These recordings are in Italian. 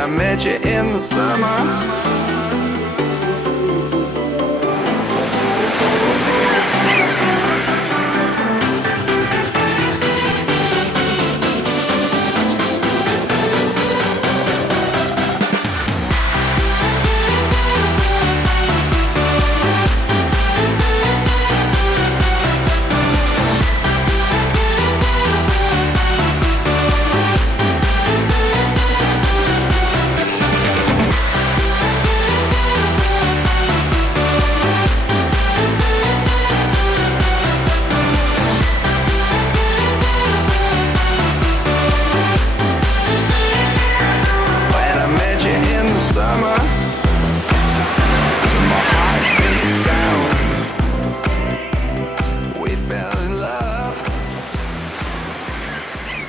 I met you in the summer.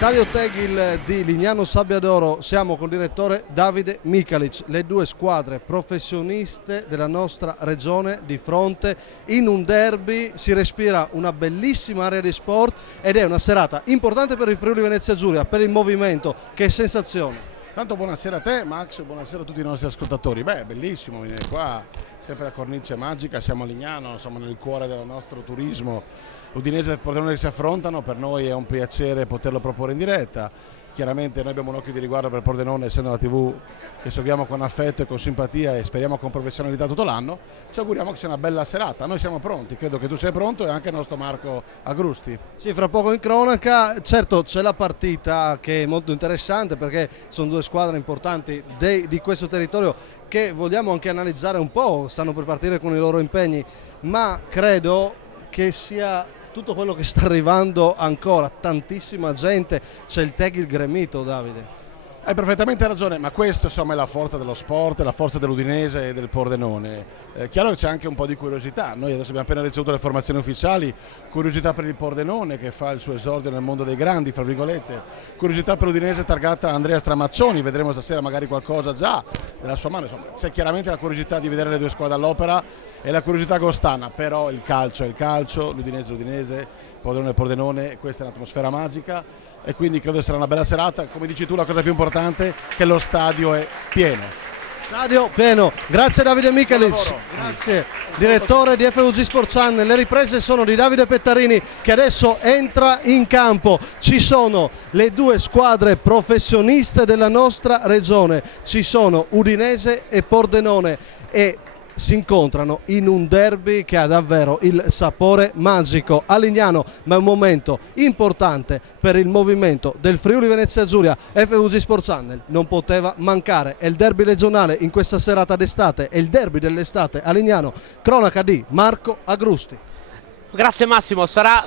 Stadio Tegil di Lignano Sabbiadoro, siamo col direttore Davide Mikalic, le due squadre professioniste della nostra regione di fronte in un derby. Si respira una bellissima area di sport ed è una serata importante per il Friuli Venezia Giulia, per il movimento. Che sensazione! Tanto buonasera a te Max, buonasera a tutti i nostri ascoltatori. Beh, bellissimo venire qua, sempre la cornice magica, siamo a Lignano, siamo nel cuore del nostro turismo. Udinese e Pordenone si affrontano, per noi è un piacere poterlo proporre in diretta. Chiaramente noi abbiamo un occhio di riguardo per Pordenone, essendo la TV che seguiamo con affetto e con simpatia e speriamo con professionalità tutto l'anno. Ci auguriamo che sia una bella serata, noi siamo pronti, credo che tu sei pronto e anche il nostro Marco Agrusti. Sì, fra poco in cronaca, certo c'è la partita che è molto interessante perché sono due squadre importanti di questo territorio che vogliamo anche analizzare un po', stanno per partire con i loro impegni, ma credo che sia tutto quello che sta arrivando ancora, tantissima gente, c'è il Tegil gremito, Davide. Hai perfettamente ragione, ma questo insomma è la forza dello sport, è la forza dell'Udinese e del Pordenone. Chiaro che c'è anche un po' di curiosità, noi adesso abbiamo appena ricevuto le formazioni ufficiali, curiosità per il Pordenone che fa il suo esordio nel mondo dei grandi, fra virgolette, curiosità per l'Udinese targata Andrea Stramaccioni, vedremo stasera magari qualcosa già della sua mano, insomma c'è chiaramente la curiosità di vedere le due squadre all'opera e la curiosità agostana, però il calcio è il calcio, l'Udinese è l'Udinese, Pordenone è Pordenone, questa è un'atmosfera magica. E quindi credo sarà una bella serata, come dici tu la cosa più importante è che lo stadio è pieno. Stadio pieno, grazie Davide Mikalic, grazie direttore di FVG Sport Channel. Le riprese sono di Davide Pettarini che adesso entra in campo. Ci sono le due squadre professioniste della nostra regione, ci sono Udinese e Pordenone e si incontrano in un derby che ha davvero il sapore magico a Lignano, ma è un momento importante per il movimento del Friuli Venezia Giulia. FVG Sport Channel non poteva mancare, è il derby regionale in questa serata d'estate, è il derby dell'estate a Lignano. Cronaca di Marco Agrusti. Grazie Massimo, sarà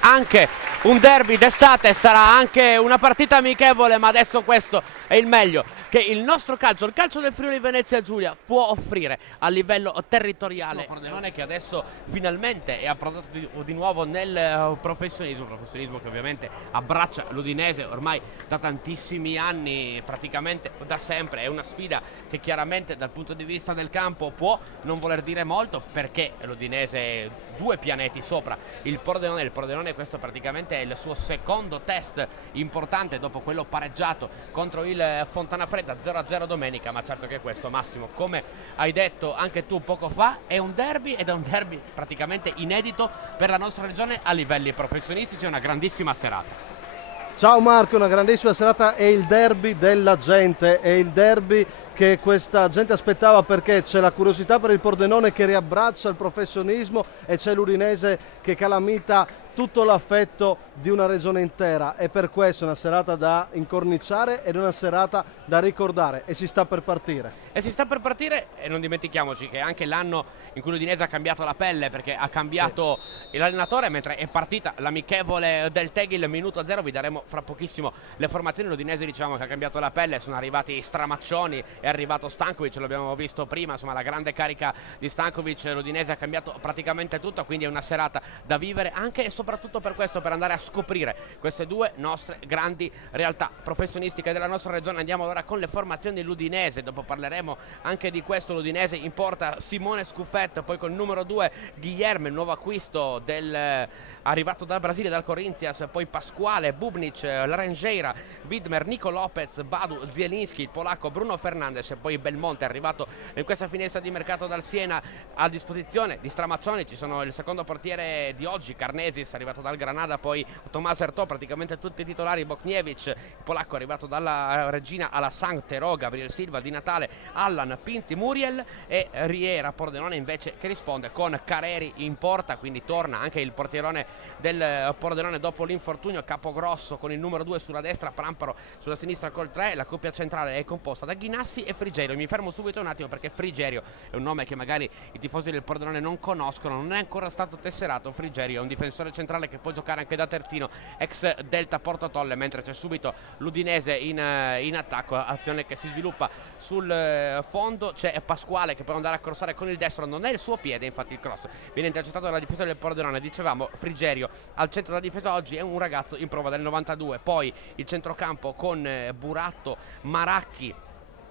anche un derby d'estate, sarà anche una partita amichevole, ma adesso questo è il meglio che il nostro calcio, il calcio del Friuli Venezia Giulia può offrire a livello territoriale. Pordenone che adesso finalmente è approdato di nuovo nel professionismo che ovviamente abbraccia l'Udinese ormai da tantissimi anni, praticamente da sempre. È una sfida che chiaramente dal punto di vista del campo può non voler dire molto, perché l'Udinese è due pianeti sopra il Pordenone questo praticamente è il suo secondo test importante dopo quello pareggiato contro il Fontana Fredda 0-0 domenica. Ma certo che questo, Massimo, come hai detto anche tu poco fa, è un derby ed è un derby praticamente inedito per la nostra regione a livelli professionistici. È una grandissima serata. Ciao Marco, una grandissima serata, è il derby della gente, è il derby che questa gente aspettava, perché c'è la curiosità per il Pordenone che riabbraccia il professionismo e c'è l'Udinese che calamita tutto l'affetto di una regione intera. E per questo è una serata da incorniciare ed una serata da ricordare, e si sta per partire. E non dimentichiamoci che è anche l'anno in cui l'Udinese ha cambiato la pelle, perché ha cambiato l'allenatore mentre è partita l'amichevole del Tegil minuto 0. Vi daremo fra pochissimo le formazioni. L'Udinese diciamo che ha cambiato la pelle, sono arrivati Stramaccioni, è arrivato Stankovic, l'abbiamo visto prima, insomma la grande carica di Stankovic. L'Udinese ha cambiato praticamente tutto, quindi è una serata da vivere anche e soprattutto per questo, per andare a scoprire queste due nostre grandi realtà professionistiche della nostra regione. Andiamo ora con le formazioni dell'Udinese, dopo parleremo anche di questo. L'Udinese in porta Simone Scuffet, poi col numero 2 Guilherme, il nuovo acquisto arrivato dal Brasile, dal Corinthians, poi Pasquale, Bubnic, Laranjeira, Widmer, Nico Lopez, Badu, Zielinski, il polacco Bruno Fernandes e poi Belmonte, arrivato in questa finestra di mercato dal Siena. A disposizione di Stramaccioni ci sono il secondo portiere di oggi, Carnesis, arrivato dal Granada, poi Tomás Hertó, praticamente tutti i titolari, Bokniewicz, il polacco arrivato dalla Regina, Alassane, Terò, Gabriel Silva, Di Natale, Allan, Pinti, Muriel e Riera. Pordenone invece che risponde con Careri in porta, quindi torna anche il portierone del Pordenone dopo l'infortunio, Capogrosso con il numero 2 sulla destra, Pramparo sulla sinistra col 3. La coppia centrale è composta da Ghinassi e Frigerio. Mi fermo subito un attimo perché Frigerio è un nome che magari i tifosi del Pordenone non conoscono, non è ancora stato tesserato. Frigerio è un difensore centrale che può giocare anche da terzino, ex Delta Porto Tolle, mentre c'è subito l'Udinese in attacco, azione che si sviluppa sul fondo. C'è Pasquale che può andare a crossare con il destro, non è il suo piede, infatti il cross viene intercettato dalla difesa del Pordenone. Dicevamo, Frigerio al centro della difesa oggi è un ragazzo in prova del 92. Poi il centrocampo con Buratto, Maracchi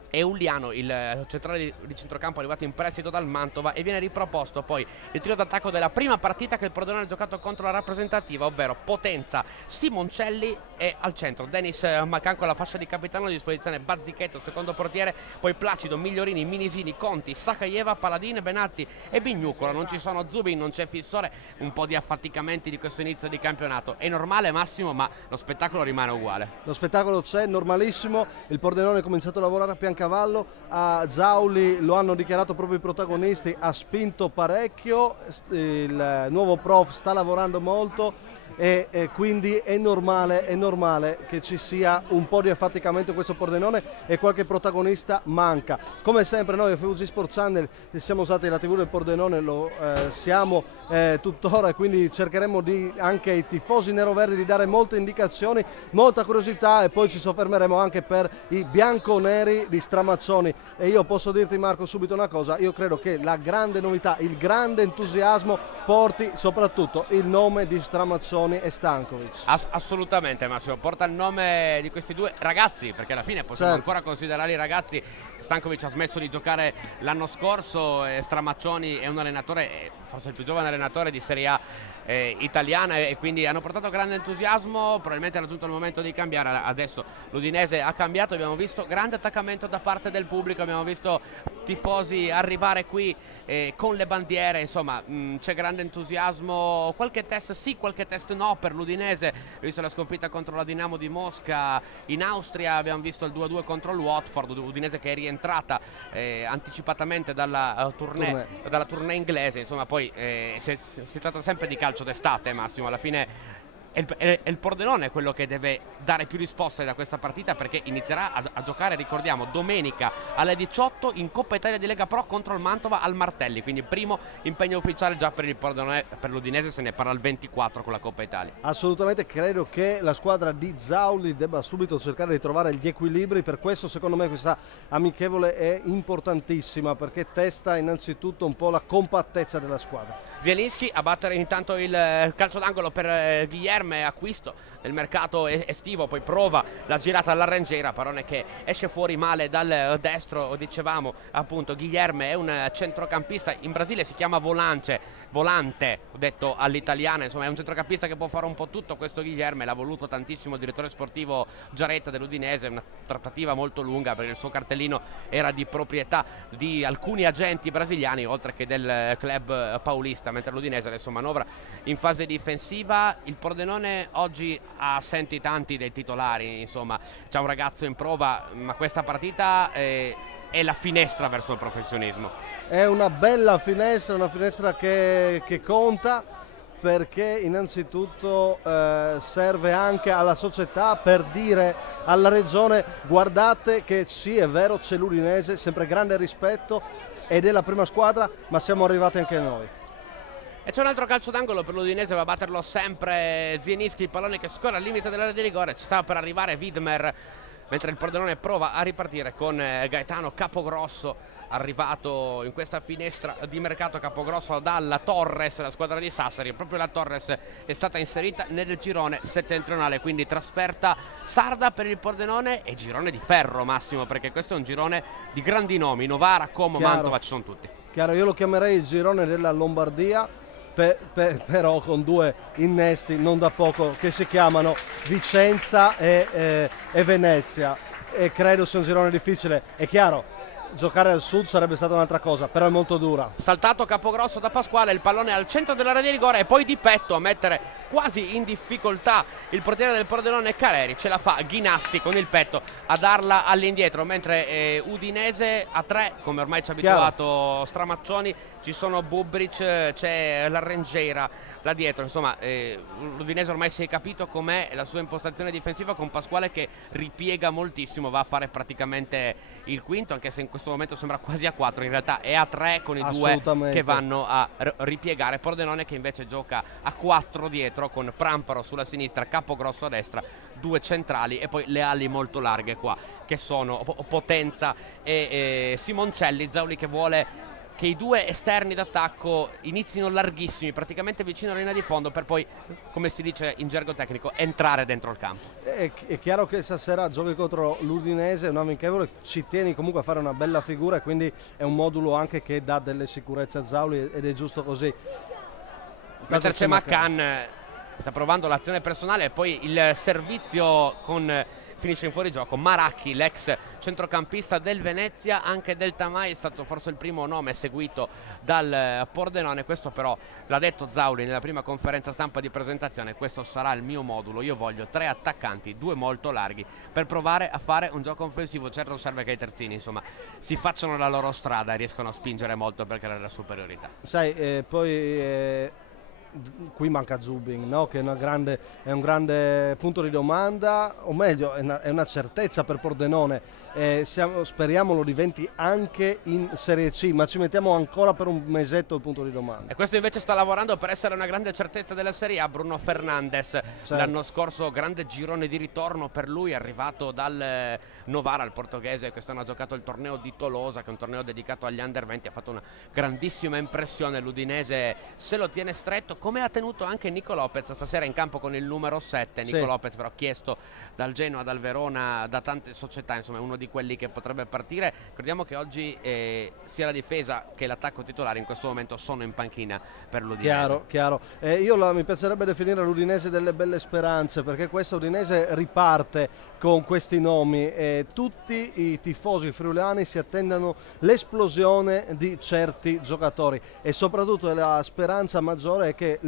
e Uliano, il centrale di centrocampo arrivato in prestito dal Mantova, e viene riproposto poi il trio d'attacco della prima partita che il Pordenone ha giocato contro la rappresentativa, ovvero Potenza, Simoncelli e al centro Denis Macan con la fascia di capitano, a disposizione Bazzichetto, secondo portiere, poi Placido, Migliorini, Minisini, Conti, Sakayeva, Paladin, Benatti e Bignucola. Non ci sono Zubin, non c'è Fissore, un po' di affaticamenti di questo inizio di campionato. È normale, Massimo, ma lo spettacolo rimane uguale. Lo spettacolo c'è, normalissimo. Il Pordenone ha cominciato a lavorare a Piancavallo, a Zauli lo hanno dichiarato proprio i protagonisti, ha spinto parecchio, il nuovo prof sta lavorando molto e quindi è normale che ci sia un po' di affaticamento in questo Pordenone e qualche protagonista manca. Come sempre noi a FVG Sport Channel siamo usati la TV del Pordenone, lo siamo tuttora, e quindi cercheremo anche ai tifosi neroverdi di dare molte indicazioni, molta curiosità, e poi ci soffermeremo anche per i bianconeri di Stramaccioni. E io posso dirti, Marco, subito una cosa: io credo che la grande novità, il grande entusiasmo porti soprattutto il nome di Stramaccioni e Stankovic. Assolutamente, Massimo, porta il nome di questi due ragazzi, perché alla fine possiamo ancora considerarli ragazzi. Stankovic ha smesso di giocare l'anno scorso e Stramaccioni è un allenatore, forse il più giovane allenatore di Serie A italiana, e quindi hanno portato grande entusiasmo. Probabilmente è raggiunto il momento di cambiare. Adesso l'Udinese ha cambiato, abbiamo visto grande attaccamento da parte del pubblico, abbiamo visto tifosi arrivare qui con le bandiere, insomma c'è grande entusiasmo. Qualche test sì, qualche test no per l'Udinese, visto la sconfitta contro la Dinamo di Mosca in Austria, abbiamo visto il 2-2 contro il Watford, l'Udinese che è rientrata anticipatamente dalla tournée inglese. Insomma, poi si tratta sempre di calcio d'estate, Massimo, alla fine è il Pordenone quello che deve dare più risposte da questa partita, perché inizierà a giocare, ricordiamo, domenica alle 18 in Coppa Italia di Lega Pro contro il Mantova al Martelli, quindi primo impegno ufficiale già per il Pordenone. Per l'Udinese se ne parla il 24 con la Coppa Italia. Assolutamente, credo che la squadra di Zauli debba subito cercare di trovare gli equilibri, per questo secondo me questa amichevole è importantissima, perché testa innanzitutto un po' la compattezza della squadra. Zielinski a battere intanto il calcio d'angolo per Guilherme, acquisto del mercato estivo, poi prova la girata alla Rangiera, Parone che esce fuori male dal destro. Dicevamo appunto, Guilherme è un centrocampista, in Brasile si chiama volante, detto all'italiana, insomma è un centrocampista che può fare un po' tutto. Questo Guilherme l'ha voluto tantissimo il direttore sportivo Giaretta dell'Udinese, una trattativa molto lunga perché il suo cartellino era di proprietà di alcuni agenti brasiliani oltre che del club paulista, mentre l'Udinese adesso manovra in fase difensiva. Il Pordenone oggi ha assenti tanti dei titolari, insomma c'è un ragazzo in prova, ma questa partita è la finestra verso il professionismo. È una bella finestra, una finestra che conta, perché innanzitutto serve anche alla società per dire alla regione: guardate che sì, è vero, c'è l'Udinese, sempre grande rispetto ed è la prima squadra, ma siamo arrivati anche noi. E c'è un altro calcio d'angolo per l'Udinese, va a batterlo sempre Zielinski, il pallone che scorre al limite dell'area di rigore, ci stava per arrivare Widmer, mentre il Pordenone prova a ripartire con Gaetano Capogrosso arrivato in questa finestra di mercato Capogrosso dalla Torres, la squadra di Sassari. Proprio la Torres è stata inserita nel girone settentrionale, quindi trasferta sarda per il Pordenone e girone di ferro, Massimo, perché questo è un girone di grandi nomi, Novara, Como, Chiaro. Mantova, ci sono tutti. Chiaro, io lo chiamerei il girone della Lombardia, però con due innesti non da poco che si chiamano Vicenza e Venezia, e credo sia un girone difficile. È chiaro, giocare al sud sarebbe stata un'altra cosa, però è molto dura. Saltato Capogrosso da Pasquale, il pallone al centro dell'area di rigore e poi di petto a mettere quasi in difficoltà il portiere del Pordenone Caleri. Ce la fa Ghinassi con il petto a darla all'indietro, mentre Udinese a 3, come ormai ci ha abituato Stramaccioni. Ci sono Bubric, c'è la Rangeira là dietro, insomma l'Udinese ormai si è capito com'è la sua impostazione difensiva, con Pasquale che ripiega moltissimo, va a fare praticamente il quinto, anche se in questo momento sembra quasi a 4, in realtà è a 3 con i due che vanno a ripiegare. Pordenone che invece gioca a 4 dietro, con Pramparo sulla sinistra, Capogrosso a destra, due centrali e poi le ali molto larghe qua che sono Potenza e Simoncelli. Zauli che vuole che i due esterni d'attacco inizino larghissimi, praticamente vicino alla linea di fondo, per poi, come si dice in gergo tecnico, entrare dentro il campo. È chiaro che stasera giochi contro l'Udinese, un amichevole, ci tieni comunque a fare una bella figura e quindi è un modulo anche che dà delle sicurezze a Zauli ed è giusto così. Mentre c'è Macan, sta provando l'azione personale e poi il servizio finisce in fuorigioco. Maracchi, l'ex centrocampista del Venezia, anche del Tamai, è stato forse il primo nome seguito dal Pordenone. Questo però l'ha detto Zauli nella prima conferenza stampa di presentazione: questo sarà il mio modulo, io voglio 3 attaccanti, 2 molto larghi, per provare a fare un gioco offensivo. Certo serve che i terzini insomma si facciano la loro strada e riescono a spingere molto per creare la superiorità. Sai, poi qui manca Zubin, no? Che è un grande punto di domanda, o meglio è una certezza per Pordenone. Speriamo lo diventi anche in Serie C, ma ci mettiamo ancora per un mesetto il punto di domanda. E questo invece sta lavorando per essere una grande certezza della Serie A, Bruno Fernandes. Certo. L'anno scorso grande girone di ritorno per lui, arrivato dal Novara, il portoghese. Quest'anno ha giocato il torneo di Tolosa, che è un torneo dedicato agli under 20, ha fatto una grandissima impressione. L'Udinese se lo tiene stretto, come ha tenuto anche Nico Lopez stasera in campo con il numero 7. Nico Sì. Lopez però chiesto dal Genoa, dal Verona, da tante società, insomma è uno di quelli che potrebbe partire. Ricordiamo che oggi sia la difesa che l'attacco titolare in questo momento sono in panchina per l'Udinese. Chiaro. Mi piacerebbe definire l'Udinese delle belle speranze, perché questa Udinese riparte con questi nomi e tutti i tifosi friulani si attendono l'esplosione di certi giocatori, e soprattutto la speranza maggiore è che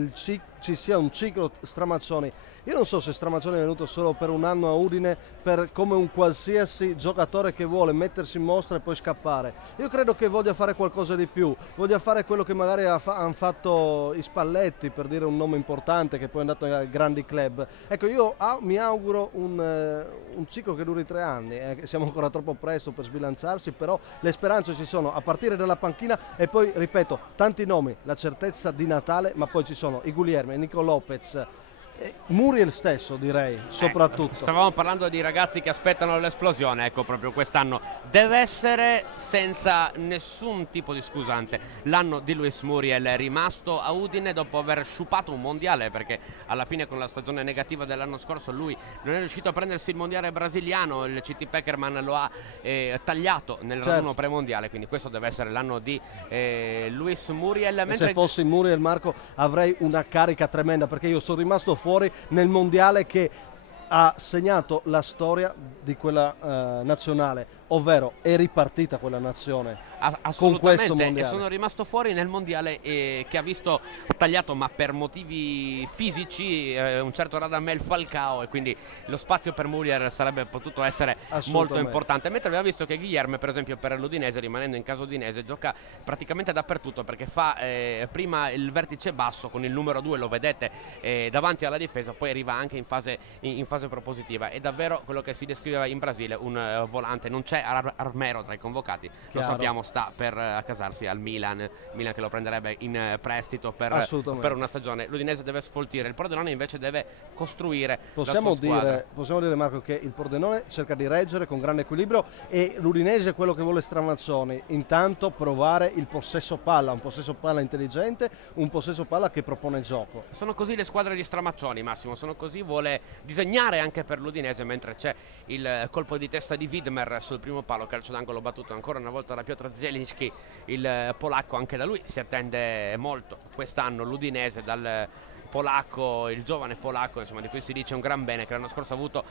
ci sia un ciclo Stramaccioni. Io non so se Stramaccioni è venuto solo per un anno a Udine come un qualsiasi giocatore che vuole mettersi in mostra e poi scappare. Io credo che voglia fare qualcosa di più, voglia fare quello che magari hanno fatto i Spalletti, per dire un nome importante che poi è andato ai grandi club. Ecco, io mi auguro un ciclo che duri 3 anni, siamo ancora troppo presto per sbilanciarsi, però le speranze ci sono a partire dalla panchina e poi, ripeto, tanti nomi, la certezza di Natale, ma poi ci sono i Guglielmi, Nico Lopez, Muriel stesso, direi, soprattutto. Stavamo parlando di ragazzi che aspettano l'esplosione, ecco, proprio quest'anno deve essere senza nessun tipo di scusante l'anno di Luis Muriel, rimasto a Udine dopo aver sciupato un mondiale, perché alla fine con la stagione negativa dell'anno scorso lui non è riuscito a prendersi il mondiale brasiliano, il CT Peckerman lo ha tagliato nel raduno premondiale, quindi questo deve essere l'anno di Luis Muriel. Se fossi Muriel, Marco, avrei una carica tremenda, perché io sono rimasto fuori nel mondiale che ha segnato la storia di quella nazionale, ovvero è ripartita quella nazione con questo mondiale. E sono rimasto fuori nel mondiale che ha visto tagliato, ma per motivi fisici, un certo Radamel Falcao, e quindi lo spazio per Muriel sarebbe potuto essere molto importante, mentre abbiamo visto che Guilherme, per esempio, per l'Udinese, rimanendo in casa udinese, gioca praticamente dappertutto, perché fa prima il vertice basso con il numero 2, lo vedete davanti alla difesa, poi arriva anche in fase propositiva. È davvero quello che si descriveva in Brasile, un volante, non c'è c'è Armero tra i convocati, lo Chiaro. sappiamo, sta per accasarsi al Milan che lo prenderebbe in prestito per una stagione. L'Udinese deve sfoltire, il Pordenone invece deve costruire Possiamo la sua squadra. dire, Marco, che il Pordenone cerca di reggere con grande equilibrio e l'Udinese quello che vuole Stramazzoni, intanto provare il possesso palla, un possesso palla intelligente, un possesso palla che propone gioco. Sono così le squadre di Stramaccioni, Massimo, sono così, vuole disegnare anche per l'Udinese, mentre c'è il colpo di testa di Widmer sul primo palo, calcio d'angolo battuto ancora una volta da Piotr Zielinski, il polacco. Anche da lui si attende molto quest'anno l'Udinese, dal polacco, il giovane polacco, insomma, di cui si dice un gran bene, che l'anno scorso ha avuto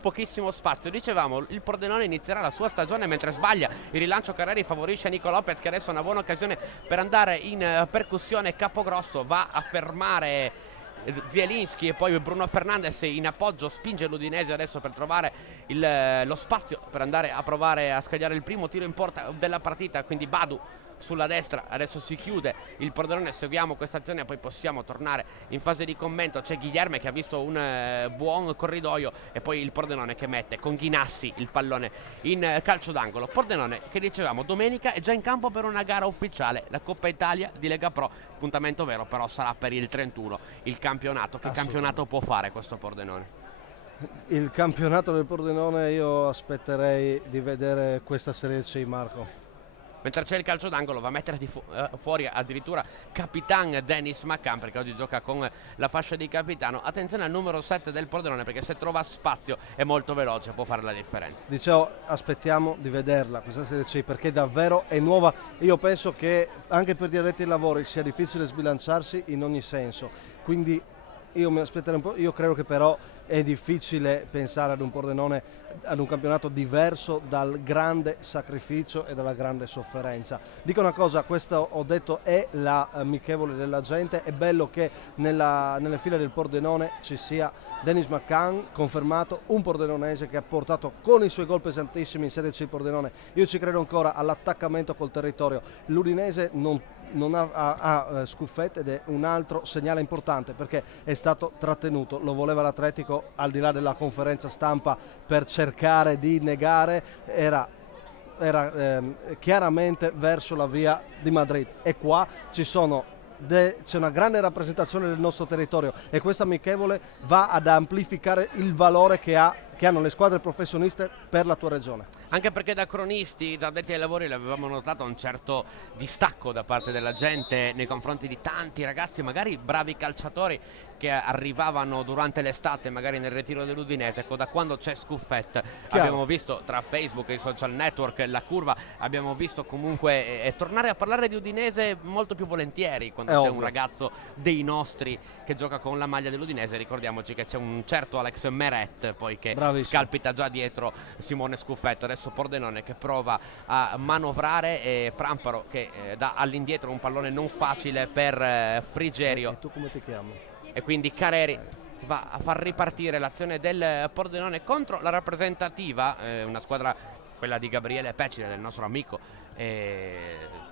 pochissimo spazio. Dicevamo, il Pordenone inizierà la sua stagione mentre sbaglia, il rilancio Carreri favorisce Nico Lopez, che adesso ha una buona occasione per andare in percussione, Capogrosso va a fermare Zielinski e poi Bruno Fernandes in appoggio spinge l'Udinese adesso per trovare lo spazio per andare a provare a scagliare il primo tiro in porta della partita, quindi Badu sulla destra, adesso si chiude il Pordenone, seguiamo questa azione e poi possiamo tornare in fase di commento. C'è Guilherme che ha visto un buon corridoio e poi il Pordenone che mette con Ghinassi il pallone in calcio d'angolo. Pordenone che dicevamo domenica è già in campo per una gara ufficiale, la Coppa Italia di Lega Pro, appuntamento vero però sarà per il 31, il campionato. Che campionato può fare questo Pordenone? Il campionato del Pordenone io aspetterei di vedere questa Serie C, Marco. Mentre c'è il calcio d'angolo va a mettere fuori addirittura Capitan Dennis McCann, perché oggi gioca con la fascia di capitano. Attenzione al numero 7 del Pordenone, perché se trova spazio è molto veloce, può fare la differenza. Dicevo, aspettiamo di vederla questa Serie C, perché davvero è nuova. Io penso che anche per gli addetti ai lavori sia difficile sbilanciarsi in ogni senso, quindi io mi aspetterei un po'. Io credo che però è difficile pensare ad un Pordenone, ad un campionato diverso dal grande sacrificio e dalla grande sofferenza. Dico una cosa, questo ho detto è l'amichevole della gente, è bello che nelle file del Pordenone ci sia Dennis McCann, confermato, un pordenonese che ha portato con i suoi gol pesantissimi in Serie C il Pordenone. Io ci credo ancora all'attaccamento col territorio. L'Udinese non ha scuffette ed è un altro segnale importante, perché è stato trattenuto, lo voleva l'Atletico al di là della conferenza stampa per cercare di negare, era chiaramente verso la via di Madrid, e qua c'è una grande rappresentazione del nostro territorio e questa amichevole va ad amplificare il valore che hanno le squadre professioniste per la tua regione. Anche perché da cronisti, da addetti ai lavori, l'avevamo notato un certo distacco da parte della gente nei confronti di tanti ragazzi, magari bravi calciatori, che arrivavano durante l'estate magari nel ritiro dell'Udinese. Ecco, da quando c'è Scuffet abbiamo visto tra Facebook e i social network la curva, abbiamo visto comunque tornare a parlare di Udinese molto più volentieri quando c'è un ragazzo dei nostri che gioca con la maglia dell'Udinese. Ricordiamoci che c'è un certo Alex Meret poi che scalpita già dietro Simone Scuffet. Adesso Pordenone che prova a manovrare e Pramparo che dà all'indietro un pallone non facile per Frigerio. E tu come ti chiami? E quindi Carreri va a far ripartire l'azione del Pordenone contro la rappresentativa, una squadra, quella di Gabriele Pecile, del nostro amico,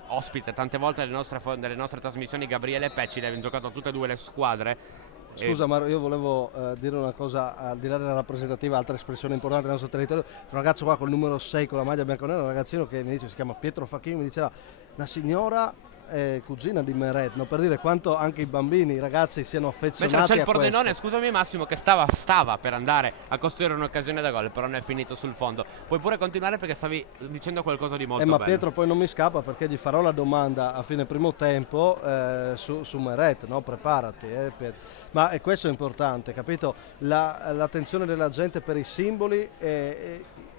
ospite tante volte delle nostre trasmissioni. Gabriele Pecile, abbiamo giocato tutte e due le squadre. Scusa Mario, io volevo dire una cosa, al di là della rappresentativa, altra espressione importante del nostro territorio. Un ragazzo qua col numero 6 con la maglia bianconera, un ragazzino che mi dice, si chiama Pietro Facchini, mi diceva una signora cugina di Meret, no? Per dire quanto anche i bambini, i ragazzi siano affezionati. Mentre c'è il a Pordenone, questo. scusami Massimo, che stava per andare a costruire un'occasione da gol, però non è finito sul fondo. Puoi pure continuare perché stavi dicendo qualcosa di molto ma bello. Pietro poi non mi scappa, perché gli farò la domanda a fine primo tempo su Meret, no? Preparati, Pietro. Ma questo è importante, capito? L'attenzione della gente per i simboli.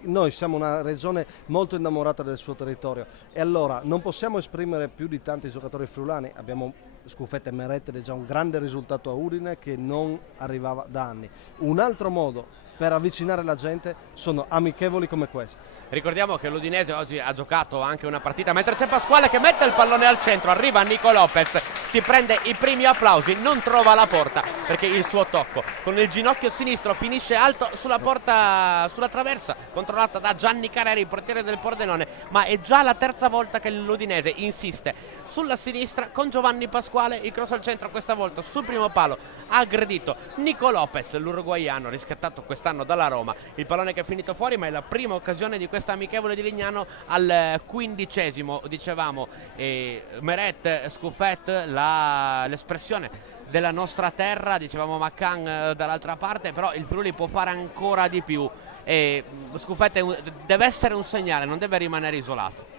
Noi siamo una regione molto innamorata del suo territorio e allora non possiamo esprimere più di tanti giocatori friulani. Abbiamo Scuffet e Meret ed è già un grande risultato a Udine che non arrivava da anni. Un altro modo per avvicinare la gente sono amichevoli come questi. Ricordiamo che l'Udinese oggi ha giocato anche una partita mentre c'è Pasquale che mette il pallone al centro, arriva Nico Lopez, si prende i primi applausi, non trova la porta perché il suo tocco con il ginocchio sinistro finisce alto sulla porta, sulla traversa, controllata da Gianni Carreri, il portiere del Pordenone, ma è già la terza volta che l'Udinese insiste sulla sinistra con Giovanni Pasquale, il cross al centro questa volta sul primo palo, ha aggredito Nico Lopez, l'uruguaiano, riscattato questa quest'anno dalla Roma. Il pallone che è finito fuori, ma è la prima occasione di questa amichevole di Lignano al 15esimo, dicevamo. Meret, Scuffet, l'espressione della nostra terra, dicevamo Macan dall'altra parte, però il Friuli può fare ancora di più e Scuffet deve essere un segnale, non deve rimanere isolato.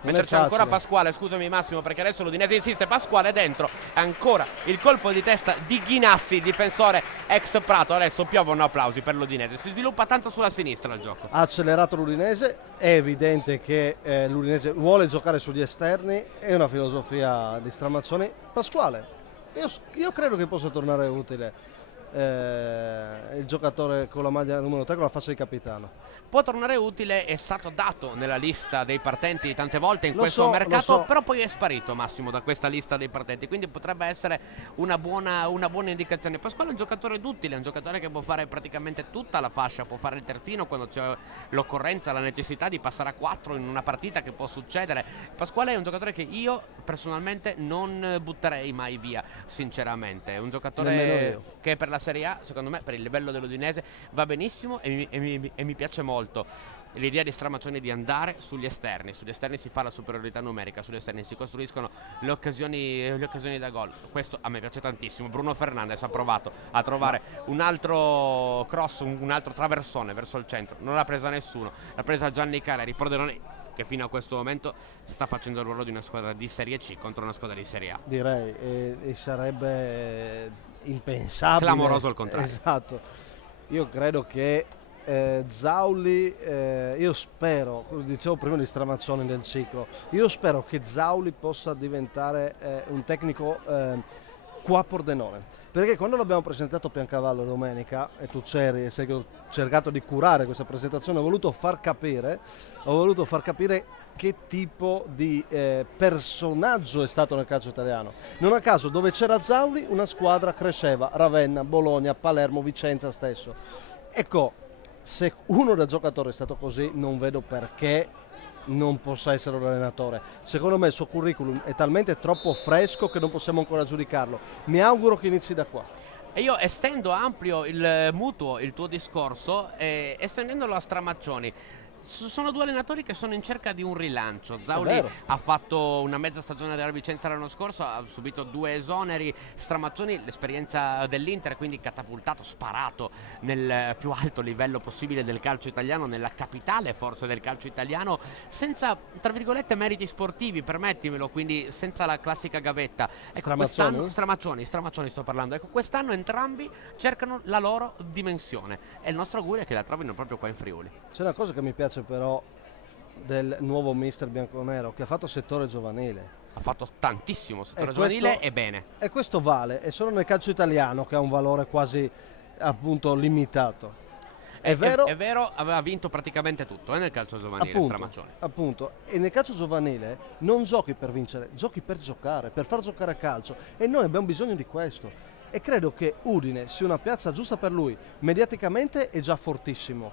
Mentre c'è ancora Pasquale, scusami Massimo, perché adesso l'Udinese insiste, Pasquale dentro, ancora il colpo di testa di Ghinassi, difensore ex Prato. Adesso piovono applausi per l'Udinese, si sviluppa tanto sulla sinistra il gioco. Ha accelerato l'Udinese, è evidente che l'Udinese vuole giocare sugli esterni, è una filosofia di Stramazzoni. Pasquale, io credo che possa tornare utile il giocatore con la maglia numero 3 con la fascia di capitano. Può tornare utile, è stato dato nella lista dei partenti tante volte in questo mercato, però poi è sparito Massimo da questa lista dei partenti, quindi potrebbe essere una buona indicazione. Pasquale è un giocatore duttile, è un giocatore che può fare praticamente tutta la fascia, può fare il terzino quando c'è l'occorrenza, la necessità di passare a 4 in una partita, che può succedere. Pasquale è un giocatore che io personalmente non butterei mai via, sinceramente. È un giocatore che per la Serie A, secondo me, per il livello dell'Udinese va benissimo e mi piace molto l'idea di Stramazzoni di andare sugli esterni. Sugli esterni si fa la superiorità numerica, sugli esterni si costruiscono le occasioni da gol. Questo a me piace tantissimo. Bruno Fernandes ha provato a trovare un altro cross, un altro traversone verso il centro, non l'ha presa nessuno, l'ha presa Gianni Caleri, Pordenone, che fino a questo momento sta facendo il ruolo di una squadra di Serie C contro una squadra di Serie A. Direi, e sarebbe impensabile, clamoroso il contrario. Esatto. Io credo che Zauli, io spero, dicevo prima di Stramazzoni del ciclo, io spero che Zauli possa diventare un tecnico qua a Pordenone, perché quando l'abbiamo presentato a Piancavallo domenica, e tu c'eri e sei cercato di curare questa presentazione, ho voluto far capire che tipo di personaggio è stato nel calcio italiano. Non a caso, dove c'era Zauli una squadra cresceva, Ravenna, Bologna, Palermo, Vicenza stesso. Ecco, se uno da giocatore è stato così, non vedo perché non possa essere un allenatore. Secondo me il suo curriculum è talmente troppo fresco che non possiamo ancora giudicarlo. Mi auguro che inizi da qua. E io estendo, amplio il tuo discorso, estendendolo a Stramaccioni. Sono due allenatori che sono in cerca di un rilancio. Zauli ha fatto una mezza stagione della Vicenza l'anno scorso, ha subito 2 esoneri. Stramazzoni l'esperienza dell'Inter, quindi catapultato, sparato nel più alto livello possibile del calcio italiano, nella capitale forse del calcio italiano, senza, tra virgolette, meriti sportivi, permettimelo, quindi senza la classica gavetta. Ecco, quest'anno Stramaccioni sto parlando. Ecco, quest'anno entrambi cercano la loro dimensione e il nostro augurio è che la trovino proprio qua in Friuli. C'è una cosa che mi piace però del nuovo mister bianconero, che ha fatto settore giovanile. Ha fatto tantissimo settore giovanile e bene. E questo vale, è solo nel calcio italiano che ha un valore quasi appunto limitato. È vero, aveva vinto praticamente tutto nel calcio giovanile, Stramaccioni. Appunto, e nel calcio giovanile non giochi per vincere, giochi per giocare, per far giocare a calcio, e noi abbiamo bisogno di questo. E credo che Udine sia una piazza giusta per lui. Mediaticamente è già fortissimo,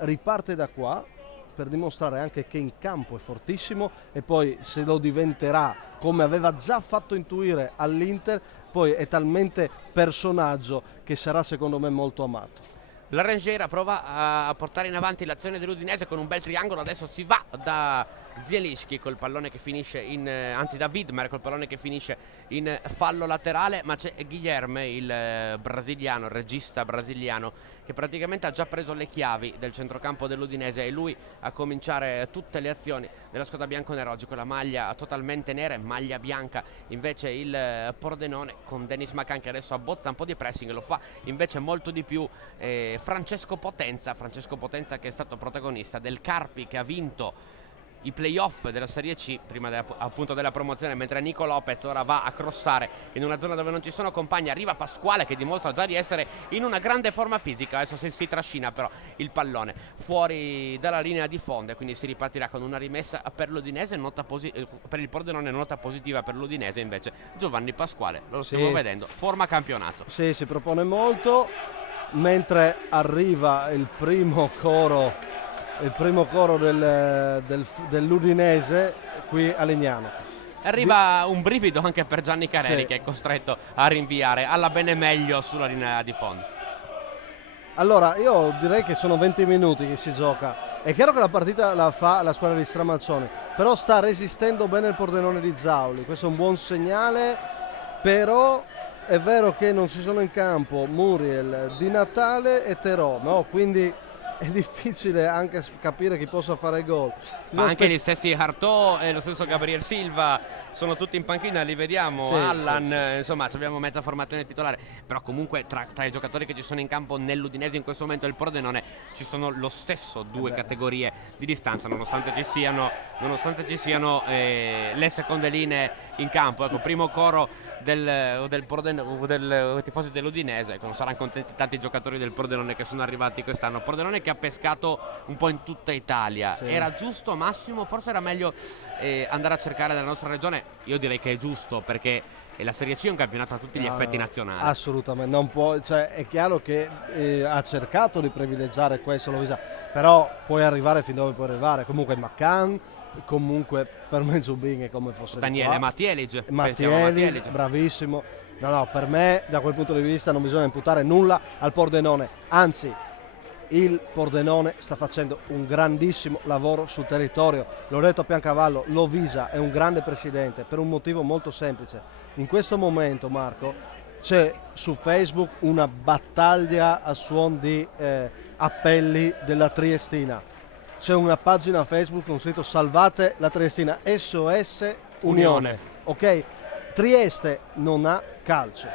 riparte da qua per dimostrare anche che in campo è fortissimo, e poi se lo diventerà, come aveva già fatto intuire all'Inter, poi è talmente personaggio che sarà secondo me molto amato. La Rangera prova a portare in avanti l'azione dell'Udinese con un bel triangolo. Adesso si va da Zielinski col pallone che finisce anzi da Widmer col pallone che finisce in fallo laterale, ma c'è Guilherme, il brasiliano, il regista brasiliano, che praticamente ha già preso le chiavi del centrocampo dell'Udinese, e lui a cominciare tutte le azioni della squadra bianconera oggi con la maglia totalmente nera e maglia bianca. Invece il Pordenone con Denis Macan, che adesso abbozza un po' di pressing, lo fa invece molto di più Francesco Potenza, che è stato protagonista del Carpi, che ha vinto i playoff della Serie C prima appunto della promozione, mentre Nico Lopez ora va a crossare in una zona dove non ci sono compagni. Arriva Pasquale che dimostra già di essere in una grande forma fisica, adesso si trascina però il pallone fuori dalla linea di fondo, e quindi si ripartirà con una rimessa per l'Udinese, per il Pordenone nota positiva, per l'Udinese invece Giovanni Pasquale, lo stiamo vedendo, forma campionato. Sì, si propone molto, mentre arriva il primo coro dell'Udinese qui a Legnano. Arriva un brivido anche per Gianni Careri, che è costretto a rinviare alla bene meglio sulla linea di fondo. Allora, io direi che sono 20 minuti che si gioca. È chiaro che la partita la fa la squadra di Stramazzoni, però sta resistendo bene il Pordenone di Zauli. Questo è un buon segnale, però è vero che non ci sono in campo Muriel, Di Natale e Terò, no? Quindi è difficile anche capire chi possa fare gol. Ma anche gli stessi Artò e lo stesso Gabriel Silva sono tutti in panchina, li vediamo. Sì, Allan, sì. insomma abbiamo mezza formazione titolare, però comunque tra i giocatori che ci sono in campo nell'Udinese in questo momento e il Pordenone ci sono lo stesso due categorie di distanza, nonostante ci siano le seconde linee in campo. Ecco, primo coro del tifosi dell'Udinese. Non saranno contenti tanti giocatori del Pordenone che sono arrivati quest'anno. Pordenone che ha pescato un po' in tutta Italia. Sì. Era giusto, Massimo? Forse era meglio andare a cercare nella nostra regione? Io direi che è giusto, perché la Serie C è un campionato a tutti gli effetti nazionali. Assolutamente, non può, cioè, è chiaro che ha cercato di privilegiare questo, Lovisa, però puoi arrivare fin dove puoi arrivare. Comunque Macan, comunque per me Zubin è come fosse Daniele Mattielic, Mattielic. bravissimo. No, per me da quel punto di vista non bisogna imputare nulla al Pordenone, anzi il Pordenone sta facendo un grandissimo lavoro sul territorio. L'ho detto a Piancavallo, Lovisa è un grande presidente per un motivo molto semplice. In questo momento, Marco, c'è su Facebook una battaglia a suon di appelli della Triestina. C'è una pagina Facebook con scritto Salvate la Triestina, SOS Unione. Ok? Trieste non ha calcio.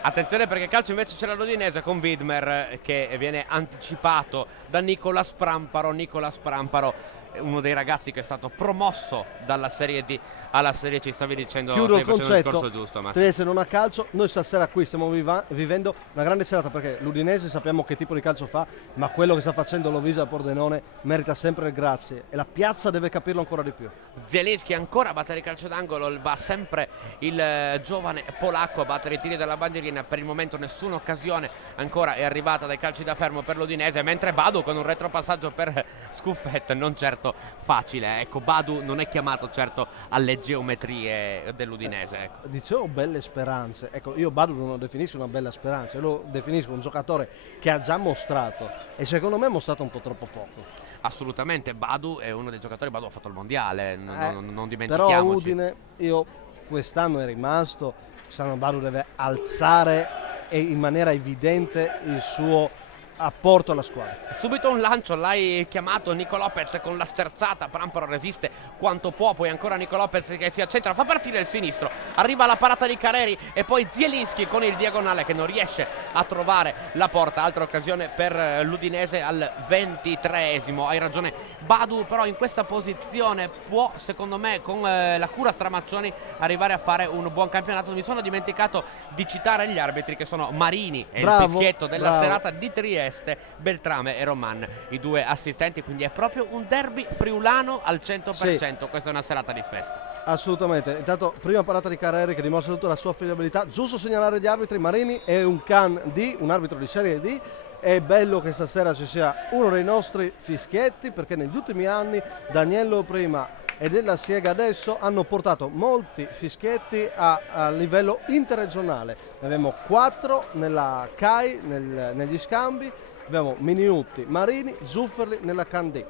Attenzione, perché calcio invece c'è l'Udinese con Widmer che viene anticipato da Nicola Spramparo. Nicola Spramparo è uno dei ragazzi che è stato promosso dalla Serie D alla Serie C. Stavi dicendo, Chiudo il facendo concetto, discorso giusto, Massimo. Trieste non ha calcio. Noi stasera qui stiamo vivendo una grande serata, perché l'Udinese sappiamo che tipo di calcio fa, ma quello che sta facendo Lovisa al Pordenone merita sempre il grazie, e la piazza deve capirlo ancora di più. Zielinski ancora a battere il calcio d'angolo, va sempre il giovane polacco a battere i tiri dalla bandierina. Per il momento nessuna occasione ancora è arrivata dai calci da fermo per l'Udinese, mentre Badu con un retropassaggio per Scuffet non certo facile. Ecco, Badu non è chiamato certo alle geometrie dell'Udinese. Ecco. Dicevo belle speranze, ecco, io Badu non lo definisco una bella speranza, io lo definisco un giocatore che ha già mostrato, e secondo me ha mostrato un po' troppo poco. Assolutamente, Badu è uno dei giocatori. Badu ha fatto il mondiale, non dimentichiamoci. Però Udine, io quest'anno è rimasto, quest'anno Badu deve alzare e in maniera evidente il suo apporto alla squadra. Subito un lancio, l'hai chiamato Nico Lopez con la sterzata, Pramparo resiste quanto può, poi ancora Nico Lopez che si accentra, fa partire il sinistro, arriva la parata di Careri e poi Zielinski con il diagonale che non riesce a trovare la porta. Altra occasione per l'Udinese al 23esimo. Hai ragione Badu, però in questa posizione può, secondo me, con la cura Stramaccioni arrivare a fare un buon campionato. Mi sono dimenticato di citare gli arbitri, che sono Marini e il fischietto della serata di Trieste, Beltrame e Roman, i due assistenti. Quindi è proprio un derby friulano al 100%. Sì. Questa è una serata di festa. Assolutamente. Intanto prima parata di Carreri che dimostra tutta la sua affidabilità. Giusto segnalare gli arbitri: Marini è un can D, un arbitro di Serie D. È bello che stasera ci sia uno dei nostri fischietti, perché negli ultimi anni Daniello prima e della Siega adesso hanno portato molti fischietti a livello interregionale. Ne abbiamo 4 nella CAI, negli scambi. Abbiamo Miniutti, Marini, Zufferli nella Candì,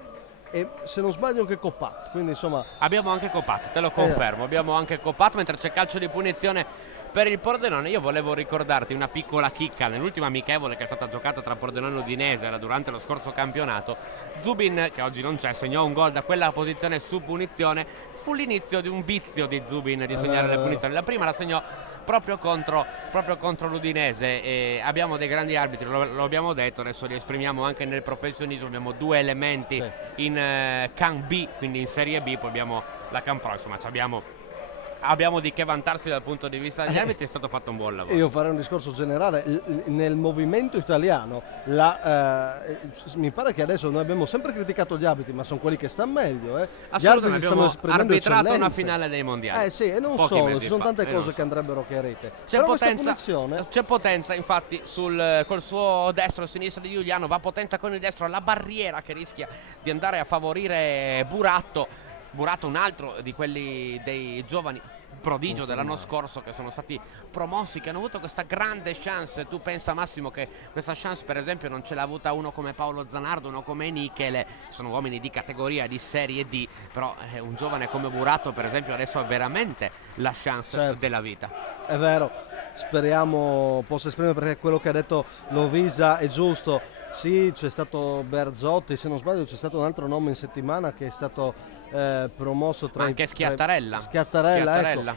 e se non sbaglio anche Coppat, quindi insomma abbiamo anche Coppat, te lo confermo, abbiamo anche Coppat, mentre c'è calcio di punizione per il Pordenone. Io volevo ricordarti una piccola chicca: nell'ultima amichevole che è stata giocata tra Pordenone e Udinese, era durante lo scorso campionato, Zubin, che oggi non c'è, segnò un gol da quella posizione su punizione. Fu l'inizio di un vizio di Zubin di segnare le punizioni. La prima la segnò proprio contro l'Udinese, e abbiamo dei grandi arbitri, lo abbiamo detto, adesso li esprimiamo anche nel professionismo. Abbiamo due elementi in Can B, quindi in Serie B, poi abbiamo la Can Pro, insomma abbiamo di che vantarsi dal punto di vista degli arbitri. È stato fatto un buon lavoro. Io farei un discorso generale nel movimento italiano. Mi pare che adesso noi abbiamo sempre criticato gli arbitri, ma sono quelli che stanno meglio. Gli arbitri stanno esprimendo arbitrato eccellenza. una finale dei mondiali. Sì, e non Pochi solo, ci sono fa, tante cose che andrebbero chiarite. C'è potenza infatti col suo destro e sinistro di Giuliano. Va potenza con il destro alla barriera, che rischia di andare a favorire Buratto. Burato un altro di quelli dei giovani prodigio dell'anno scorso che sono stati promossi, che hanno avuto questa grande chance. Tu pensa Massimo che questa chance per esempio non ce l'ha avuta uno come Paolo Zanardo, uno come Michele, sono uomini di categoria, di serie D, però un giovane come Burato per esempio adesso ha veramente la chance della vita. È vero, speriamo possa esprimere, perché quello che ha detto Lovisa è giusto. Sì, c'è stato Berzotti, se non sbaglio c'è stato un altro nome in settimana che è stato promosso tra anche Schiattarella. Schiattarella. Ecco,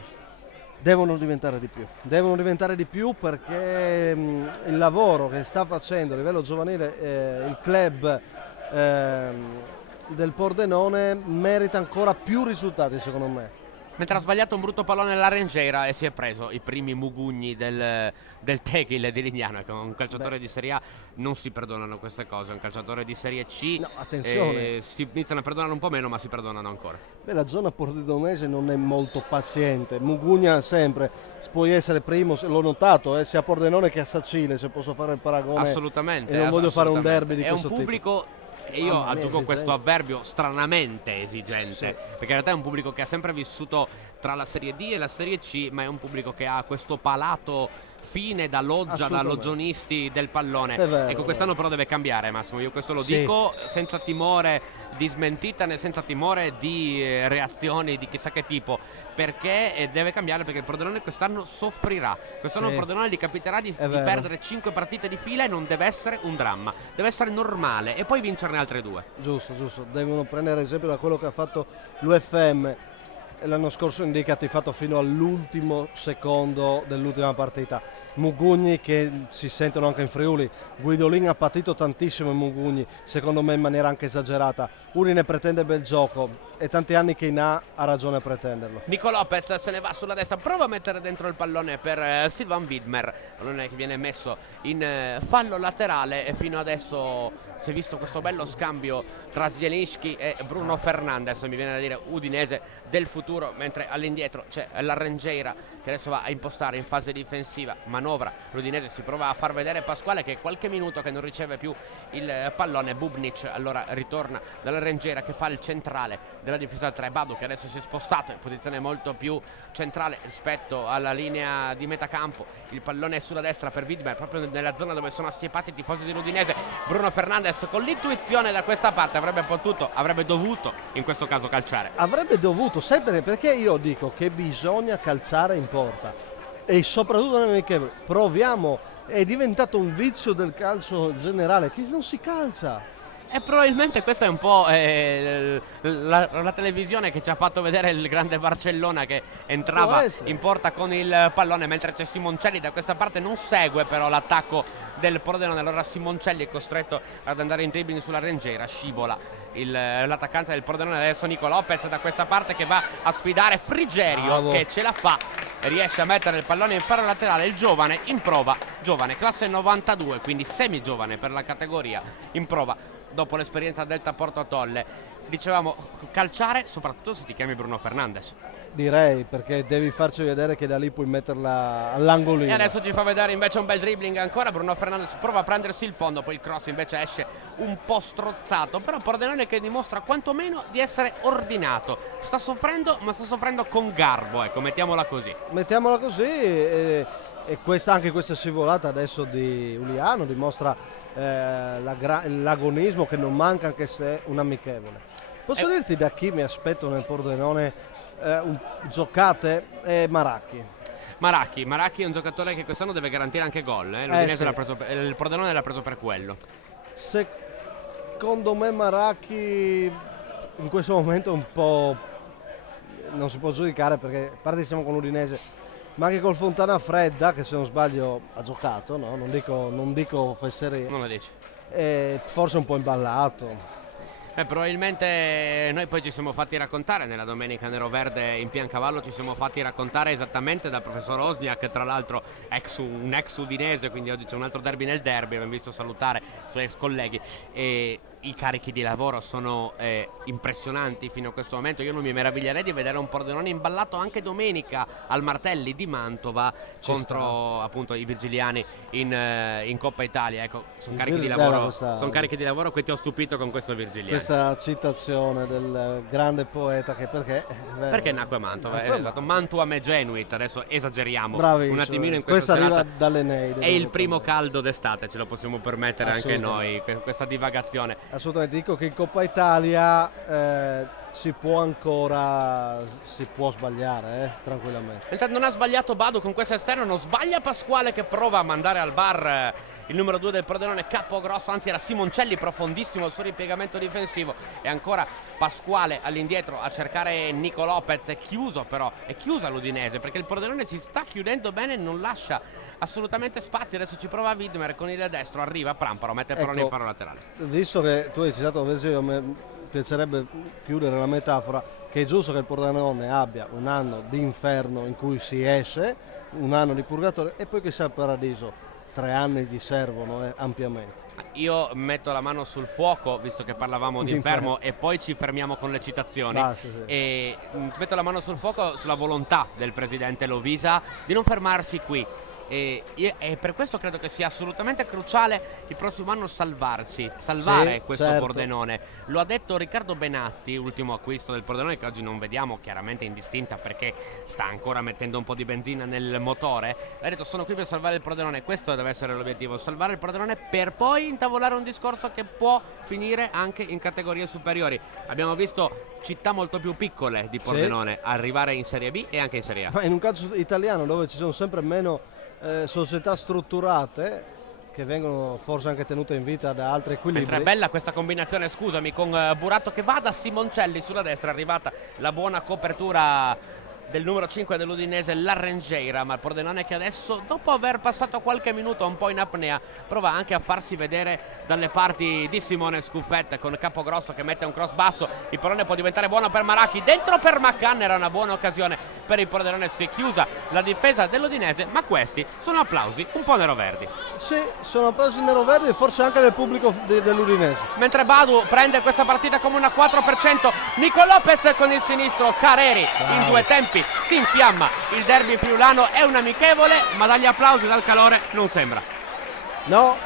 devono diventare di più perché il lavoro che sta facendo a livello giovanile il club del Pordenone merita ancora più risultati, secondo me. Mentre ha sbagliato un brutto pallone alla Rengera e si è preso i primi mugugni del Tegil di Lignano, che un calciatore di Serie A non si perdonano queste cose, un calciatore di Serie C no, attenzione, si iniziano a perdonare un po' meno, ma si perdonano ancora. Beh, la zona pordenonese non è molto paziente, Mugugna sempre, puoi essere primo, l'ho notato, sia a Pordenone che a Sacile, se posso fare il paragone. Assolutamente. E non voglio fare un derby di è questo un pubblico tipo. E io aggiungo questo avverbio, stranamente esigente, perché in realtà è un pubblico che ha sempre vissuto tra la Serie D e la Serie C, ma è un pubblico che ha questo palato fine da loggia, da loggionisti del pallone. Ecco, quest'anno però deve cambiare, Massimo, io questo lo dico senza timore di smentita né senza timore di reazioni di chissà che tipo, perché deve cambiare, perché il Pordenone quest'anno soffrirà. Quest'anno il Pordenone gli capiterà di perdere 5 partite di fila e non deve essere un dramma, deve essere normale e poi vincerne altre 2. Giusto, devono prendere esempio da quello che ha fatto l'UFM l'anno scorso, indicati fatto fino all'ultimo secondo dell'ultima partita. Mugugni che si sentono anche in Friuli, Guidolin ha patito tantissimo in Mugugni, secondo me in maniera anche esagerata. Udine pretende bel gioco e tanti anni che in A ha ragione a pretenderlo. Nico Lopez se ne va sulla destra, prova a mettere dentro il pallone per Silvan Widmer, pallone che viene messo in fallo laterale e fino adesso si è visto questo bello scambio tra Zielinski e Bruno Fernandes, mi viene da dire udinese del futuro, mentre all'indietro c'è la Rengera che adesso va a impostare in fase difensiva, manovra l'udinese, si prova a far vedere Pasquale che qualche minuto che non riceve più il pallone. Bubnic allora ritorna dalla Rengera che fa il centrale della difesa 3, Badu che adesso si è spostato in posizione molto più centrale rispetto alla linea di metacampo, il pallone è sulla destra per Widmer, proprio nella zona dove sono assiepati i tifosi dell'Udinese. Bruno Fernandes con l'intuizione da questa parte avrebbe dovuto in questo caso calciare. Avrebbe dovuto, sempre perché io dico che bisogna calciare in porta e soprattutto nell'amichevole. Proviamo, è diventato un vizio del calcio generale che non si calcia. E probabilmente questa è un po' la televisione che ci ha fatto vedere il grande Barcellona che entrava in porta con il pallone, mentre c'è Simoncelli da questa parte, non segue però l'attacco del Pordenone. Allora Simoncelli è costretto ad andare in dribbling sulla Rengera, scivola l'attaccante del Pordenone, adesso Nico Lopez da questa parte che va a sfidare Frigerio, che ce la fa, riesce a mettere il pallone in fallo laterale. Il giovane in prova, giovane classe 92, quindi semi giovane per la categoria, in prova dopo l'esperienza del Porto Tolle. Dicevamo calciare soprattutto se ti chiami Bruno Fernandes. Direi, perché devi farci vedere che da lì puoi metterla all'angolino. E adesso ci fa vedere invece un bel dribbling ancora. Bruno Fernandes prova a prendersi il fondo, poi il cross invece esce un po' strozzato, però Pordenone che dimostra quantomeno di essere ordinato. Sta soffrendo, ma sta soffrendo con garbo, ecco, mettiamola così. Mettiamola così e anche questa scivolata adesso di Uliano dimostra l'agonismo che non manca, anche se un amichevole. Posso dirti da chi mi aspetto nel Pordenone giocate? Maracchi. Maracchi è un giocatore che quest'anno deve garantire anche gol. L'Udinese l'ha preso il Pordenone l'ha preso per quello. Secondo me Maracchi in questo momento è un po', non si può giudicare perché a parte siamo con l'Udinese, ma anche col Fontana Fredda che se non sbaglio ha giocato, no? Non dico fesserie. Non lo dici. Forse un po' imballato. Probabilmente noi poi ci siamo fatti raccontare nella domenica nero-verde in Piancavallo, ci siamo fatti raccontare esattamente dal professor Osniak, tra l'altro un ex udinese, quindi oggi c'è un altro derby nel derby, abbiamo visto salutare i suoi ex colleghi, e i carichi di lavoro sono impressionanti fino a questo momento.Io non mi meraviglierei di vedere un Pordenone imballato anche domenica al Martelli di Mantova contro appunto i Virgiliani in Coppa Italia. Ecco, sono carichi di lavoro. Sono carichi di lavoro che ti ho stupito con questo Virgiliani. Questa citazione del grande poeta che perché nacque a Mantova? È stato Mantua me genuit, adesso esageriamo bravissimo, un attimino in questa arriva serata. dall'Eneide. È il primo caldo d'estate, ce lo possiamo permettere anche noi, questa divagazione. Assolutamente, dico che in Coppa Italia si può sbagliare tranquillamente. Intanto non ha sbagliato Badu con questo esterno, non sbaglia Pasquale che prova a mandare al bar il numero 2 del Pordenone, Capogrosso, anzi era Simoncelli, profondissimo il suo ripiegamento difensivo, e ancora Pasquale all'indietro a cercare Nico Lopez. È chiusa l'Udinese, perché il Pordenone si sta chiudendo bene e non lascia assolutamente spazio. Adesso ci prova Widmer con il destro, arriva Pramparo, mette però in faro laterale. Visto che tu hai citato Veseo, mi piacerebbe chiudere la metafora che è giusto che il Pordenone abbia un anno di inferno in cui si esce, un anno di purgatorio, e poi che sia il paradiso. 3 anni gli servono ampiamente. Io metto la mano sul fuoco, visto che parlavamo di inferno, e poi ci fermiamo con le citazioni. Sì. E metto la mano sul fuoco sulla volontà del presidente Lovisa di non fermarsi qui. E per questo credo che sia assolutamente cruciale il prossimo anno salvare questo Pordenone. Lo ha detto Riccardo Benatti, ultimo acquisto del Pordenone, che oggi non vediamo chiaramente indistinta perché sta ancora mettendo un po' di benzina nel motore. Ha detto: sono qui per salvare il Pordenone, questo deve essere l'obiettivo, salvare il Pordenone per poi intavolare un discorso che può finire anche in categorie superiori. Abbiamo visto città molto più piccole di Pordenone arrivare in Serie B e anche in Serie A. Ma in un calcio italiano dove ci sono sempre meno società strutturate, che vengono forse anche tenute in vita da altri equilibri. Mentre è bella questa combinazione, scusami, con Burato che va da Simoncelli sulla destra, è arrivata la buona copertura del numero 5 dell'Udinese, Larrengeira, ma il Pordenone che adesso, dopo aver passato qualche minuto un po' in apnea, prova anche a farsi vedere dalle parti di Simone Scuffetta, con Capogrosso che mette un cross basso. Il pallone può diventare buono per Maracchi, dentro per Maccan, era una buona occasione per il Pordenone. Si è chiusa la difesa dell'Udinese, ma questi sono applausi un po' neroverdi. Sì, sono applausi neroverdi e forse anche del pubblico dell'Udinese. Mentre Badu prende questa partita come una 4%, Nico Lopez con il sinistro, Careri in 2 tempi si infiamma. Il derby friulano è un amichevole, ma dagli applausi, dal calore non sembra. No,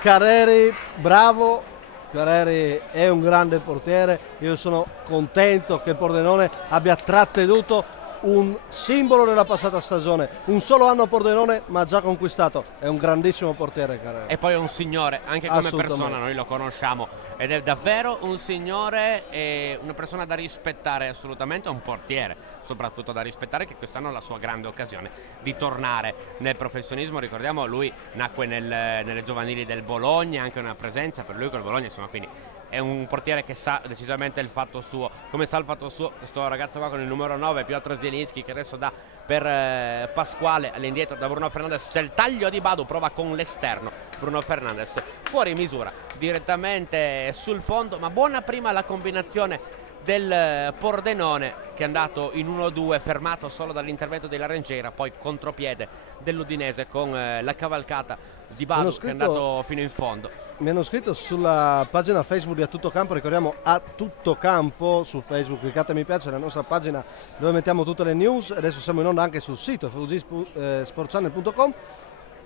Careri bravo, Careri è un grande portiere. Io sono contento che il Pordenone abbia trattenuto un simbolo della passata stagione, un solo anno a Pordenone ma già conquistato. È un grandissimo portiere Careri. E poi è un signore, anche come persona, noi lo conosciamo ed è davvero un signore e una persona da rispettare, assolutamente un portiere soprattutto da rispettare, che quest'anno ha la sua grande occasione di tornare nel professionismo. Ricordiamo, lui nacque nelle giovanili del Bologna, anche una presenza per lui col Bologna, insomma, quindi è un portiere che sa decisamente il fatto suo. Come sa il fatto suo questo ragazzo qua con il numero 9, Piotr Zielinski, che adesso dà per Pasquale all'indietro da Bruno Fernandes. C'è il taglio di Badu, prova con l'esterno Bruno Fernandes, fuori misura direttamente sul fondo, ma buona prima la combinazione del Pordenone, che è andato in 1-2, fermato solo dall'intervento della Larrengeira, poi contropiede dell'Udinese con la cavalcata di Badu, che è andato fino in fondo. Mi hanno scritto sulla pagina Facebook di A Tutto Campo, ricordiamo A Tutto Campo su Facebook, cliccate mi piace, la nostra pagina dove mettiamo tutte le news. Adesso siamo in onda anche sul sito fvgsportchannel.com.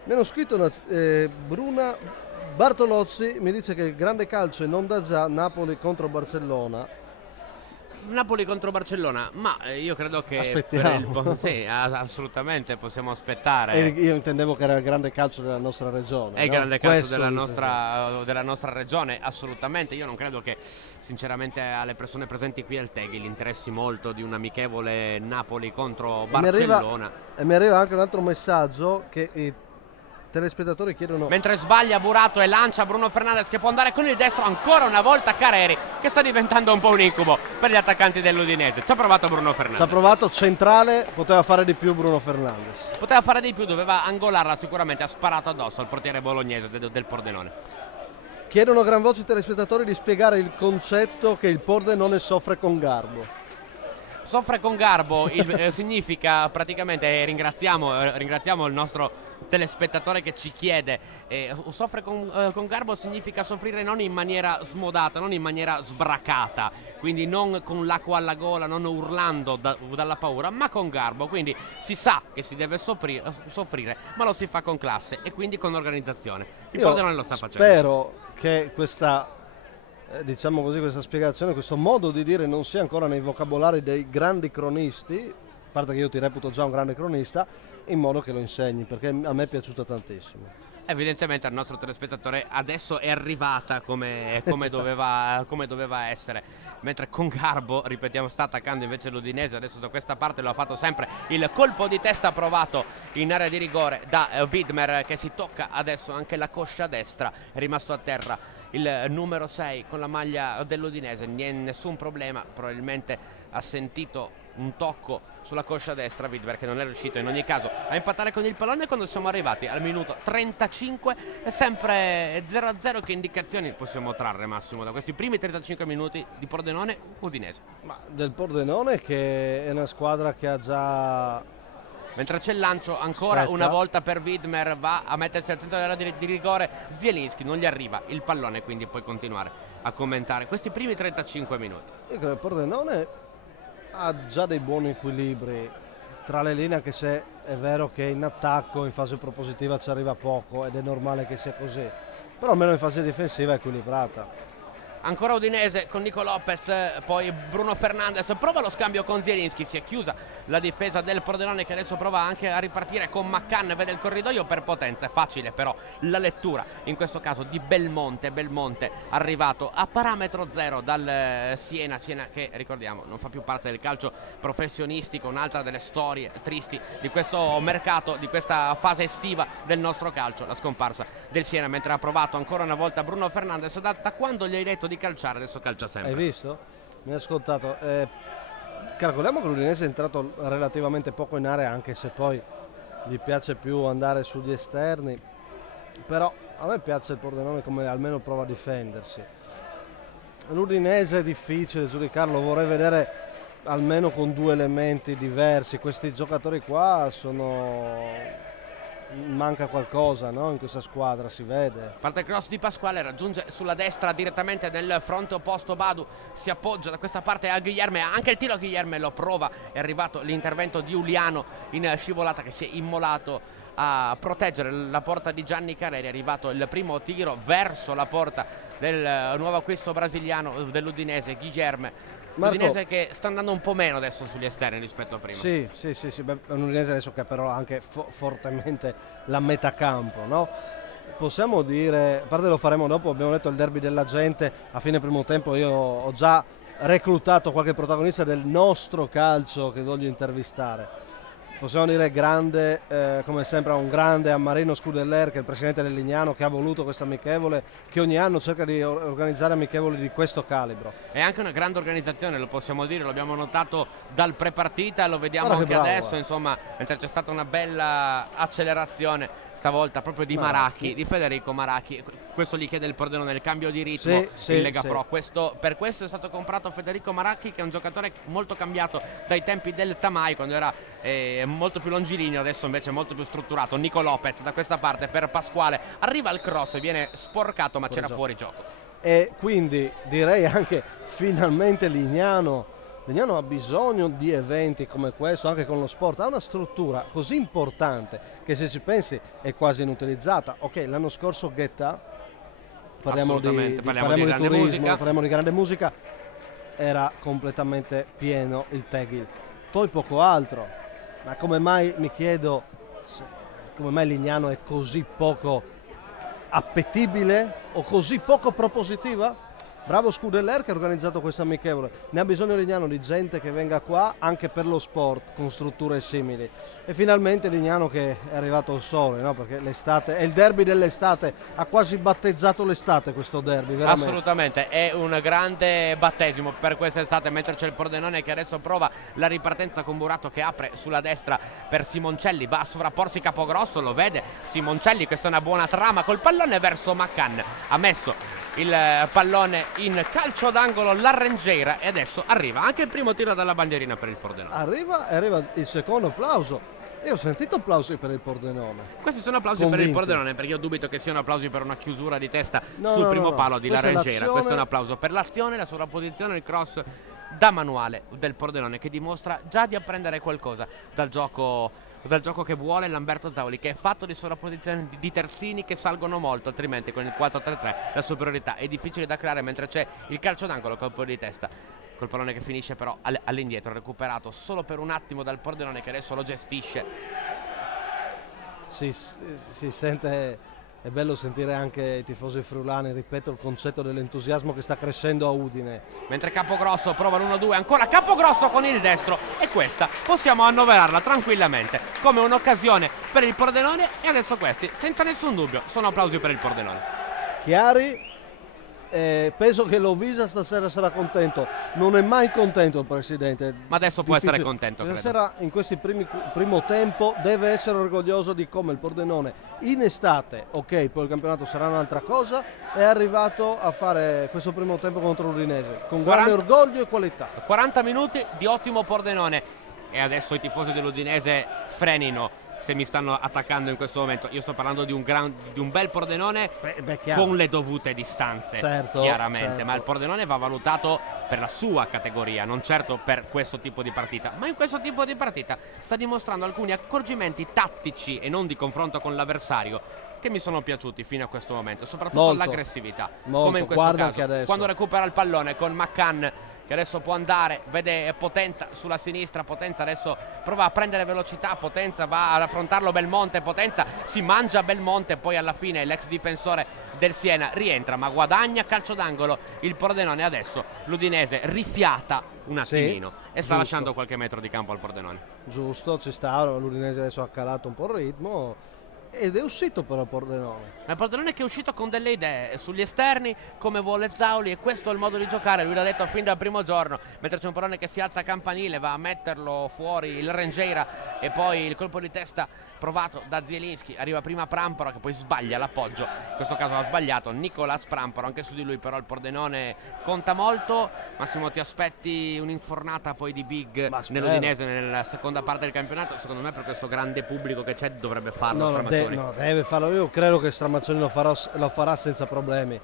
Mi hanno scritto Bruna Bartolozzi, mi dice che il grande calcio in onda già, Napoli contro Barcellona. Napoli contro Barcellona, ma io credo che aspettiamo. Sì, assolutamente possiamo aspettare. Io intendevo che era il grande calcio della nostra regione. È il grande calcio della nostra regione, assolutamente. Io non credo che sinceramente alle persone presenti qui al Teghi gli interessi molto di un amichevole Napoli contro Barcellona. E mi arriva anche un altro messaggio che i telespettatori chiedono. Mentre sbaglia Burato e lancia Bruno Fernandes, che può andare con il destro ancora una volta Careri, che sta diventando un po' un incubo per gli attaccanti dell'Udinese. Ci ha provato Bruno Fernandes. Ci ha provato centrale, poteva fare di più Bruno Fernandes. Poteva fare di più, doveva angolarla sicuramente, ha sparato addosso al portiere bolognese del Pordenone. Chiedono a gran voce i telespettatori di spiegare il concetto che il Pordenone soffre con garbo. Soffre con garbo significa praticamente, ringraziamo il nostro telespettatore che ci chiede, soffre con garbo significa soffrire non in maniera smodata, non in maniera sbracata, quindi non con l'acqua alla gola, non urlando dalla paura, ma con garbo, quindi si sa che si deve soffrire, ma lo si fa con classe e quindi con organizzazione. Il Pordenone lo sta facendo. Spero che questa, diciamo così, questa spiegazione, questo modo di dire non sia ancora nei vocabolari dei grandi cronisti, a parte che io ti reputo già un grande cronista, in modo che lo insegni, perché a me è piaciuta tantissimo. Evidentemente al nostro telespettatore adesso è arrivata come doveva essere, mentre con garbo, ripetiamo, sta attaccando invece l'Udinese. Adesso da questa parte lo ha fatto sempre il colpo di testa provato in area di rigore da Widmer, che si tocca adesso anche la coscia destra, è rimasto a terra il numero 6 con la maglia dell'Udinese, nessun problema, probabilmente ha sentito un tocco sulla coscia destra Widmer, che non è riuscito in ogni caso a impattare con il pallone. Quando siamo arrivati al minuto 35 è sempre 0-0. Che indicazioni possiamo trarre, Massimo, da questi primi 35 minuti di Pordenone Udinese? Ma del Pordenone, che è una squadra che ha già... Mentre c'è il lancio ancora una volta per Widmer, va a mettersi al centro dell'area di rigore Zielinski, non gli arriva il pallone, quindi puoi continuare a commentare questi primi 35 minuti. Io credo che il Pordenone ha già dei buoni equilibri tra le linee, anche se è vero che in attacco, in fase propositiva ci arriva poco ed è normale che sia così, però almeno in fase difensiva è equilibrata. Ancora Udinese con Nico Lopez, poi Bruno Fernandes, prova lo scambio con Zielinski, si è chiusa la difesa del Pordenone, che adesso prova anche a ripartire con McCann, vede il corridoio per Potenza, è facile però la lettura in questo caso di Belmonte arrivato a parametro zero dal Siena che ricordiamo non fa più parte del calcio professionistico, un'altra delle storie tristi di questo mercato, di questa fase estiva del nostro calcio, la scomparsa del Siena, mentre ha provato ancora una volta Bruno Fernandes. Da quando gli hai detto di calciare, adesso calcia sempre. Hai visto? Mi hai ascoltato. Calcoliamo che l'Udinese è entrato relativamente poco in area, anche se poi gli piace più andare sugli esterni, però a me piace il Pordenone come almeno prova a difendersi. L'Udinese è difficile giudicarlo, vorrei vedere almeno con due elementi diversi. Questi giocatori qua manca qualcosa, no? In questa squadra si vede. Parte il cross di Pasquale, raggiunge sulla destra direttamente nel fronte opposto Badu, si appoggia da questa parte a Guilherme, anche il tiro a Guilherme lo prova, è arrivato l'intervento di Uliano in scivolata, che si è immolato a proteggere la porta di Gianni Careri. È arrivato il primo tiro verso la porta del nuovo acquisto brasiliano dell'Udinese, Guilherme. L'Udinese che sta andando un po' meno adesso sugli esterni rispetto a prima. Sì. Beh, è un Udinese adesso che però anche fortemente la metacampo, no? Possiamo dire, a parte lo faremo dopo, abbiamo detto il derby della gente, a fine primo tempo io ho già reclutato qualche protagonista del nostro calcio che voglio intervistare. Possiamo dire grande, come sempre un grande a Marino Scudeller, che è il presidente del Lignano, che ha voluto questa amichevole, che ogni anno cerca di organizzare amichevoli di questo calibro. È anche una grande organizzazione, lo possiamo dire, lo abbiamo notato dal pre-partita, lo vediamo anche bravo, adesso, insomma, mentre c'è stata una bella accelerazione stavolta proprio di Maracchi, di Federico Maracchi. Questo gli chiede il Pordenone nel cambio di ritmo in Lega Pro. Per questo è stato comprato Federico Maracchi, che è un giocatore molto cambiato dai tempi del Tamai, quando era molto più longilineo, adesso invece è molto più strutturato. Nico Lopez da questa parte per Pasquale, arriva il cross e viene sporcato, ma c'era fuori gioco. E quindi direi anche finalmente Lignano ha bisogno di eventi come questo, anche con lo sport. Ha una struttura così importante che, se ci pensi, è quasi inutilizzata. Ok, l'anno scorso Ghetta, parliamo di turismo, parliamo di grande musica, era completamente pieno il Tegil, poi poco altro. Ma come mai, mi chiedo, come mai Lignano è così poco appetibile o così poco propositiva? Bravo Scudeller che ha organizzato questa amichevole. Ne ha bisogno Lignano di gente che venga qua anche per lo sport, con strutture simili. E finalmente Lignano che è arrivato il sole, no? Perché l'estate è il derby dell'estate, ha quasi battezzato l'estate questo derby, veramente. Assolutamente, è un grande battesimo per quest'estate, mentre c'è il Pordenone che adesso prova la ripartenza con Burato, che apre sulla destra per Simoncelli, va a sovrapporsi Capogrosso, lo vede Simoncelli, questa è una buona trama col pallone verso McCann, ha messo il pallone in calcio d'angolo l'Arrengeira e adesso arriva anche il primo tiro dalla bandierina per il Pordenone. Arriva il secondo applauso. Io ho sentito applausi per il Pordenone. Questi sono applausi per Convinti. il Pordenone, perché io dubito che siano applausi per una chiusura di testa No, sul no, primo no. palo di Questa è Larangera. l'azione. Questo è un applauso per l'azione, la sovrapposizione, il cross da manuale del Pordenone, che dimostra già di apprendere qualcosa dal gioco che vuole Lamberto Zauli, che è fatto di sovrapposizioni di terzini che salgono molto, altrimenti con il 4-3-3 la superiorità è difficile da creare, mentre c'è il calcio d'angolo, colpo di testa, col pallone che finisce però all'indietro, recuperato solo per un attimo dal Pordenone, che adesso lo gestisce. Si sente, è bello sentire anche i tifosi friulani, ripeto, il concetto dell'entusiasmo che sta crescendo a Udine. Mentre Capogrosso prova l'1-2, ancora Capogrosso con il destro, e questa possiamo annoverarla tranquillamente come un'occasione per il Pordenone. E adesso questi, senza nessun dubbio, sono applausi per il Pordenone. Chiari, penso che Lovisa stasera sarà contento, non è mai contento il presidente. Ma adesso può essere Difficile. contento, credo. Stasera in questi primo tempo deve essere orgoglioso di come il Pordenone in estate, ok, poi il campionato sarà un'altra cosa, è arrivato a fare questo primo tempo contro l'Udinese con grande 40 orgoglio e qualità. 40 minuti di ottimo Pordenone, e adesso i tifosi dell'Udinese frenino se mi stanno attaccando in questo momento. Io sto parlando di un bel Pordenone Chiaro. con le dovute distanze, Certo, chiaramente, certo. ma il Pordenone va valutato per la sua categoria, non certo per questo tipo di partita. Ma in questo tipo di partita sta dimostrando alcuni accorgimenti tattici e non di confronto con l'avversario che mi sono piaciuti fino a questo momento, soprattutto Molto. l'aggressività, Molto. come in questo Guarda caso, che adesso. quando recupera il pallone con McCann, che adesso può andare, vede Potenza sulla sinistra, Potenza adesso prova a prendere velocità, Potenza va ad affrontarlo Belmonte, Potenza si mangia Belmonte, poi alla fine l'ex difensore del Siena rientra, ma guadagna calcio d'angolo il Pordenone. Adesso l'Udinese rifiata un attimino e sta giusto. lasciando qualche metro di campo al Pordenone. Giusto, ci sta, l'Udinese adesso ha calato un po' il ritmo ed è uscito però il Pordenone. Ma il Pordenone che è uscito con delle idee sugli esterni, come vuole Zauli, e questo è il modo di giocare, lui l'ha detto fin dal primo giorno, mentre c'è un pallone che si alza a campanile, va a metterlo fuori il Rangeira, e poi il colpo di testa provato da Zielinski, arriva prima Pramparo che poi sbaglia l'appoggio, in questo caso ha sbagliato Nicolas Pramparo, anche su di lui però il Pordenone conta molto. Massimo, ti aspetti un'infornata poi di Big nell'Udinese nella seconda parte del campionato? Secondo me per questo grande pubblico che c'è dovrebbe farlo Stramaccioni. No, deve farlo, io credo che Stramaccioni lo farà senza problemi.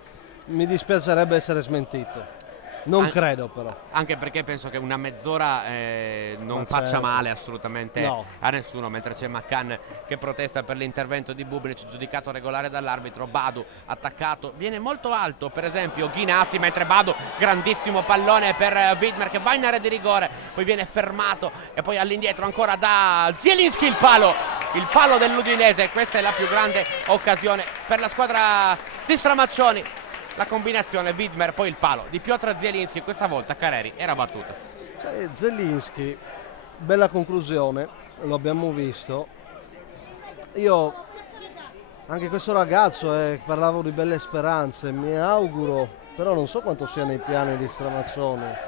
Mi dispiacerebbe essere smentito. Non credo però. Anche perché penso che una mezz'ora non faccia certo. male assolutamente No. a nessuno, mentre c'è McCann che protesta per l'intervento di Bubnic, giudicato regolare dall'arbitro. Badu attaccato, viene molto alto per esempio Ghinassi, mentre Badu, grandissimo pallone per Widmer che va in area di rigore, poi viene fermato e poi all'indietro ancora da Zielinski, il palo dell'Udinese. Questa è la più grande occasione per la squadra di Stramaccioni. La combinazione Widmer, poi il palo di Piotr Zielinski, questa volta Careri era battuto. Zielinski, bella conclusione, lo abbiamo visto. Io, anche questo ragazzo, parlavo di belle speranze, mi auguro, però non so quanto sia nei piani di Stramaccioni.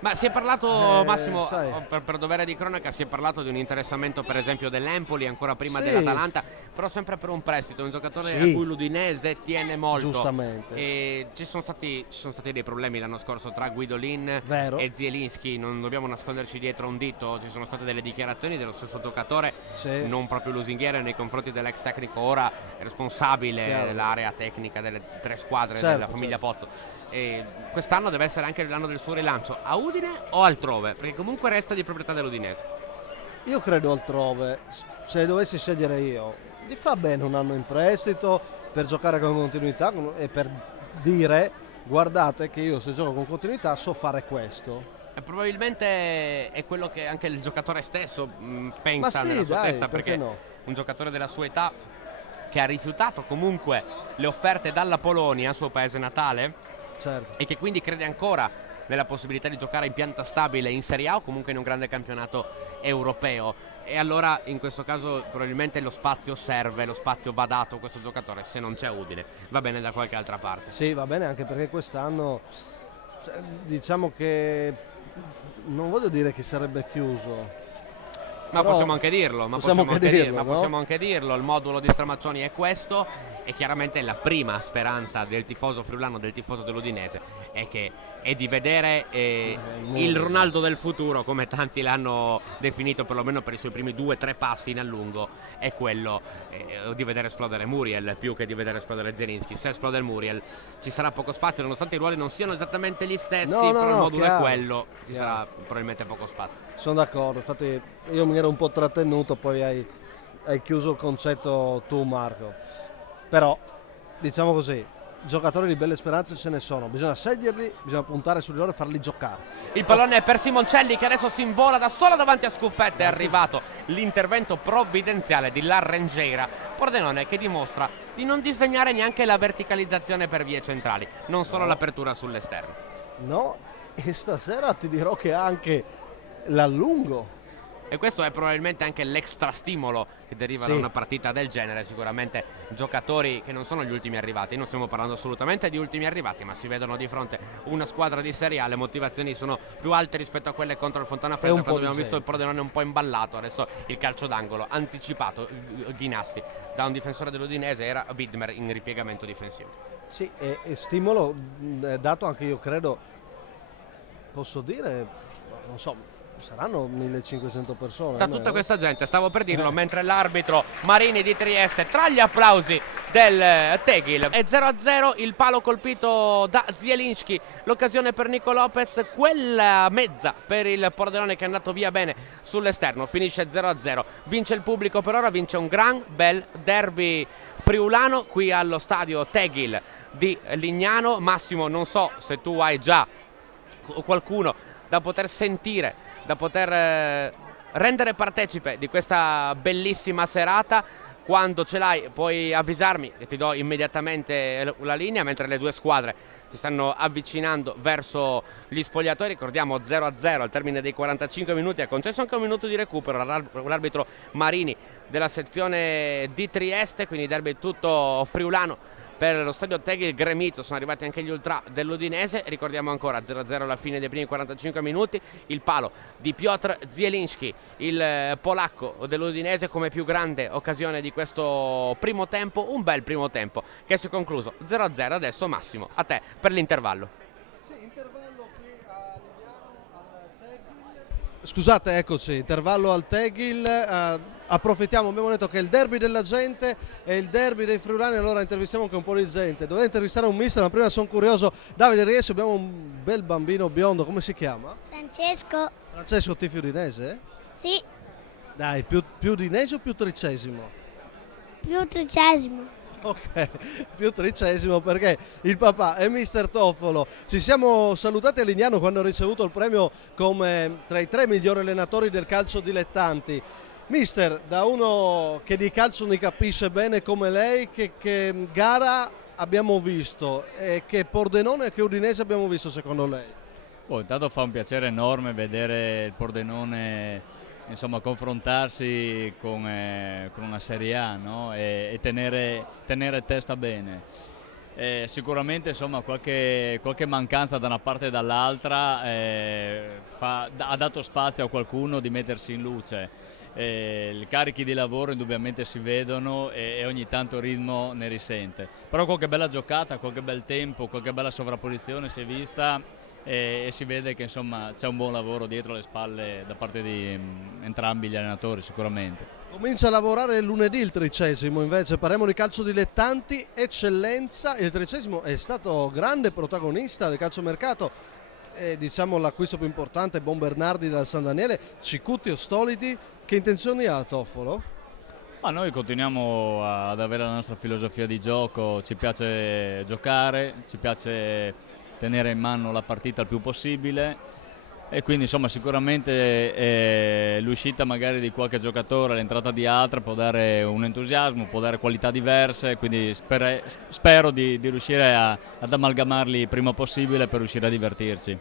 Ma si è parlato, Massimo, sai. per dovere di cronaca, si è parlato di un interessamento per esempio dell'Empoli, ancora prima Sì. dell'Atalanta, però sempre per un prestito, un giocatore Sì. a cui l'Udinese tiene molto. Giustamente. E ci sono stati dei problemi l'anno scorso tra Guidolin Vero. e Zielinski, non dobbiamo nasconderci dietro un dito, ci sono state delle dichiarazioni dello stesso giocatore, Sì. non proprio lusinghiere, nei confronti dell'ex tecnico, ora responsabile Chiaro. dell'area tecnica delle tre squadre Certo, della famiglia certo. Pozzo. E quest'anno deve essere anche l'anno del suo rilancio, a Udine o altrove, perché comunque resta di proprietà dell'Udinese. Io credo altrove, se dovessi scegliere io, gli fa bene un anno in prestito per giocare con continuità e per dire guardate che io se gioco con continuità so fare questo. E probabilmente è quello che anche il giocatore stesso pensa Ma sì, nella sua dai, testa, perché perché no? un giocatore della sua età che ha rifiutato comunque le offerte dalla Polonia, suo paese natale, Certo. e che quindi crede ancora nella possibilità di giocare in pianta stabile in Serie A o comunque in un grande campionato europeo. E allora in questo caso probabilmente lo spazio serve, lo spazio va dato a questo giocatore, se non c'è Udine va bene da qualche altra parte. Sì, va bene anche perché quest'anno diciamo che non voglio dire che sarebbe chiuso. Ma Però possiamo anche dirlo, possiamo anche dirlo, no? possiamo anche dirlo, il modulo di Stramaccioni è questo e chiaramente la prima speranza del tifoso friulano, del tifoso dell'Udinese è di vedere il Ronaldo del futuro, come tanti l'hanno definito, perlomeno per i suoi primi 2-3 passi in allungo, è quello di vedere esplodere Muriel più che di vedere esplodere Zielinski. Se esplode il Muriel ci sarà poco spazio, nonostante i ruoli non siano esattamente gli stessi, però il modulo è quello, ci sarà probabilmente poco spazio. Sono d'accordo, infatti io mi ero un po' trattenuto, poi hai chiuso il concetto tu, Marco. Però, diciamo così, giocatori di belle speranze ce ne sono, bisogna sceglierli, bisogna puntare su di loro e farli giocare. Il pallone è per Simoncelli, che adesso si invola da solo davanti a Scuffetta. È arrivato l'intervento provvidenziale di Larrengeira. Pordenone che dimostra di non disegnare neanche la verticalizzazione per vie centrali, non solo l'apertura sull'esterno. No, e stasera ti dirò che anche l'allungo. E questo è probabilmente anche l'extra stimolo che deriva da una partita del genere. Sicuramente giocatori che non sono gli ultimi arrivati, non stiamo parlando assolutamente di ultimi arrivati, ma si vedono di fronte una squadra di Serie A, le motivazioni sono più alte rispetto a quelle contro il Fontana Fredda, quando abbiamo visto il Pordenone un po' imballato. Adesso il calcio d'angolo anticipato, Ghinassi, da un difensore dell'Udinese, era Widmer in ripiegamento difensivo. Sì, e stimolo dato anche, io credo, posso dire, non so, saranno 1500 persone. Da tutta questa gente, stavo per dirlo, mentre l'arbitro Marini di Trieste, tra gli applausi del Tegil, è 0-0, il palo colpito da Zielinski, l'occasione per Nico Lopez, quella mezza per il Pordenone che è andato via bene sull'esterno, finisce 0-0, vince il pubblico per ora, vince un gran bel derby friulano qui allo stadio Tegil di Lignano. Massimo, non so se tu hai già qualcuno da poter sentire, da poter rendere partecipe di questa bellissima serata. Quando ce l'hai puoi avvisarmi e ti do immediatamente la linea, mentre le due squadre si stanno avvicinando verso gli spogliatoi. Ricordiamo 0-0 al termine dei 45 minuti, ha concesso anche un minuto di recupero l'arbitro Marini della sezione di Trieste, quindi derby tutto friulano per lo stadio Tegil gremito. Sono arrivati anche gli ultra dell'Udinese. Ricordiamo ancora 0-0 alla fine dei primi 45 minuti, il palo di Piotr Zielinski, il polacco dell'Udinese, come più grande occasione di questo primo tempo, un bel primo tempo che si è concluso 0-0. Adesso Massimo, a te per l'intervallo. Scusate, eccoci, intervallo al Tegil, approfittiamo, abbiamo detto che è il derby della gente e il derby dei friulani, allora intervistiamo anche un po' di gente. Dovete intervistare un mister, ma prima sono curioso. Davide Riesci, abbiamo un bel bambino biondo, come si chiama? Francesco. Francesco, tifi udinese? Sì, Dai, più udinese o più tricesimo? più tredicesimo. Ok, più tricesimo, perché il papà è mister Toffolo. Ci siamo salutati a Lignano quando ho ricevuto il premio come tra i 3 migliori allenatori del calcio dilettanti. Mister, da uno che di calcio ne capisce bene come lei, che gara abbiamo visto e che Pordenone e che Udinese abbiamo visto secondo lei? Intanto fa un piacere enorme vedere il Pordenone, insomma, confrontarsi con una Serie A, no? e tenere testa bene. Sicuramente, insomma, qualche mancanza da una parte e dall'altra ha dato spazio a qualcuno di mettersi in luce. I carichi di lavoro indubbiamente si vedono e ogni tanto il ritmo ne risente. Però qualche bella giocata, qualche bel tempo, qualche bella sovrapposizione si è vista. E si vede che, insomma, c'è un buon lavoro dietro le spalle da parte di entrambi gli allenatori sicuramente. Comincia a lavorare lunedì il tricesimo, invece parliamo di calcio dilettanti, eccellenza. Il tricesimo è stato grande protagonista del calciomercato, e diciamo l'acquisto più importante, Bon Bernardi dal San Daniele, Cicutti o Stoliti. Che intenzioni ha Toffolo? Ma noi continuiamo ad avere la nostra filosofia di gioco, ci piace giocare, ci piace tenere in mano la partita il più possibile e quindi, insomma, sicuramente l'uscita magari di qualche giocatore, l'entrata di altri può dare un entusiasmo, può dare qualità diverse, quindi spero di riuscire ad amalgamarli il prima possibile per riuscire a divertirci.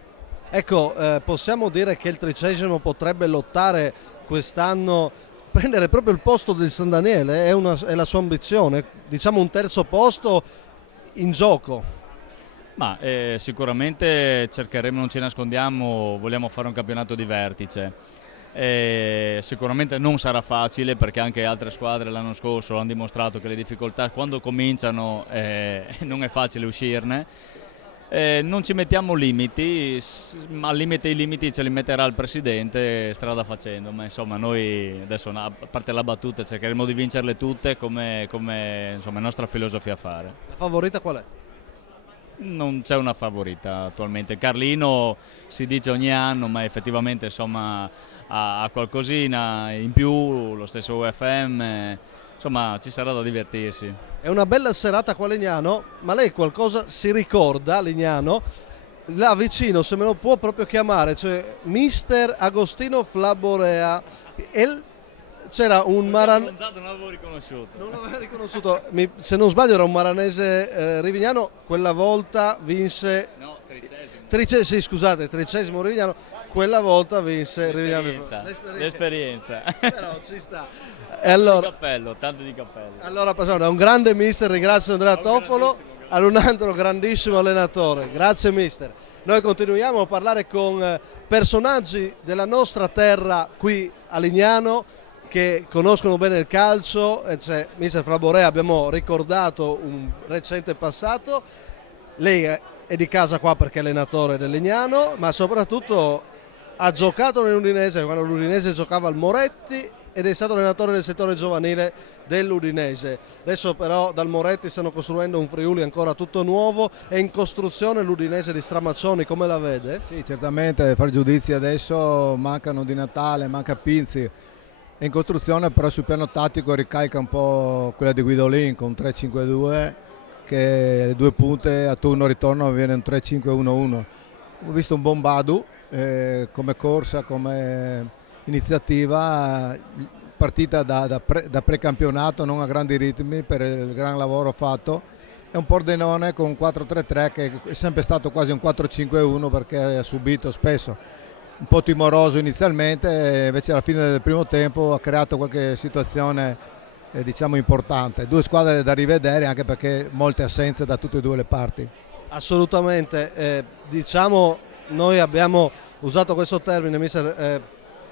Ecco, possiamo dire che il tricesimo potrebbe lottare quest'anno, prendere proprio il posto del San Daniele, è la sua ambizione, diciamo un terzo posto in gioco. Ma sicuramente cercheremo, non ci nascondiamo, vogliamo fare un campionato di vertice. Sicuramente non sarà facile, perché anche altre squadre l'anno scorso hanno dimostrato che le difficoltà quando cominciano non è facile uscirne. Non ci mettiamo limiti, ma al limite i limiti ce li metterà il presidente strada facendo, ma insomma noi adesso, a parte la battuta, cercheremo di vincerle tutte come insomma, è nostra filosofia fare. La favorita qual è? Non c'è una favorita attualmente. Carlino si dice ogni anno, ma effettivamente insomma ha qualcosina in più, lo stesso UFM, insomma ci sarà da divertirsi. È una bella serata qua a Legnano, ma lei qualcosa si ricorda a Legnano? Là vicino, se me lo può proprio chiamare, cioè Mister Agostino Flaborea. C'era un maranese. Non l'avevo riconosciuto. Non l'aveva riconosciuto, se non sbaglio era un maranese rivignano, quella volta vinse. No, tredicesimo. Sì, scusate, 13° rivignano, quella volta vinse Rivignano. L'esperienza. Però ci sta. E allora, tanto di cappello. allora passiamo da un grande mister, ringrazio Andrea Toffolo, ad un altro grandissimo allenatore. Grazie mister. Noi continuiamo a parlare con personaggi della nostra terra qui a Lignano che conoscono bene il calcio, e c'è mister Flaborea, abbiamo ricordato un recente passato. Lei è di casa qua perché è allenatore del Legnano, ma soprattutto ha giocato nell'Udinese quando l'Udinese giocava al Moretti ed è stato allenatore del settore giovanile dell'Udinese. Adesso però dal Moretti stanno costruendo un Friuli ancora tutto nuovo, è in costruzione l'Udinese di Stramaccioni, come la vede? Sì, certamente, fare giudizi adesso, mancano Di Natale, manca Pinzi, è in costruzione, però sul piano tattico ricalca un po' quella di Guidolin con 3-5-2, che 2 punte a turno ritorno viene un 3-5-1-1. Ho visto un buon Badu come corsa, come iniziativa, partita da precampionato, non a grandi ritmi per il gran lavoro fatto. È un Pordenone con un 4-3-3 che è sempre stato quasi un 4-5-1 perché ha subito spesso, un po' timoroso inizialmente, invece alla fine del primo tempo ha creato qualche situazione diciamo importante. 2 squadre da rivedere, anche perché molte assenze da tutte e 2 le parti. Assolutamente, diciamo noi abbiamo usato questo termine, mister,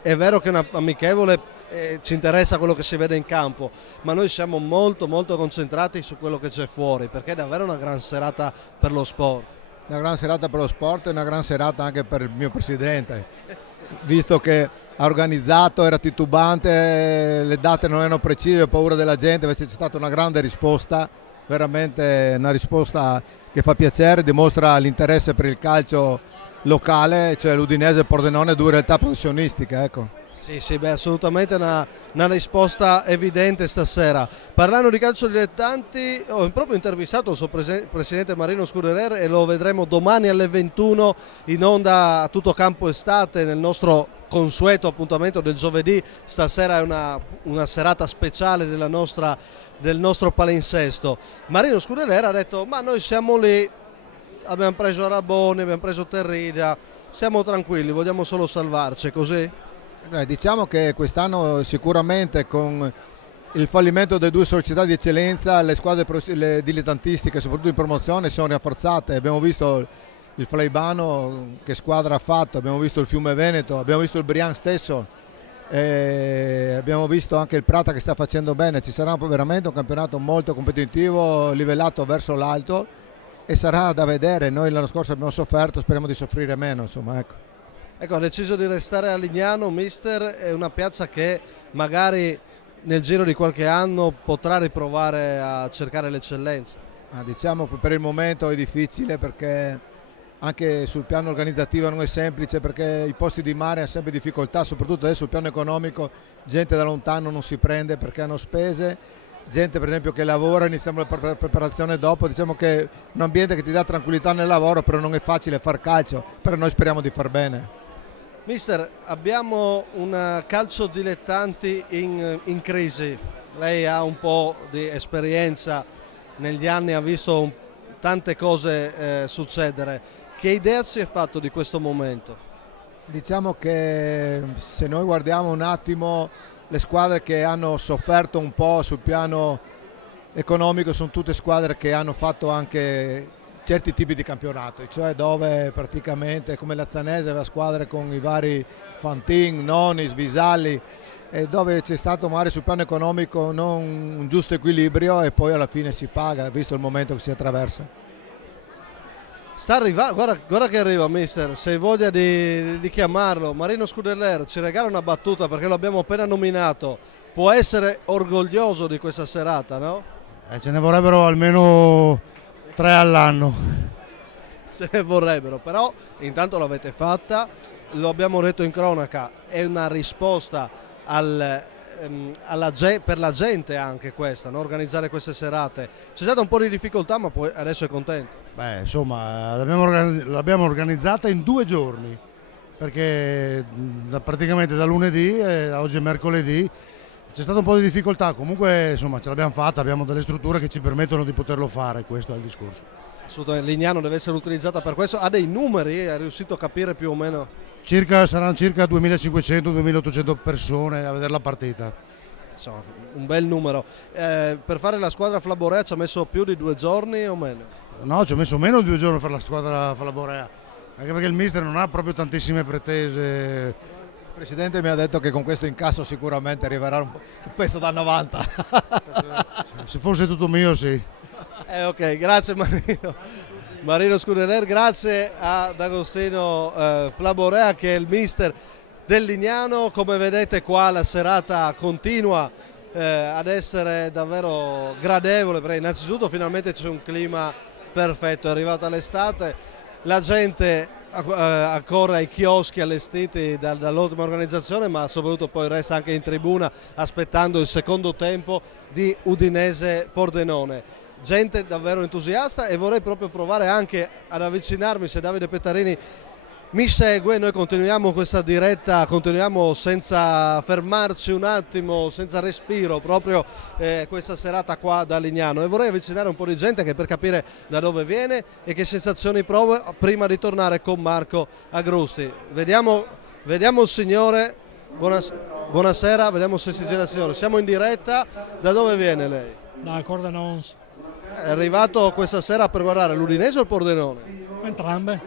è vero che è una amichevole, ci interessa quello che si vede in campo, ma noi siamo molto concentrati su quello che c'è fuori, perché è davvero una gran serata per lo sport. Una gran serata per lo sport e una gran serata anche per il mio presidente, visto che ha organizzato, era titubante, le date non erano precise, ho paura della gente, invece c'è stata una grande risposta, veramente una risposta che fa piacere, dimostra l'interesse per il calcio locale, cioè l'Udinese e Pordenone, 2 realtà professionistiche, ecco. Sì, beh, assolutamente una risposta evidente stasera. Parlando di calcio dilettanti, ho proprio intervistato il suo presidente Marino Scuderer e lo vedremo domani alle 21 in onda a tutto campo estate nel nostro consueto appuntamento del giovedì. Stasera è una serata speciale del nostro palinsesto. Marino Scuderer ha detto: ma noi siamo lì, abbiamo preso Raboni, abbiamo preso Terrida, siamo tranquilli, vogliamo solo salvarci, così? Diciamo che quest'anno sicuramente con il fallimento delle 2 società di eccellenza le squadre le dilettantistiche, soprattutto in promozione, sono rafforzate. Abbiamo visto il Flaibano che squadra ha fatto, abbiamo visto il Fiume Veneto, abbiamo visto il Brian stesso, abbiamo visto anche il Prata che sta facendo bene. Ci sarà veramente un campionato molto competitivo, livellato verso l'alto, e sarà da vedere. Noi l'anno scorso abbiamo sofferto, speriamo di soffrire meno, insomma, ecco. Ecco, ha deciso di restare a Lignano, mister, è una piazza che magari nel giro di qualche anno potrà riprovare a cercare l'eccellenza. Diciamo che per il momento è difficile, perché anche sul piano organizzativo non è semplice, perché i posti di mare hanno sempre difficoltà, soprattutto adesso sul piano economico, gente da lontano non si prende perché hanno spese, gente per esempio che lavora, iniziamo la preparazione dopo. Diciamo che è un ambiente che ti dà tranquillità nel lavoro, però non è facile far calcio, però noi speriamo di far bene. Mister, abbiamo un calcio dilettanti in crisi, lei ha un po' di esperienza, negli anni ha visto tante cose succedere, che idea si è fatto di questo momento? Diciamo che se noi guardiamo un attimo le squadre che hanno sofferto un po' sul piano economico, sono tutte squadre che hanno fatto anche certi tipi di campionati, cioè dove praticamente come la Zanese aveva squadre con i vari Fantin, Nonis, Visalli, e dove c'è stato magari sul piano economico non un giusto equilibrio e poi alla fine si paga, visto il momento che si attraversa. Sta arrivando, guarda che arriva mister, se hai voglia di chiamarlo. Marino Scudeller ci regala una battuta perché lo abbiamo appena nominato, può essere orgoglioso di questa serata, no? Ce ne vorrebbero almeno 3 all'anno. Se ne vorrebbero, però intanto l'avete fatta, lo abbiamo detto in cronaca, è una risposta per la gente anche questa, no? Organizzare queste serate. C'è stata un po' di difficoltà ma poi adesso è contento. Beh, insomma, l'abbiamo organizzata in 2 giorni, perché praticamente da lunedì e oggi è mercoledì. C'è stata un po' di difficoltà, comunque insomma ce l'abbiamo fatta, abbiamo delle strutture che ci permettono di poterlo fare, questo è il discorso. Assolutamente, Lignano deve essere utilizzata per questo, ha dei numeri, è riuscito a capire più o meno? Saranno circa 2500-2800 persone a vedere la partita. Insomma, un bel numero. Per fare la squadra Flaborea ci ha messo più di 2 giorni o meno? No, ci ho messo meno di 2 giorni per la squadra Flaborea, anche perché il mister non ha proprio tantissime pretese. Il Presidente mi ha detto che con questo incasso sicuramente arriverà un pezzo da 90. Se fosse tutto mio sì. Ok, grazie Marino Scudeller, grazie ad Agostino Flaborea che è il mister del Lignano. Come vedete qua la serata continua ad essere davvero gradevole, perché innanzitutto finalmente c'è un clima perfetto, è arrivata l'estate, la gente accorre ai chioschi allestiti dall'ottima organizzazione, ma soprattutto poi resta anche in tribuna aspettando il secondo tempo di Udinese Pordenone. Gente davvero entusiasta e vorrei proprio provare anche ad avvicinarmi, se Davide Pettarini mi segue. Noi continuiamo questa diretta, continuiamo senza fermarci un attimo, senza respiro, proprio questa serata qua da Lignano, e vorrei avvicinare un po' di gente che per capire da dove viene e che sensazioni prova prima di tornare con Marco Agrusti. Vediamo il signore, buonasera, vediamo se si gira il signore, siamo in diretta, da dove viene lei? Da Pordenone. È arrivato questa sera per guardare l'Udinese o il Pordenone? Entrambe.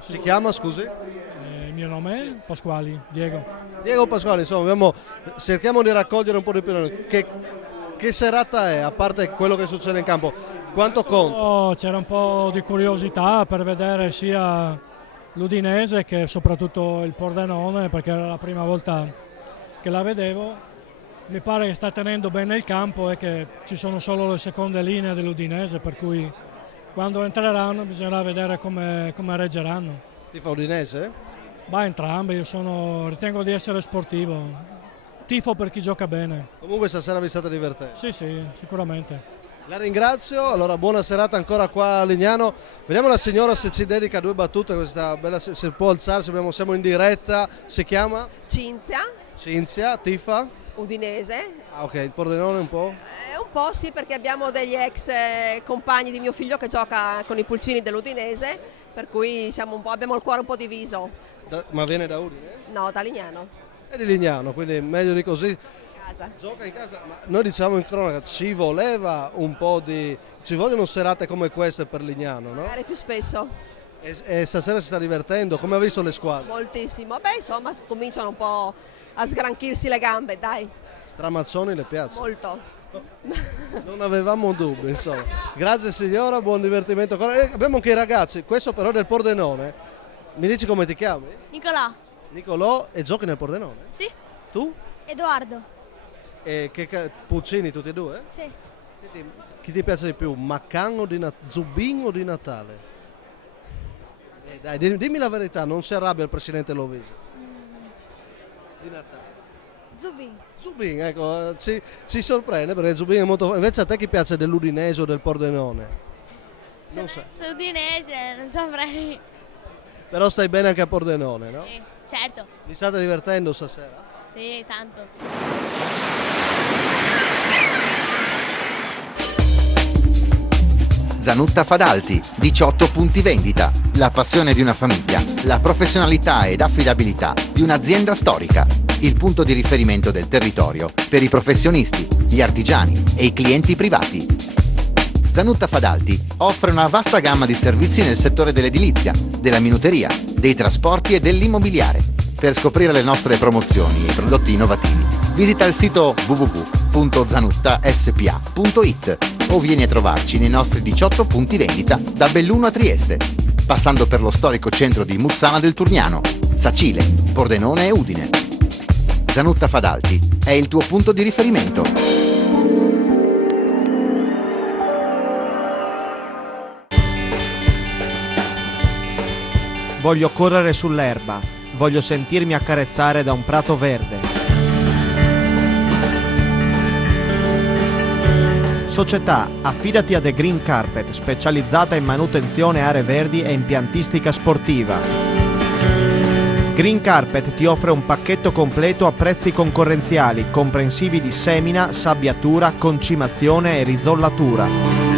Sì. Si chiama, scusi? Il mio nome è Pasquali, Diego Pasquali, insomma, cerchiamo di raccogliere un po' di opinioni. Che serata è, a parte quello che succede in campo? Quanto conta? C'era un po' di curiosità per vedere sia l'Udinese che soprattutto il Pordenone, perché era la prima volta che la vedevo. Mi pare che sta tenendo bene il campo e che ci sono solo le seconde linee dell'Udinese, per cui quando entreranno bisognerà vedere come reggeranno. Tifa Udinese? Entrambe, ritengo di essere sportivo, tifo per chi gioca bene. Comunque stasera vi state divertendo? Sì, sicuramente. La ringrazio, allora buona serata ancora qua a Lignano. Vediamo la signora se ci dedica 2 battute, questa bella, se può alzarsi, siamo in diretta. Si chiama? Cinzia, tifa? Udinese. Ok, il Pordenone un po'? Un po' sì, perché abbiamo degli ex compagni di mio figlio che gioca con i pulcini dell'Udinese, per cui abbiamo il cuore un po' diviso. Ma viene da Udine? No, da Lignano. È di Lignano, quindi meglio di così. Casa. Gioca in casa, ma noi diciamo in cronaca, ci vogliono serate come queste per Lignano, no? Magari più spesso. E stasera si sta divertendo, come ha visto le squadre? Moltissimo, insomma cominciano un po' a sgranchirsi le gambe, dai. Stramazzoni le piace? Molto. Non avevamo dubbi, insomma. Grazie signora, buon divertimento. Abbiamo anche i ragazzi, questo però è del Pordenone. Mi dici come ti chiami? Nicolò, e giochi nel Pordenone? Sì. Tu? Edoardo. E Puccini tutti e 2? Sì. Senti, chi ti piace di più, Maccan o Zubin o Di Natale? Dai, dimmi la verità, non si arrabbia il presidente Lovisi. Di Natale. Zubin, ecco, ci sorprende perché Zubin è molto. Invece a te chi piace dell'Udinese o del Pordenone? Non so. Udinese, non saprei. Però stai bene anche a Pordenone, no? Sì, certo. Vi state divertendo stasera? Sì, tanto. Zanutta Fadalti, 18 punti vendita, la passione di una famiglia, la professionalità ed affidabilità di un'azienda storica, il punto di riferimento del territorio per i professionisti, gli artigiani e i clienti privati. Zanutta Fadalti offre una vasta gamma di servizi nel settore dell'edilizia, della minuteria, dei trasporti e dell'immobiliare. Per scoprire le nostre promozioni e i prodotti innovativi, visita il sito www.zanuttaspa.it o vieni a trovarci nei nostri 18 punti vendita da Belluno a Trieste, passando per lo storico centro di Muzzana del Turniano, Sacile, Pordenone e Udine. Zanutta Fadalti è il tuo punto di riferimento. Voglio correre sull'erba, voglio sentirmi accarezzare da un prato verde. Società, affidati a The Green Carpet, specializzata in manutenzione aree verdi e impiantistica sportiva. Green Carpet ti offre un pacchetto completo a prezzi concorrenziali, comprensivi di semina, sabbiatura, concimazione e rizollatura.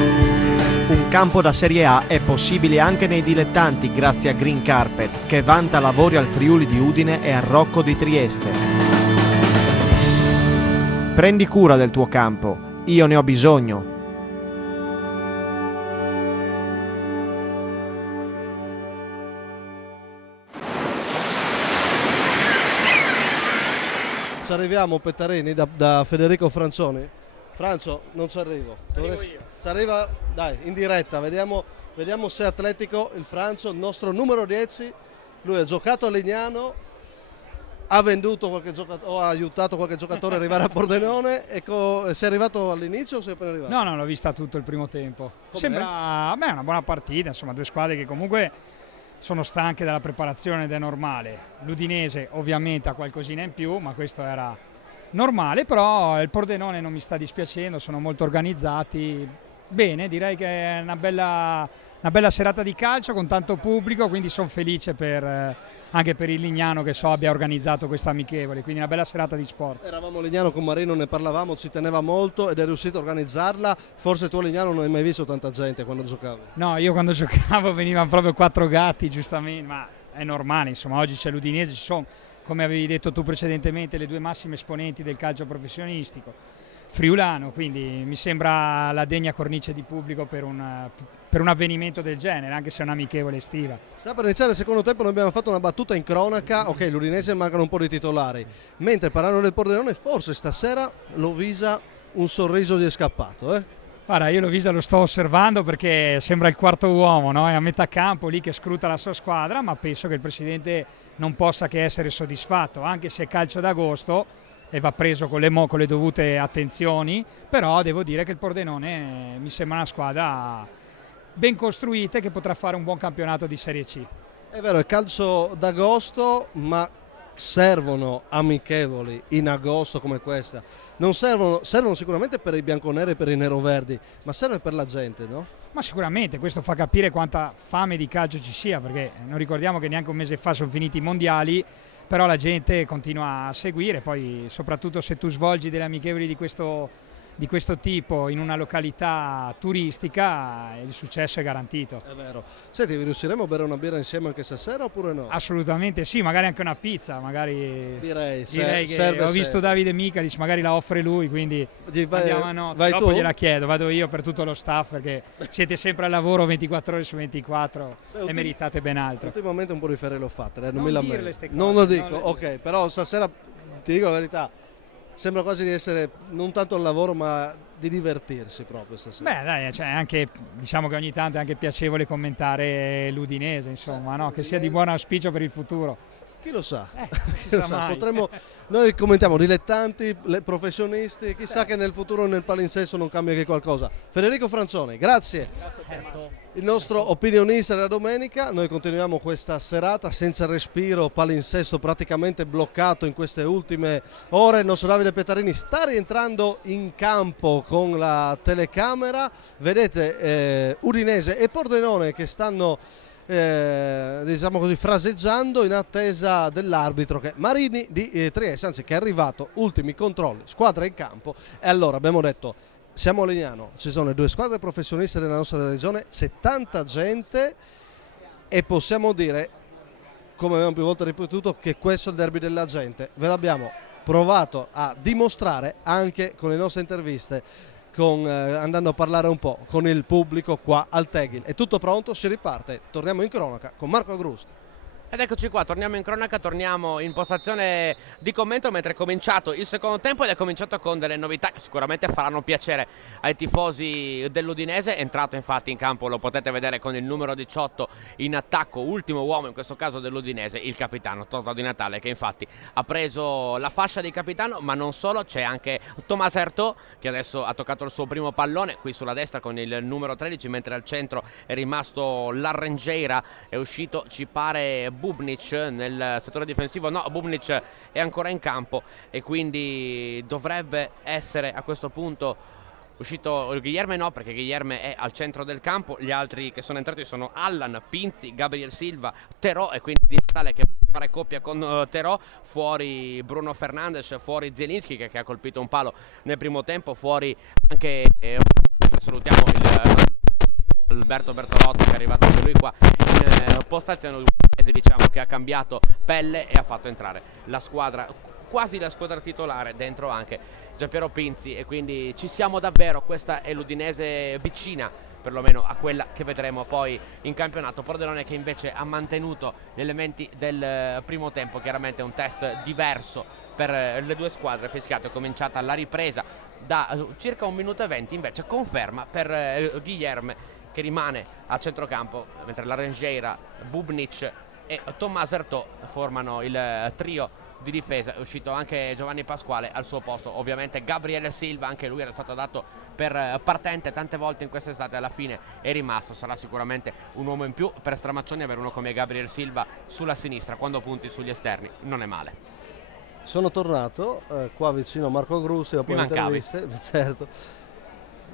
Un campo da Serie A è possibile anche nei dilettanti grazie a Green Carpet, che vanta lavori al Friuli di Udine e al Rocco di Trieste. Prendi cura del tuo campo, io ne ho bisogno. Ci arriviamo Pettarini da Federico Franzoni. Franzo, non ci arrivo. Ci arriva, dai, in diretta, vediamo se è atletico il Franzo, il nostro numero 10. Lui ha giocato a Legnano, ha venduto qualche giocatore, o ha aiutato qualche giocatore ad arrivare a Pordenone. Sei arrivato all'inizio o sei appena arrivato? No, l'ho vista tutto il primo tempo. Com'è? Sembra a me una buona partita, insomma, due squadre che comunque sono stanche dalla preparazione ed è normale. L'Udinese ovviamente ha qualcosina in più, ma questo era normale, però il Pordenone non mi sta dispiacendo, sono molto organizzati. Bene, direi che è una bella serata di calcio con tanto pubblico, quindi sono felice anche per il Lignano che so abbia organizzato questa amichevole, quindi una bella serata di sport. Eravamo a Lignano con Marino, ne parlavamo, ci teneva molto ed è riuscito a organizzarla. Forse tu a Lignano non hai mai visto tanta gente quando giocavi? No, io quando giocavo venivano proprio 4 gatti, giustamente, ma è normale, insomma, oggi c'è l'Udinese, ci sono, come avevi detto tu precedentemente, le due massime esponenti del calcio professionistico friulano, quindi mi sembra la degna cornice di pubblico per un avvenimento del genere, anche se è un'amichevole estiva. Sta per iniziare il secondo tempo, noi abbiamo fatto una battuta in cronaca, ok, l'Udinese mancano un po' di titolari, mentre parlando del Pordenone forse stasera Lovisa un sorriso gli è scappato, Guarda, io Lovisa lo sto osservando perché sembra il quarto uomo, no? È a metà campo lì che scruta la sua squadra, ma penso che il presidente non possa che essere soddisfatto, anche se è calcio d'agosto e va preso con le dovute attenzioni, però devo dire che il Pordenone mi sembra una squadra ben costruita e che potrà fare un buon campionato di Serie C. È vero, è calcio d'agosto, ma servono amichevoli in agosto come questa. Non servono sicuramente per i bianconeri e per i neroverdi, ma serve per la gente, no? Ma sicuramente questo fa capire quanta fame di calcio ci sia, perché non ricordiamo che neanche un mese fa sono finiti i mondiali, però la gente continua a seguire, poi soprattutto se tu svolgi delle amichevoli di questo tipo in una località turistica il successo è garantito. È vero. Senti, riusciremo a bere una birra insieme anche stasera oppure no? Assolutamente sì, magari anche una pizza, magari direi che ho visto Davide Michalic, magari la offre lui, quindi andiamo a nozze, dopo gliela chiedo, vado io per tutto lo staff perché siete sempre al lavoro 24 ore su 24 e meritate ben altro. Ultimamente un po' di ferie l'ho fatte, non mi lamento. Non lo dico, ok, però stasera ti dico la verità. Sembra quasi di essere non tanto al lavoro ma di divertirsi proprio stasera. Beh dai, cioè anche, diciamo che ogni tanto è anche piacevole commentare l'Udinese, insomma, no? Che sia di buon auspicio per il futuro. Chi lo sa? Chi lo sa. Noi commentiamo dilettanti, professionisti, chissà che nel futuro nel palinsesto non cambia che qualcosa. Federico Franzoni, grazie. Il nostro opinionista della domenica, noi continuiamo questa serata senza respiro, palinsesto praticamente bloccato in queste ultime ore. Il nostro Davide Pettarini sta rientrando in campo con la telecamera, vedete Udinese e Pordenone che stanno diciamo così fraseggiando in attesa dell'arbitro che è Marini di Trieste, anzi che è arrivato, ultimi controlli, squadra in campo. E allora abbiamo detto siamo a Legnano, ci sono le due squadre professioniste della nostra regione, c'è tanta gente e possiamo dire, come abbiamo più volte ripetuto, che questo è il derby della gente. Ve l'abbiamo provato a dimostrare anche con le nostre interviste andando a parlare un po' con il pubblico qua al Tegil. È tutto pronto, si riparte, torniamo in cronaca con Marco Agrust. Ed eccoci qua, torniamo in cronaca, torniamo in postazione di commento mentre è cominciato il secondo tempo ed è cominciato con delle novità che sicuramente faranno piacere ai tifosi dell'Udinese. È entrato infatti in campo, lo potete vedere, con il numero 18 in attacco, ultimo uomo in questo caso dell'Udinese, il capitano Toto Di Natale, che infatti ha preso la fascia di capitano, ma non solo, c'è anche Thomas Hertog che adesso ha toccato il suo primo pallone qui sulla destra con il numero 13, mentre al centro è rimasto Larrengeira, è uscito ci pare Bubnic nel settore difensivo. No, Bubnic è ancora in campo e quindi dovrebbe essere a questo punto uscito Guilherme, no, perché Guilherme è al centro del campo. Gli altri che sono entrati sono Allan, Pinzi, Gabriel Silva, Terò e quindi Di Natale che può fare coppia con Terò. Fuori Bruno Fernandes, fuori Zielinski che ha colpito un palo nel primo tempo, fuori anche salutiamo Alberto Bertolotto che è arrivato anche lui qua in postazione. Diciamo che ha cambiato pelle e ha fatto entrare la squadra, quasi la squadra titolare, dentro anche Giampiero Pinzi, e quindi ci siamo davvero. Questa è l'Udinese vicina perlomeno a quella che vedremo poi in campionato. Pordenone che invece ha mantenuto gli elementi del primo tempo, chiaramente un test diverso per le due squadre. Fischiato, è cominciata la ripresa da circa 1 minuto e 20, invece conferma per Guilherme che rimane a centrocampo, mentre Larrengeira, Bubnic e Thomas Hertog formano il trio di difesa. È uscito anche Giovanni Pasquale al suo posto, ovviamente Gabriele Silva, anche lui era stato dato per partente tante volte in quest'estate, alla fine è rimasto. Sarà sicuramente un uomo in più per Stramaccioni avere uno come Gabriel Silva sulla sinistra, quando punti sugli esterni non è male. Sono tornato qua vicino a Marco Agrust dopo le interviste, certo.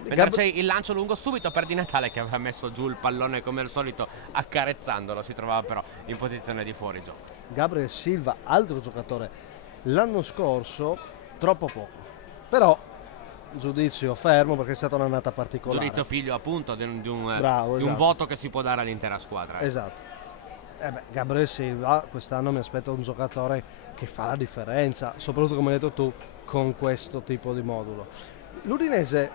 Mentre c'è il lancio lungo subito per Di Natale che aveva messo giù il pallone come al solito accarezzandolo, si trovava però in posizione di fuorigioco. Gabriel Silva, altro giocatore, l'anno scorso troppo poco, però giudizio fermo perché è stata un'annata particolare. Giudizio figlio appunto di un esatto. voto che si può dare all'intera squadra. Esatto. Gabriel Silva quest'anno mi aspetto un giocatore che fa la differenza, soprattutto come hai detto tu con questo tipo di modulo. L'Udinese,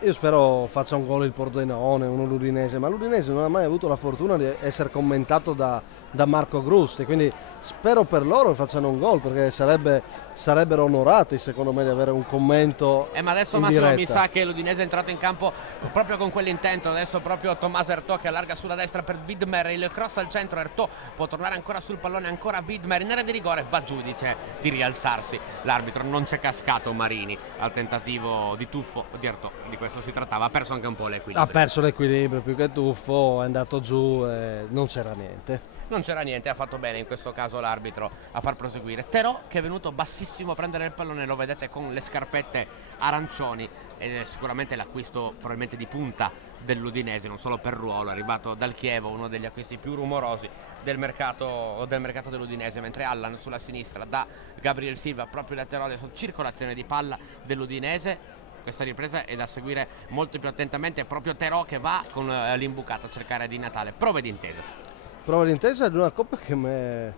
io spero faccia un gol il Pordenone, uno l'Udinese, ma l'Udinese non ha mai avuto la fortuna di essere commentato da Marco Agrust, quindi spero per loro che facciano un gol, perché sarebbero onorati secondo me di avere un commento ma adesso in Massimo diretta. mi sa che l'Udinese è entrato in campo proprio con quell'intento. Adesso proprio Thomas Hertog che allarga sulla destra per Widmer, il cross al centro, Hertog può tornare ancora sul pallone, ancora Widmer in area di rigore, va giù, dice di rialzarsi l'arbitro. Non c'è cascato Marini al tentativo di tuffo di Hertog, di questo si trattava, ha perso anche un po' l'equilibrio. Ha perso l'equilibrio, più che tuffo, è andato giù e non c'era niente. Non c'era niente, ha fatto bene in questo caso l'arbitro a far proseguire. Terò che è venuto bassissimo a prendere il pallone, lo vedete con le scarpette arancioni, ed è sicuramente l'acquisto probabilmente di punta dell'Udinese, non solo per ruolo, è arrivato dal Chievo, uno degli acquisti più rumorosi del mercato dell'Udinese, mentre Allan sulla sinistra da Gabriel Silva, proprio laterale, circolazione di palla dell'Udinese. Questa ripresa è da seguire molto più attentamente, è proprio Terò che va con l'imbucato a cercare Di Natale. Prove d'intesa. Prova d'intesa di una coppia che me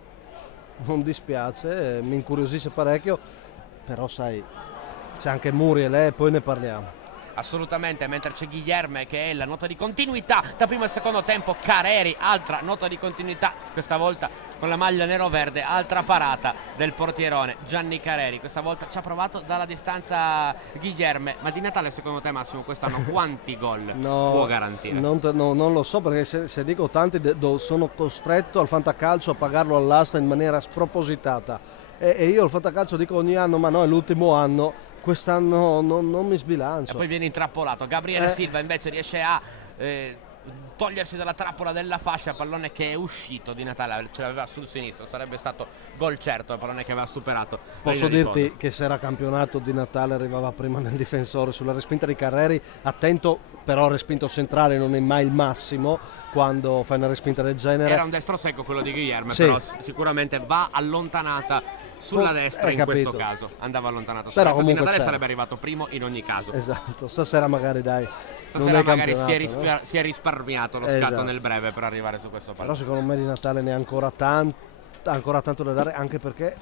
non dispiace, mi incuriosisce parecchio, però sai, c'è anche Muriel e poi ne parliamo. Assolutamente, mentre c'è Guilherme che è la nota di continuità da primo e secondo tempo. Careri, altra nota di continuità, questa volta con la maglia nero-verde, altra parata del portierone Gianni Careri. Questa volta ci ha provato dalla distanza Guilherme, ma Di Natale secondo te Massimo quest'anno quanti gol può garantire? Non lo so, perché se dico tanti sono costretto al fantacalcio a pagarlo all'asta in maniera spropositata e io al fantacalcio dico ogni anno ma no, è l'ultimo anno. Quest'anno non mi sbilancio. E poi viene intrappolato. Gabriele Silva invece riesce a togliersi dalla trappola della fascia, pallone che è uscito. Di Natale ce l'aveva sul sinistro, sarebbe stato gol certo, il pallone che aveva superato. Posso dirti che se era campionato Di Natale arrivava prima nel difensore sulla respinta di Carreri. Attento, però il respinto centrale non è mai il massimo quando fai una respinta del genere. Era un destro secco quello di Guilherme, sì. però sicuramente va allontanata sulla destra in capito. questo caso, andava allontanato. Però Di comunque Natale c'era. sarebbe arrivato primo in ogni caso. Esatto, stasera magari dai. Stasera magari campionato, si è risparmiato lo scatto nel breve per arrivare su questo pallone. Però secondo me Di Natale ne ha ancora tanto da dare, anche perché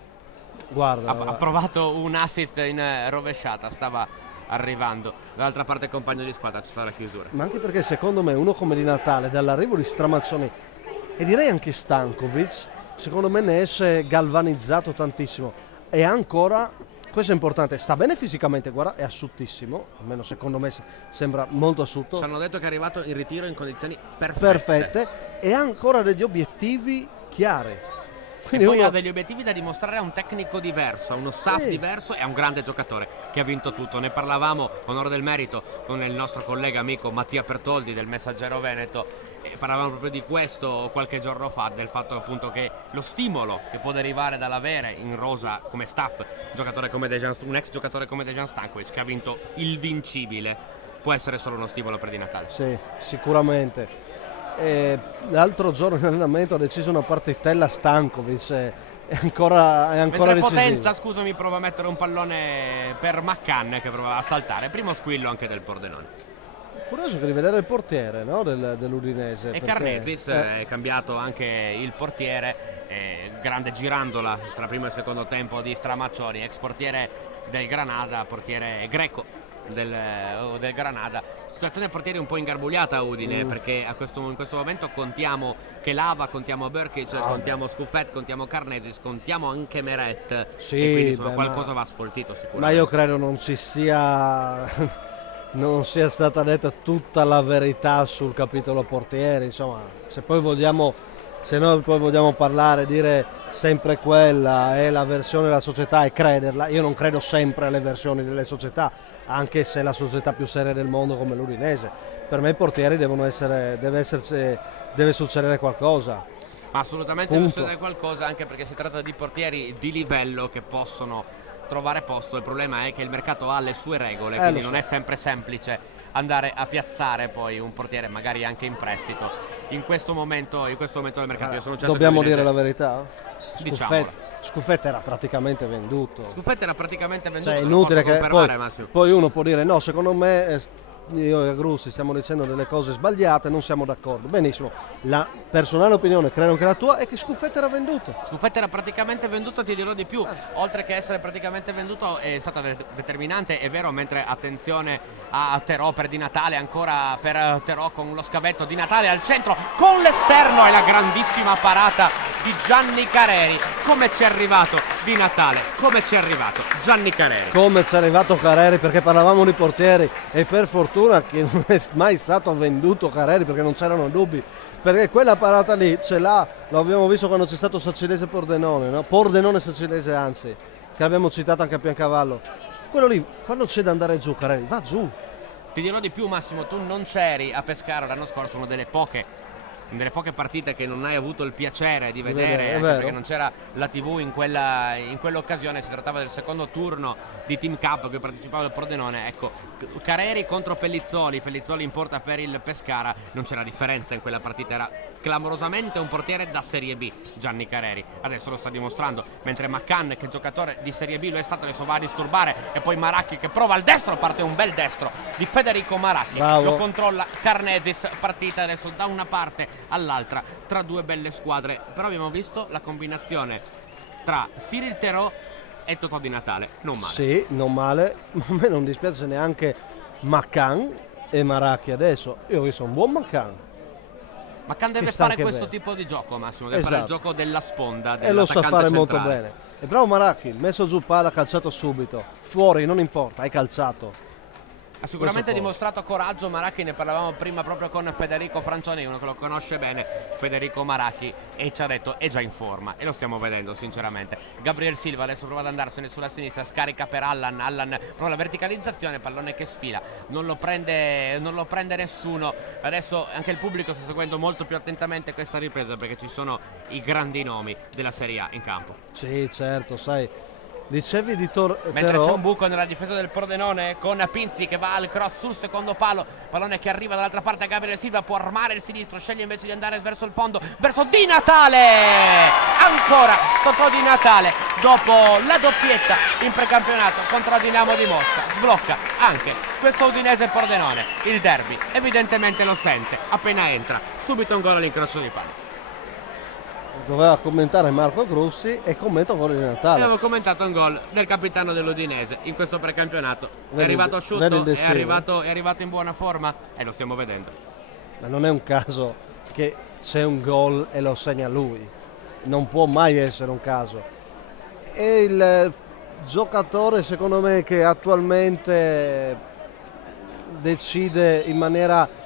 guarda. Ha provato un assist in rovesciata, stava arrivando. Dall'altra parte il compagno di squadra, c'è stata la chiusura. Ma anche perché secondo me uno come Di Natale, dall'arrivo di Stramazzoni e direi anche Stankovic, secondo me ne esce galvanizzato tantissimo. E ancora, questo è importante, sta bene fisicamente, guarda, è asciuttissimo, almeno secondo me sembra molto asciutto. Ci hanno detto che è arrivato in ritiro in condizioni Perfette, e ha ancora degli obiettivi chiari. Quindi poi ha degli obiettivi da dimostrare a un tecnico diverso, a uno staff Sì. diverso e a un grande giocatore che ha vinto tutto. Ne parlavamo, onore del merito, con il nostro collega amico Mattia Pertoldi del Messaggero Veneto, e parlavamo proprio di questo qualche giorno fa, del fatto appunto che lo stimolo che può derivare dall'avere in rosa come staff un ex giocatore come Dejan Stankovic, che ha vinto il vincibile, può essere solo uno stimolo per Di Natale. Sì, sicuramente. L'altro giorno in allenamento ha deciso una partitella Stankovic, è ancora Mentre decisivo. Potenza, scusami, prova a mettere un pallone per McCann che prova a saltare, primo squillo anche del Pordenone. Curioso che rivedere il portiere, no, dell'Udinese. E perché, Carnesis è cambiato anche il portiere, grande girandola tra primo e secondo tempo di Stramaccioni, ex portiere del Granada, portiere greco del Granada. Situazione portieri un po' ingarbugliata a Udine, perché in questo momento contiamo Kelava, contiamo Brkic, contiamo Scuffet, contiamo Carnesis, contiamo anche Meret, Sì, e quindi insomma, beh, qualcosa va sfoltito sicuramente. Ma io credo non ci sia non sia stata detta tutta la verità sul capitolo portieri, insomma, se noi poi vogliamo parlare, dire sempre quella è la versione della società e crederla, io non credo sempre alle versioni delle società, anche se è la società più seria del mondo come l'Udinese. Per me i portieri deve succedere qualcosa. Ma assolutamente deve succedere qualcosa, anche perché si tratta di portieri di livello che possono trovare posto. Il problema è che il mercato ha le sue regole, quindi non è sempre semplice andare a piazzare poi un portiere magari anche in prestito in questo momento del mercato. Io sono certo Dobbiamo che dire la verità? Diciamola. Scuffet era praticamente venduto. Scuffet era praticamente venduto, Cioè, è lo inutile posso che confermare, Massimo. poi uno può dire no, secondo me io e Grussi stiamo dicendo delle cose sbagliate, non siamo d'accordo. Benissimo, la personale opinione, credo che la tua, è che Scuffet era venduto. Scuffet era praticamente venduto, ti dirò di più, oltre che essere praticamente venduto è stata determinante, è vero, mentre attenzione a Terò per Di Natale, ancora per Terò con lo scavetto, Di Natale al centro con l'esterno e la grandissima parata di Gianni Careri. Come ci è arrivato Di Natale? Come ci è arrivato Gianni Careri? Come ci è arrivato Careri, perché parlavamo di portieri e per fortuna che non è mai stato venduto Careri, perché non c'erano dubbi, perché quella parata lì ce l'ha, lo abbiamo visto quando c'è stato Sacilese Pordenone, no? Pordenone Sacilese, anzi, che abbiamo citato anche a Piancavallo. Quello lì, quando c'è da andare giù Careri, va giù. Ti dirò di più, Massimo, tu non c'eri a Pescara l'anno scorso, una delle poche partite che non hai avuto il piacere di vedere, anche perché non c'era la TV in quell'occasione. Si trattava del secondo turno di Team Cup che partecipava al Pordenone. Ecco, Careri contro Pellizzoli in porta per il Pescara, non c'era differenza in quella partita, era clamorosamente un portiere da Serie B Gianni Careri, adesso lo sta dimostrando, mentre McCann, che giocatore di Serie B lo è stato, adesso va a disturbare, e poi Maracchi che prova al destro, parte un bel destro di Federico Maracchi. Bravo. Lo controlla Carnesis, partita adesso da una parte all'altra tra due belle squadre, però abbiamo visto la combinazione tra Cyril Terò e Totò Di Natale, non male. Sì, non male, ma a me non dispiace neanche McCann e Maracchi adesso. Io ho visto un buon McCann. McCann deve fare questo tipo di gioco, Massimo, deve fare il gioco della sponda, e lo sa fare centrale. molto bene. E bravo Maracchi, messo giù palla, calciato subito, fuori, non importa, hai calciato. Ha sicuramente dimostrato coraggio Maracchi, ne parlavamo prima proprio con Federico Francioni, uno che lo conosce bene, Federico Maracchi, e ci ha detto è già in forma, e lo stiamo vedendo sinceramente. Gabriel Silva adesso prova ad andarsene sulla sinistra, scarica per Allan prova la verticalizzazione, pallone che sfila, non lo prende nessuno. Adesso anche il pubblico sta seguendo molto più attentamente questa ripresa, perché ci sono i grandi nomi della Serie A in campo. Sì, certo, sai. Dicevi di Mentre c'è un buco nella difesa del Pordenone con Pinzi che va al cross sul secondo palo, pallone che arriva dall'altra parte a Gabriele Silva, può armare il sinistro, sceglie invece di andare verso il fondo, verso Di Natale, ancora Totò Di Natale dopo la doppietta in precampionato contro la Dinamo di Mosca, sblocca anche questo Udinese Pordenone. Il derby evidentemente lo sente, appena entra subito un gol all'incrocio di palo. doveva commentare Marco Grussi e commento gol di Natale. Avevo commentato un gol del capitano dell'Udinese in questo precampionato. Vedi, è arrivato vedi asciutto, il destino. è arrivato in buona forma e lo stiamo vedendo. Ma non è un caso che c'è un gol e lo segna lui, non può mai essere un caso. È il giocatore secondo me che attualmente decide in maniera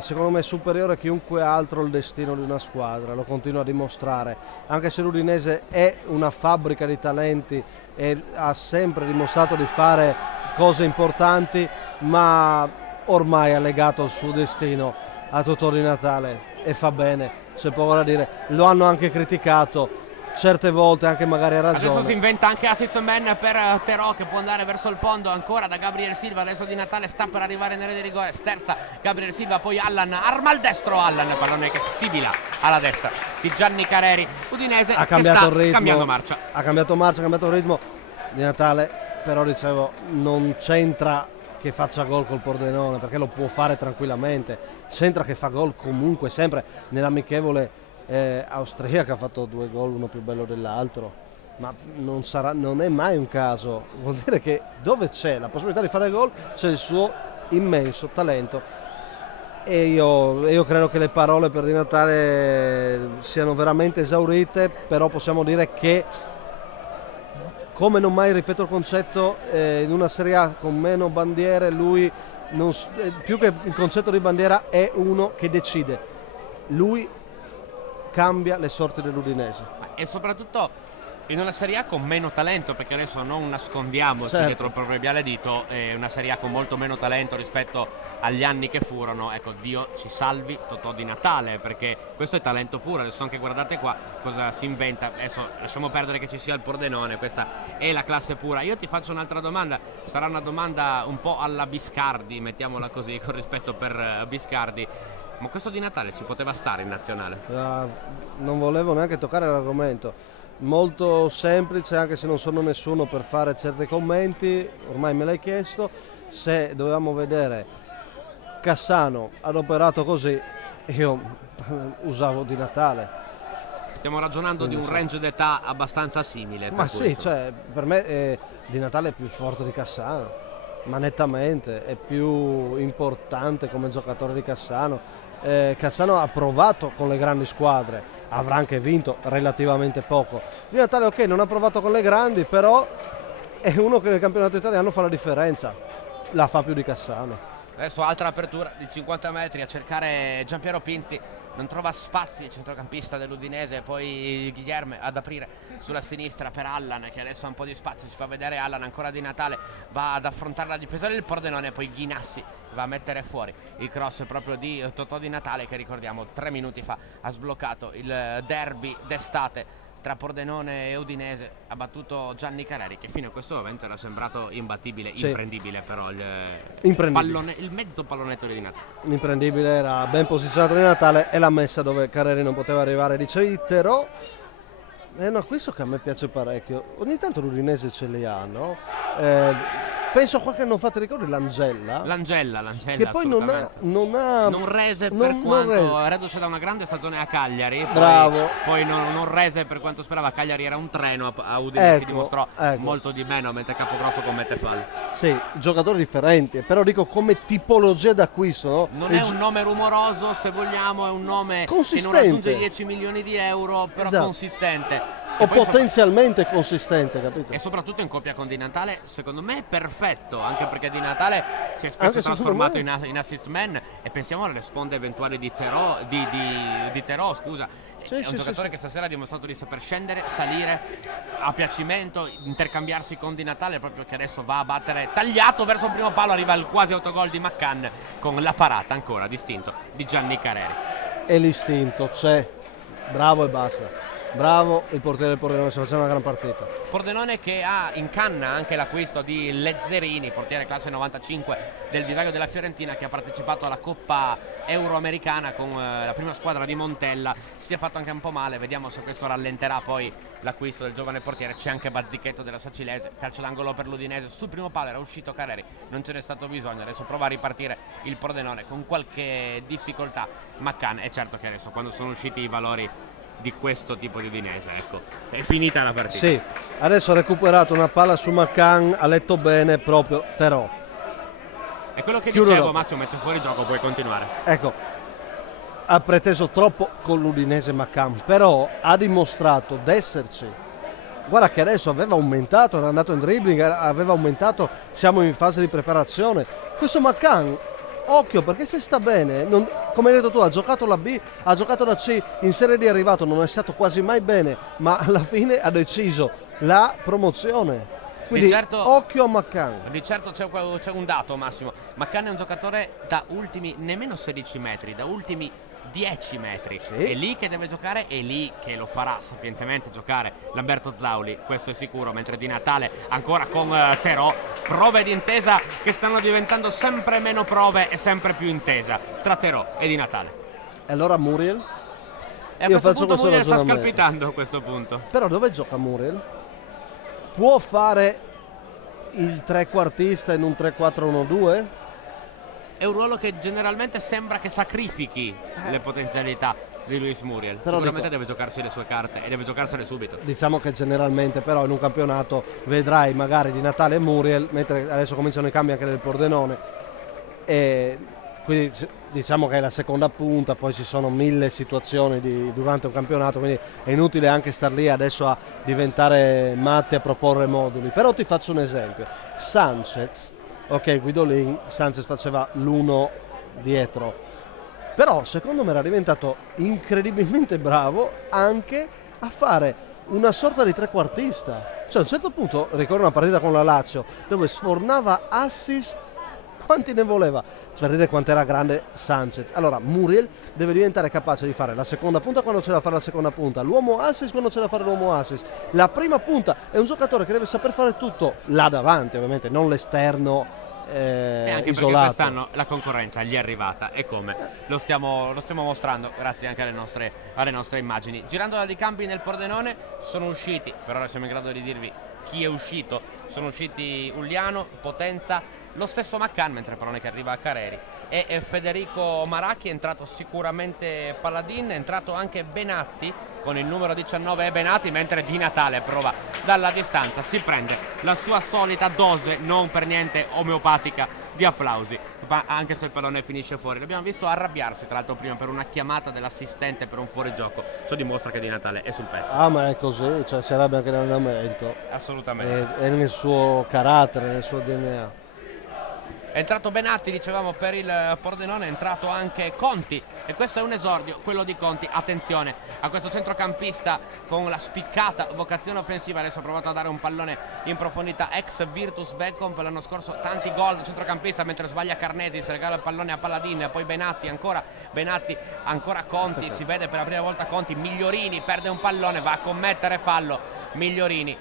secondo me superiore a chiunque altro il destino di una squadra, lo continua a dimostrare, anche se l'Udinese è una fabbrica di talenti e ha sempre dimostrato di fare cose importanti, ma ormai ha legato il suo destino a Totò Di Natale e fa bene, c'è poco da dire. Lo hanno anche criticato certe volte, anche magari ha ragione. Adesso si inventa anche assist man per Terò che può andare verso il fondo, ancora da Gabriel Silva, adesso Di Natale sta per arrivare in area di rigore, sterza Gabriel Silva, poi Allan, arma al destro Allan, pallone che sibila alla destra di Gianni Careri. Udinese Ha cambiato che il sta ritmo, cambiando marcia. ha cambiato il ritmo. Di Natale però dicevo non c'entra che faccia gol col Pordenone, perché lo può fare tranquillamente, c'entra che fa gol comunque sempre. Nell'amichevole austriaca ha fatto 2 gol, uno più bello dell'altro, ma non è mai un caso, vuol dire che dove c'è la possibilità di fare gol c'è il suo immenso talento. E io credo che le parole per Di Natale siano veramente esaurite, però possiamo dire che, come non mai ripeto il concetto, in una Serie A con meno bandiere lui più che il concetto di bandiera è uno che decide, lui cambia le sorti dell'Udinese. E soprattutto in una Serie A con meno talento, perché adesso non nascondiamoci Certo. dietro il proverbiale dito, è una Serie A con molto meno talento rispetto agli anni che furono. Ecco, Dio ci salvi Totò Di Natale, perché questo è talento puro. Adesso anche guardate qua cosa si inventa. Adesso lasciamo perdere che ci sia il Pordenone, questa è la classe pura. Io ti faccio un'altra domanda, sarà una domanda un po' alla Biscardi, mettiamola così, con rispetto per Biscardi. Ma questo Di Natale ci poteva stare in nazionale? Non volevo neanche toccare l'argomento, molto semplice, anche se non sono nessuno per fare certi commenti, ormai me l'hai chiesto. Se dovevamo vedere Cassano adoperato così, io usavo Di Natale. Stiamo ragionando di un range d'età abbastanza simile. Ma per cui, sì, cioè, per me Di Natale è più forte di Cassano, ma nettamente, è più importante come giocatore di Cassano. Cassano ha provato con le grandi squadre, avrà anche vinto relativamente poco. Di Natale ok, non ha provato con le grandi, però è uno che nel campionato italiano fa la differenza, la fa più di Cassano. Adesso altra apertura di 50 metri a cercare Giampiero Pinzi, non trova spazi il centrocampista dell'Udinese, poi Guilherme ad aprire sulla sinistra per Allan, che adesso ha un po' di spazio, si fa vedere Allan, ancora Di Natale, va ad affrontare la difesa del Pordenone, poi Ghinassi va a mettere fuori il cross proprio di Totò Di Natale, che ricordiamo 3 minuti fa ha sbloccato il derby d'estate tra Pordenone e Udinese, ha battuto Gianni Careri, che fino a questo momento era sembrato imbattibile, sì. Imprendibile però il mezzo pallonetto di Natale. Imprendibile, era ben posizionato Di Natale e l'ha messa dove Careri non poteva arrivare. Dice Terò, è un acquisto che a me piace parecchio, ogni tanto l'Udinese ce li ha, no? Penso a qualche anno fa, ti ricordi L'Angella, che poi non rese per quanto reduce da una grande stagione a Cagliari. Bravo. Poi non rese per quanto sperava. Cagliari era un treno, a Udine si dimostrò molto di meno, mentre Capogrosco commette fallo. Sì, giocatori differenti, però dico come tipologia d'acquisto, no? Non è un nome rumoroso, se vogliamo, è un nome che non raggiunge i 10 milioni di euro, però esatto. Consistente. O potenzialmente consistente, capito? E soprattutto in coppia con Di Natale, secondo me è perfetto, anche perché Di Natale si è spesso trasformato in assist man, e pensiamo alle sponde eventuali di Terò, scusa. Sì, è un giocatore che stasera ha dimostrato di saper scendere, salire a piacimento, intercambiarsi con Di Natale, proprio che adesso va a battere tagliato verso il primo palo, arriva il quasi autogol di McCann con la parata ancora distinto di Gianni Careri. E l'istinto c'è, bravo e basta. Bravo il portiere del Pordenone, sta facendo una gran partita. Pordenone che ha in canna anche l'acquisto di Lezzerini, portiere classe 95 del vivaio della Fiorentina, che ha partecipato alla Coppa Euroamericana con la prima squadra di Montella. Si è fatto anche un po' male, vediamo se questo rallenterà poi l'acquisto del giovane portiere. C'è anche Bazzichetto della Sacilese, calcio d'angolo per l'Udinese, sul primo palo era uscito Careri, non ce n'è stato bisogno, adesso prova a ripartire il Pordenone con qualche difficoltà McCann. È certo che adesso, quando sono usciti i valori di questo tipo di Udinese, ecco. È finita la partita. Sì, adesso ha recuperato una palla su McCann, ha letto bene proprio Terò. È quello che Chiudo dicevo, dopo. Massimo, metti fuori gioco, puoi continuare. Ecco, ha preteso troppo con l'Udinese McCann, però ha dimostrato d'esserci. Guarda che adesso aveva aumentato, era andato in dribbling, aveva aumentato, siamo in fase di preparazione. Questo McCann, occhio, perché se sta bene, come hai detto tu, ha giocato la B, ha giocato la C, in Serie D è arrivato, non è stato quasi mai bene, ma alla fine ha deciso la promozione. Quindi Di certo- occhio a McCann. Di certo c'è un dato, Massimo. McCann è un giocatore da ultimi nemmeno 16 metri, da ultimi 10 metri. È lì che deve giocare, è lì che lo farà sapientemente giocare Lamberto Zauli, questo è sicuro, mentre Di Natale ancora con Terò, prove di intesa che stanno diventando sempre meno prove e sempre più intesa tra Terò e Di Natale. E allora Muriel? E a Io questo faccio punto questo Muriel sta ragionamento. scalpitando a questo punto. Però dove gioca Muriel? Può fare il trequartista in un 3-4-1-2? È un ruolo che generalmente sembra che sacrifichi le potenzialità di Luis Muriel. Però Sicuramente dico- deve giocarsi le sue carte e deve giocarsele subito. Diciamo che generalmente però in un campionato vedrai magari Di Natale e Muriel, mentre adesso cominciano i cambi anche nel Pordenone. E quindi diciamo che è la seconda punta, poi ci sono 1000 situazioni durante un campionato, quindi è inutile anche star lì adesso a diventare matti a proporre moduli. Però ti faccio un esempio. Sanchez, ok, Guidolin, Sanchez faceva l'1 dietro, però secondo me era diventato incredibilmente bravo anche a fare una sorta di trequartista. Cioè a un certo punto ricordo una partita con la Lazio dove sfornava assist quanti ne voleva, per vedere quanto era grande Sanchez. Allora Muriel deve diventare capace di fare la seconda punta quando c'è da fare la seconda punta, l'uomo assist quando c'è da fare l'uomo assist, la prima punta. È un giocatore che deve saper fare tutto là davanti, ovviamente non l'esterno E anche isolato. perché quest'anno la concorrenza gli è arrivata e come lo stiamo mostrando grazie anche alle nostre immagini. Girando da di campi nel Pordenone sono usciti, per ora siamo in grado di dirvi chi è uscito, sono usciti Uliano, Potenza, lo stesso McCann, mentre Palone che arriva a Careri, e Federico Maracchi. È entrato sicuramente Paladin, è entrato anche Benatti con il numero 19 e Benatti, mentre Di Natale prova dalla distanza, si prende la sua solita dose non per niente omeopatica di applausi, anche se il pallone finisce fuori. L'abbiamo visto arrabbiarsi tra l'altro prima per una chiamata dell'assistente per un fuorigioco. Ciò dimostra che Di Natale è sul pezzo. Ah, ma è così, cioè si arrabbia anche nell'allenamento, Assolutamente. è nel suo carattere, nel suo DNA. È entrato Benatti, dicevamo, per il Pordenone, è entrato anche Conti e questo è un esordio, quello di Conti. Attenzione a questo centrocampista con la spiccata vocazione offensiva. Adesso ha provato a dare un pallone in profondità, ex Virtus Vecom, per l'anno scorso tanti gol centrocampista, mentre sbaglia Carnesi, si regala il pallone a Paladin, poi Benatti, ancora Conti, si vede per la prima volta Conti, Migliorini perde un pallone, va a commettere fallo Migliorini,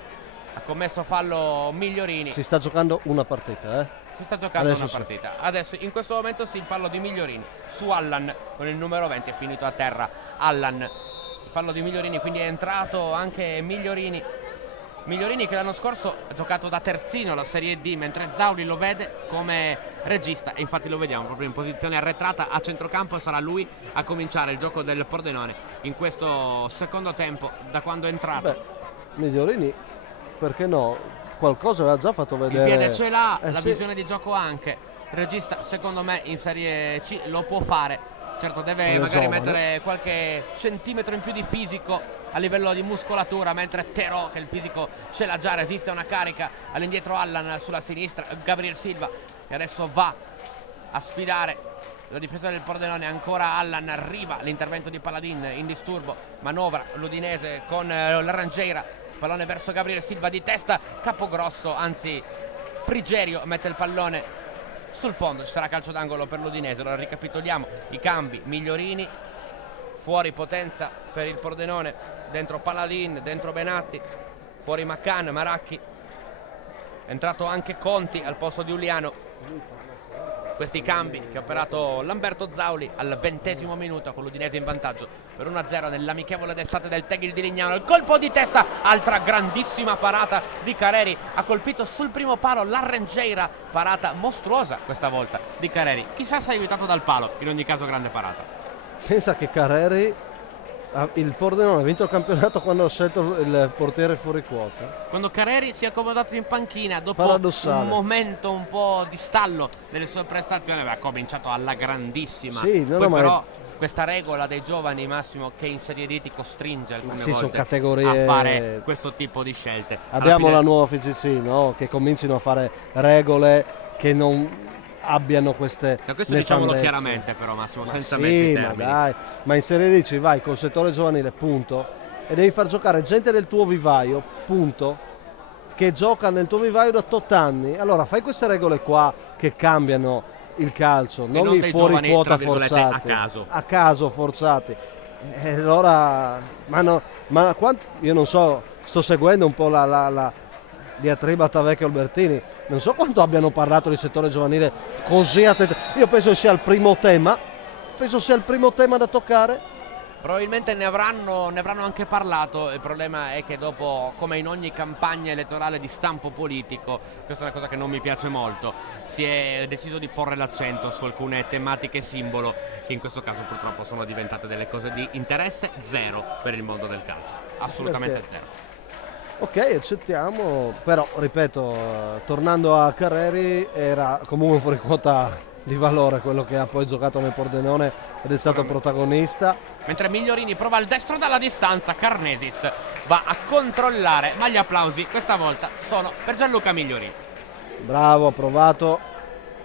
ha commesso fallo Migliorini. Si sta giocando una partita, Si sta giocando Adesso una sì. partita. Adesso in questo momento sì, il fallo di Migliorini su Allan con il numero 20, è finito a terra Allan. Il fallo di Migliorini, quindi è entrato anche Migliorini che l'anno scorso ha giocato da terzino la Serie D, mentre Zauli lo vede come regista e infatti lo vediamo proprio in posizione arretrata a centrocampo. Sarà lui a cominciare il gioco del Pordenone in questo secondo tempo, da quando è entrato. Beh, Migliorini, perché no? Qualcosa aveva già fatto Il vedere. piede ce l'ha, la sì. visione di gioco anche. Il regista secondo me in Serie C lo può fare. Certo deve È magari giovane. mettere qualche centimetro in più di fisico a livello di muscolatura, mentre Terò, che il fisico ce l'ha già, resiste a una carica. All'indietro Allan sulla sinistra, Gabriel Silva che adesso va a sfidare la difesa del Pordenone. Ancora Allan, arriva l'intervento di Paladin in disturbo, manovra l'Udinese con l'Arrangeira, pallone verso Gabriele Silva di testa, Capogrosso, anzi Frigerio mette il pallone sul fondo. Ci sarà calcio d'angolo per l'Udinese. Allora ricapitoliamo i cambi: Migliorini, fuori Potenza per il Pordenone, dentro Paladin, dentro Benatti, fuori McCann, Maracchi, è entrato anche Conti al posto di Uliano. Questi cambi che ha operato Lamberto Zauli al 20° minuto, con l'Udinese in vantaggio per 1-0 nell'amichevole d'estate del Tegil di Lignano. Il colpo di testa, altra grandissima parata di Careri, ha colpito sul primo palo l'Arrangeira, parata mostruosa questa volta di Careri, chissà se è aiutato dal palo, in ogni caso grande parata. Pensa che Careri Il Pordenone ha vinto il campionato quando ha scelto il portiere fuori quota. Quando Carreri si è accomodato in panchina dopo Paradossale. un momento un po' di stallo nelle sue prestazioni, ha cominciato alla grandissima. Sì, no, Poi ma però questa regola dei giovani, Massimo, che in Serie D ti costringe alcune sì, sono volte categorie... a fare questo tipo di scelte. Abbiamo Alla la fine- nuova FCC, no? Che comincino a fare regole che non abbiano queste Da questo diciamolo nefandezze. chiaramente però, Massimo, Ma senza sì, mezzi ma termini. dai, ma in Serie D ci vai col settore giovanile, punto, e devi far giocare gente del tuo vivaio, punto, che gioca nel tuo vivaio da 8 anni. Allora fai queste regole qua che cambiano il calcio, non non i dei fuori giovani, quota tra virgolette, forzati, a caso. forzati. E allora, ma quanto, io non so, sto seguendo un po' la diatriba Tavecchio Albertini, non so quanto abbiano parlato di settore giovanile così attentamente. Io penso sia il primo tema da toccare. Probabilmente ne avranno anche parlato, il problema è che dopo, come in ogni campagna elettorale di stampo politico, questa è una cosa che non mi piace molto, si è deciso di porre l'accento su alcune tematiche simbolo che in questo caso purtroppo sono diventate delle cose di interesse zero per il mondo del calcio, assolutamente zero. Ok, accettiamo, però ripeto, tornando a Carreri, era comunque un fuori quota di valore quello che ha poi giocato nel Pordenone ed è stato protagonista. Mentre Migliorini prova il destro dalla distanza, Carnesis va a controllare, ma gli applausi questa volta sono per Gianluca Migliorini. Bravo, ha provato,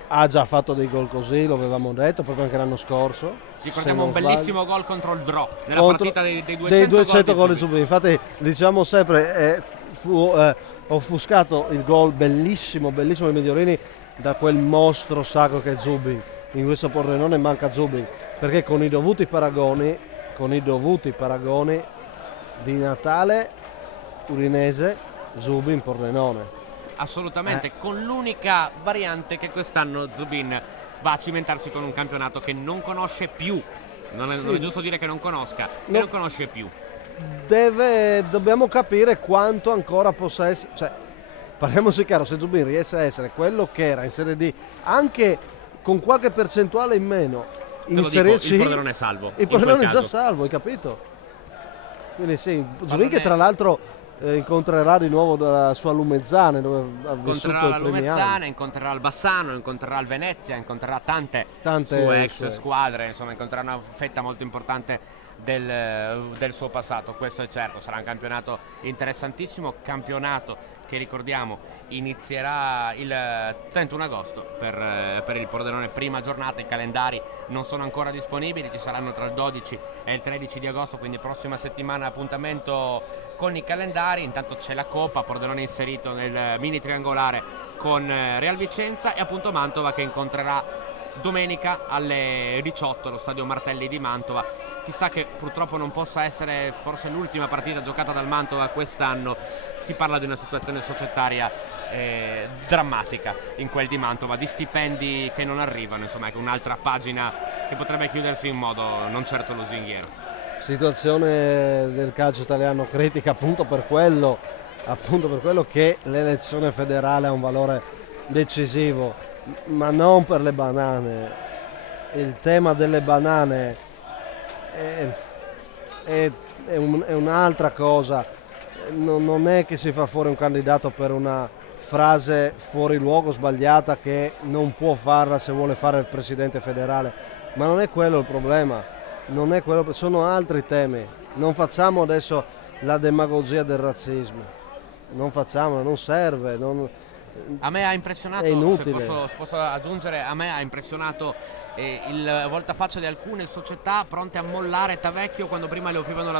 ha già fatto dei gol così, lo avevamo detto proprio anche l'anno scorso. Ci ricordiamo un bellissimo gol contro il Draw nella Contro- partita dei 200 gol di Zubin. Zubin. Infatti diciamo sempre fu offuscato il gol bellissimo di Migliorini da quel mostro sacro che è Zubin. In questo Pordenone manca Zubin, perché con i dovuti paragoni di Natale Udinese, Zubin Pordenone. Assolutamente, con l'unica variante che quest'anno Zubin va a cimentarsi con un campionato che non conosce più. Non è giusto dire che non conosca, che non conosce più. Dobbiamo capire quanto ancora possa essere, cioè, parliamoci chiaro, se Zubin riesce a essere quello che era in Serie D, anche con qualche percentuale in meno in Serie C, il Pordenone è salvo. il Pordenone è già salvo, hai capito? Quindi sì, Zubin che tra l'altro incontrerà di nuovo la sua Lumezzane, dove ha vissuto Incontrerà la i primi Lumezzana, anni. incontrerà il Bassano, incontrerà il Venezia, incontrerà tante Tante ex sue. squadre, insomma incontrerà una fetta molto importante del suo passato, questo è certo. Sarà un campionato interessantissimo, campionato che ricordiamo inizierà il 31 agosto per il Pordenone, prima giornata. I calendari non sono ancora disponibili, ci saranno tra il 12 e il 13 di agosto, quindi prossima settimana appuntamento con i calendari. Intanto c'è la Coppa, Pordenone inserito nel mini triangolare con Real Vicenza e appunto Mantova che incontrerà domenica alle 18 allo stadio Martelli di Mantova. Chissà che purtroppo non possa essere forse l'ultima partita giocata dal Mantova quest'anno. Si parla di una situazione societaria drammatica in quel di Mantova, di stipendi che non arrivano, insomma è un'altra pagina che potrebbe chiudersi in modo non certo lusinghiero. Situazione del calcio italiano critica appunto per quello che l'elezione federale ha un valore decisivo, ma non per le banane. Il tema delle banane è un'altra cosa, non è che si fa fuori un candidato per una frase fuori luogo, sbagliata, che non può farla se vuole fare il presidente federale, ma non è quello il problema, sono altri temi. Non facciamo adesso la demagogia del razzismo, non serve, A me ha impressionato, è inutile. se posso aggiungere, a me ha impressionato il voltafaccia di alcune società pronte a mollare Tavecchio quando prima le offrivano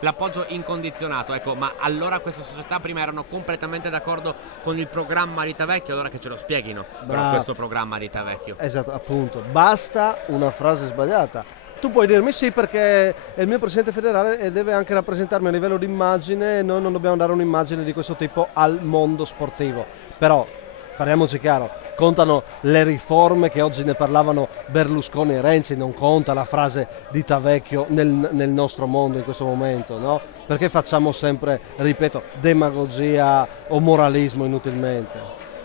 l'appoggio incondizionato. Ecco, ma allora queste società prima erano completamente d'accordo con il programma di Tavecchio, allora che ce lo spieghino però questo programma di Tavecchio. Esatto, appunto, basta una frase sbagliata. Tu puoi dirmi sì perché è il mio presidente federale e deve anche rappresentarmi a livello di immagine, noi non dobbiamo dare un'immagine di questo tipo al mondo sportivo. Però, parliamoci chiaro, contano le riforme che oggi ne parlavano Berlusconi e Renzi, non conta la frase di Tavecchio nel nostro mondo in questo momento, no? Perché facciamo sempre, ripeto, demagogia o moralismo inutilmente?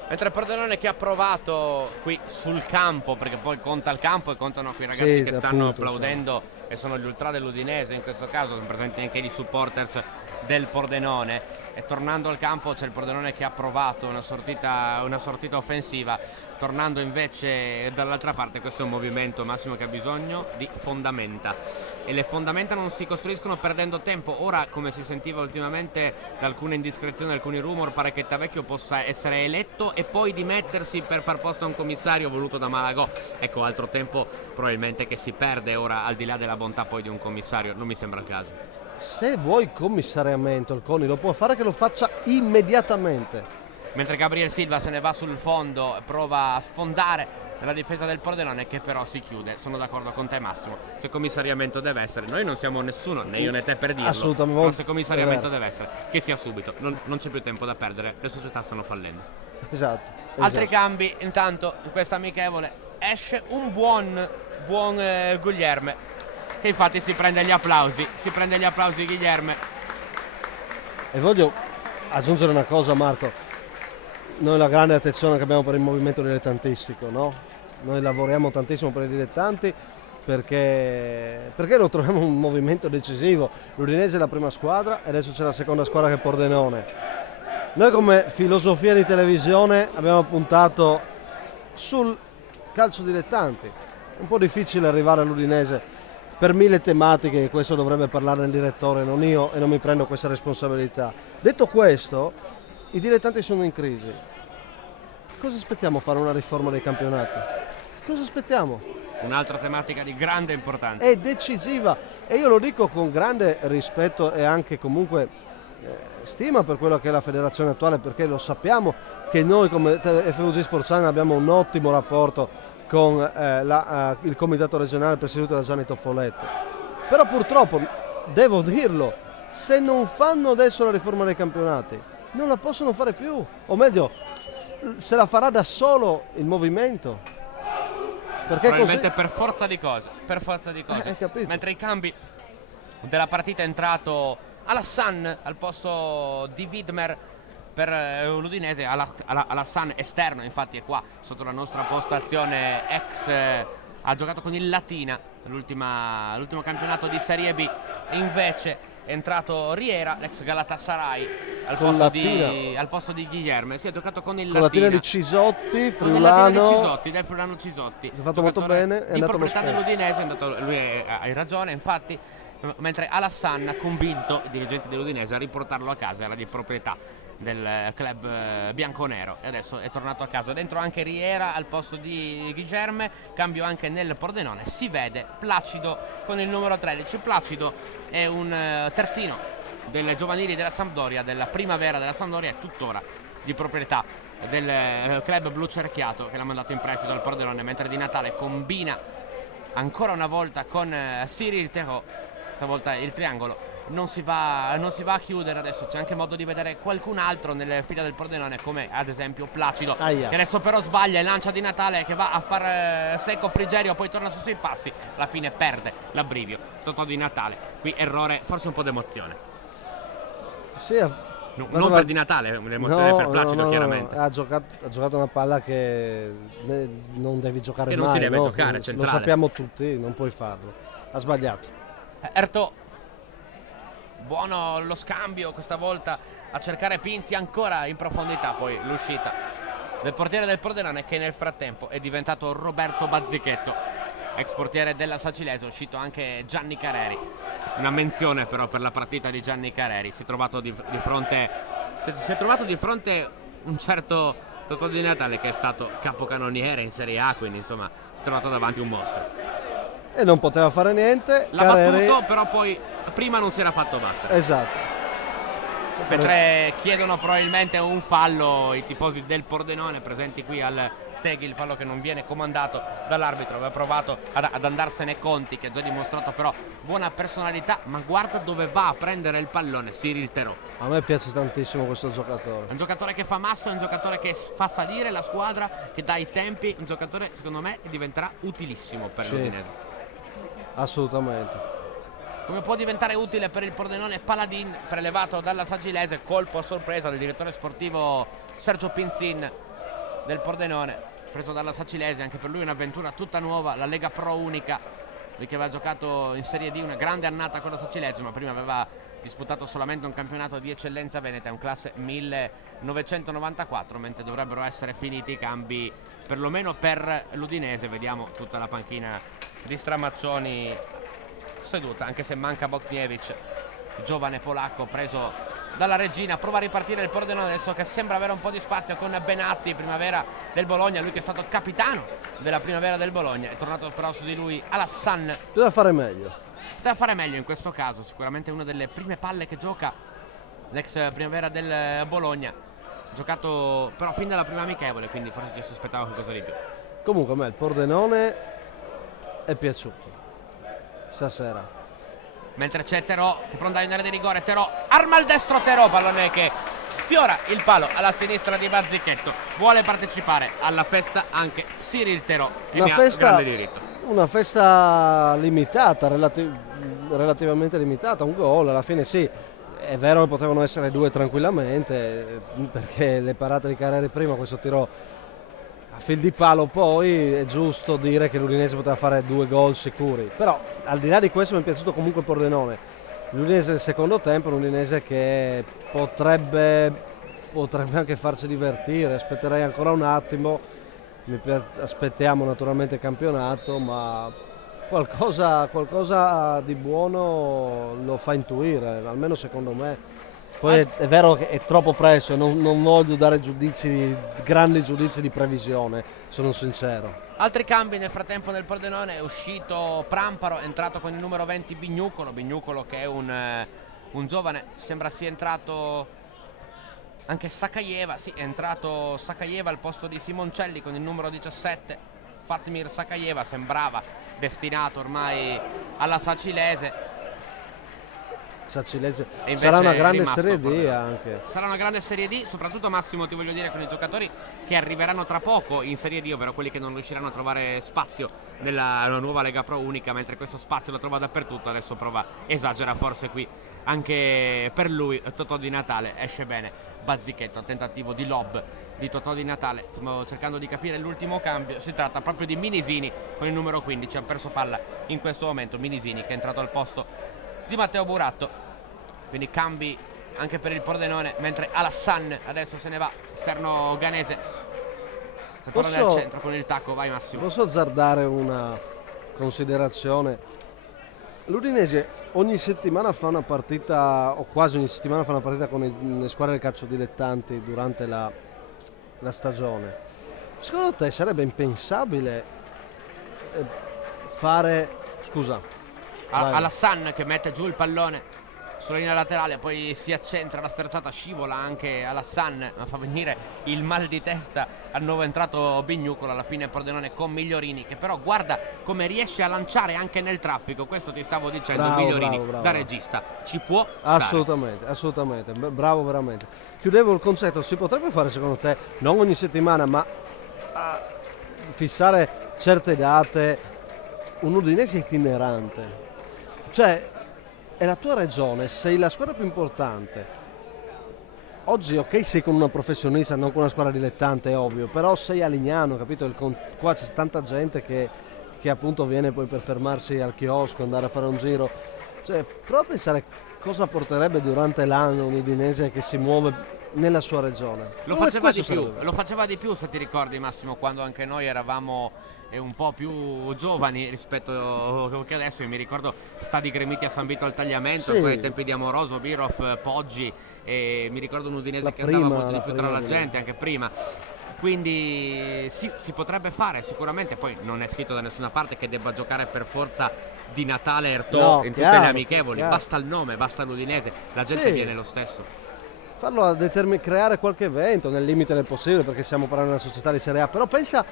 Mentre Pordenone che ha provato qui sul campo, perché poi conta il campo e contano quei ragazzi che stanno applaudendo e sono gli ultra dell'Udinese, in questo caso sono presenti anche i supporters del Pordenone, e tornando al campo c'è il Pordenone che ha provato una sortita offensiva, tornando invece dall'altra parte. Questo è un movimento, Massimo, che ha bisogno di fondamenta, e le fondamenta non si costruiscono perdendo tempo. Ora, come si sentiva ultimamente da alcune indiscrezioni, alcuni rumor, pare che Tavecchio possa essere eletto e poi dimettersi per far posto a un commissario voluto da Malagò. Ecco, altro tempo probabilmente che si perde ora, al di là della bontà poi di un commissario. Non mi sembra il caso. Se vuoi commissariamento, il CONI lo può fare, che lo faccia immediatamente. Mentre Gabriel Silva se ne va sul fondo, prova a sfondare la difesa del Pordenone, che però si chiude. Sono d'accordo con te, Massimo, se commissariamento deve essere, noi non siamo nessuno, né io né te per dirlo, assolutamente, però se commissariamento deve essere, che sia subito, non c'è più tempo da perdere, le società stanno fallendo. Esatto. Altri cambi intanto in questa amichevole. Esce un buon Guglielme, che infatti si prende gli applausi Guglielme. E voglio aggiungere una cosa, Marco. Noi la grande attenzione che abbiamo per il movimento dilettantistico, no? Noi lavoriamo tantissimo per i dilettanti perché lo troviamo un movimento decisivo. L'Udinese è la prima squadra e adesso c'è la seconda squadra che è Pordenone. Noi come filosofia di televisione abbiamo puntato sul calcio dilettanti. È un po' difficile arrivare all'Udinese per 1000 tematiche, questo dovrebbe parlarne il direttore, non io, e non mi prendo questa responsabilità. Detto questo, i dilettanti sono in crisi. Cosa aspettiamo a fare una riforma dei campionati? Cosa aspettiamo? Un'altra tematica di grande importanza. È decisiva, e io lo dico con grande rispetto e anche comunque stima per quello che è la federazione attuale, perché lo sappiamo che noi come FVG Sport Channel abbiamo un ottimo rapporto con il comitato regionale presieduto da Gianni Toffoletto. Però purtroppo, devo dirlo, se non fanno adesso la riforma dei campionati non la possono fare più, o meglio, se la farà da solo il movimento, perché probabilmente così... per forza di cose, mentre i cambi della partita è entrato Alassan al posto di Widmer per l'Udinese. Alassan esterno, infatti è qua sotto la nostra postazione, ha giocato con il Latina l'ultimo campionato di Serie B. Invece è entrato Riera, l'ex Galatasaray, al posto di Guglielme. Si è giocato con il Latina di Cisotti, del Friulano Cisotti. Ha fatto molto bene, è andato proprietà dell'Udinese, lui hai ragione, infatti. Mentre Alassan ha convinto i dirigenti dell'Udinese a riportarlo a casa, era di proprietà del club bianconero, e adesso è tornato a casa. Dentro anche Riera al posto di Guglielme, cambio anche nel Pordenone. Si vede Placido con il numero 13. Placido è un terzino delle giovanili della Sampdoria, della primavera della Sampdoria, è tuttora di proprietà del club blu cerchiato, che l'ha mandato in prestito al Pordenone, mentre Di Natale combina ancora una volta con Cyril Terreau. Stavolta il triangolo non si va a chiudere. Adesso c'è anche modo di vedere qualcun altro nelle fila del Pordenone, come ad esempio Placido, che adesso però sbaglia e lancia Di Natale, che va a far secco Frigerio, poi torna su sui passi, alla fine perde l'abbrivio. Totò Di Natale, qui errore, forse un po' d'emozione. Sì, non per Di Natale, l'emozione per Placido, chiaramente. Ha giocato una palla che non devi giocare mai. Che non si deve giocare, centrale. Lo sappiamo tutti, non puoi farlo. Ha sbagliato. Erto, buono lo scambio questa volta a cercare Pinzi ancora in profondità, poi l'uscita del portiere del Pordenone, che nel frattempo è diventato Roberto Bazzichetto, ex portiere della Sacilese. È uscito anche Gianni Careri. Una menzione però per la partita di Gianni Careri. Si è trovato di fronte un certo Totò Di Natale, che è stato capocannoniere in Serie A, quindi insomma si è trovato davanti un mostro. E non poteva fare niente. L'ha battuto, però poi prima non si era fatto battere. Esatto. Mentre chiedono probabilmente un fallo i tifosi del Pordenone presenti qui al Teghi, il fallo che non viene comandato dall'arbitro. Aveva provato ad andarsene Conti, che ha già dimostrato però buona personalità, ma guarda dove va a prendere il pallone Cyril Terreau. A me piace tantissimo questo giocatore. È un giocatore che fa massa, è un giocatore che fa salire la squadra, che dà i tempi, un giocatore secondo me che diventerà utilissimo per l'Udinese. Assolutamente. Come può diventare utile per il Pordenone Paladin, prelevato dalla Sagilese, colpo a sorpresa del direttore sportivo Sergio Pinzin. del Pordenone, preso dalla Sacilese, anche per lui un'avventura tutta nuova, la Lega Pro unica, lui che aveva giocato in Serie D una grande annata con la Sacilese, ma prima aveva disputato solamente un campionato di eccellenza veneta, un classe 1994, mentre dovrebbero essere finiti i cambi perlomeno per l'Udinese. Vediamo tutta la panchina di Stramaccioni seduta, anche se manca Bokniewicz, giovane polacco preso dalla regina. Prova a ripartire il Pordenone adesso, che sembra avere un po' di spazio con Benatti, primavera del Bologna, lui che è stato capitano della primavera del Bologna. È tornato però su di lui Alassane. Deve fare meglio. Poteva fare meglio in questo caso, sicuramente una delle prime palle che gioca l'ex primavera del Bologna, giocato però fin dalla prima amichevole, quindi forse ci aspettavo qualcosa di più. Comunque a me il Pordenone è piaciuto stasera. Mentre c'è Terò che pronto in area di rigore, Terò arma al destro, Terò, pallone che sfiora il palo alla sinistra di Bazzichetto. Vuole partecipare alla festa anche Cyril Terò e ne ha grande diritto. Una festa limitata, relativamente limitata, un gol, alla fine sì, è vero che potevano essere 2 tranquillamente, perché le parate di Carreri prima, questo tiro a fil di palo poi, è giusto dire che l'Udinese poteva fare 2 gol sicuri, però al di là di questo mi è piaciuto comunque il Pordenone. L'Udinese del secondo tempo è un Udinese che potrebbe anche farci divertire, aspetterei ancora un attimo. Aspettiamo naturalmente il campionato, ma qualcosa di buono lo fa intuire, almeno secondo me. Poi è vero che è troppo presto, non voglio dare grandi giudizi di previsione, sono sincero. Altri cambi nel frattempo nel Pordenone: è uscito Pramparo, è entrato con il numero 20 Vignucolo che è un giovane, sembra sia entrato anche Sakayeva, sì, è entrato Sakayeva al posto di Simoncelli con il numero 17. Fatmir Sakayeva sembrava destinato ormai alla Sacilese. Sarà una grande Serie D anche. Sarà una grande Serie D, soprattutto Massimo, ti voglio dire, con i giocatori che arriveranno tra poco in Serie D, ovvero quelli che non riusciranno a trovare spazio nella nuova Lega Pro unica, mentre questo spazio lo trova dappertutto. Adesso esagera forse qui anche per lui. Totò Di Natale esce bene. Bazzichetto, tentativo di lob di Totò Di Natale, stiamo cercando di capire l'ultimo cambio, si tratta proprio di Minisini con il numero 15, ha perso palla in questo momento Minisini, che è entrato al posto di Matteo Buratto, quindi cambi anche per il Pordenone, mentre Alassane adesso se ne va, esterno ghanese, il pallone al centro con il tacco. Vai Massimo. Posso azzardare una considerazione? L'Udinese ogni settimana fa una partita, o quasi ogni settimana fa una partita con le squadre del calcio dilettanti durante la stagione. Secondo te sarebbe impensabile fare... Scusa. Alassane che mette giù il pallone sulla linea laterale, poi si accentra, la sterzata scivola anche Alassane, ma fa venire il mal di testa al nuovo entrato Vignucolo. Alla fine Pordenone con Migliorini, che però guarda come riesce a lanciare anche nel traffico. Questo ti stavo dicendo, Migliorini bravo. Da regista ci può stare. Assolutamente, bravo veramente. Chiudevo il concetto, si potrebbe fare secondo te, non ogni settimana, ma fissare certe date, un Udinese itinerante, cioè è la tua regione, sei la squadra più importante. Oggi ok, sei con una professionista, non con una squadra dilettante, è ovvio, però sei a Lignano, capito? Qua c'è tanta gente che appunto viene poi per fermarsi al chiosco, andare a fare un giro. Cioè, prova a pensare cosa porterebbe durante l'anno un udinese che si muove nella sua regione. Lo faceva di più se ti ricordi Massimo, quando anche noi eravamo un po' più giovani rispetto che adesso. Io mi ricordo stadi gremiti a San Vito al Tagliamento, sì, ai tempi di Amoroso, Birov, Poggi, e mi ricordo un udinese che andava molto di più tra la gente anche prima. Quindi sì, si potrebbe fare sicuramente. Poi non è scritto da nessuna parte che debba giocare per forza Di Natale Ertò in tutte le amichevoli, basta il nome, basta l'Udinese, la gente viene lo stesso. Farlo a creare qualche evento nel limite del possibile, perché stiamo parlando di una società di Serie A, però pensa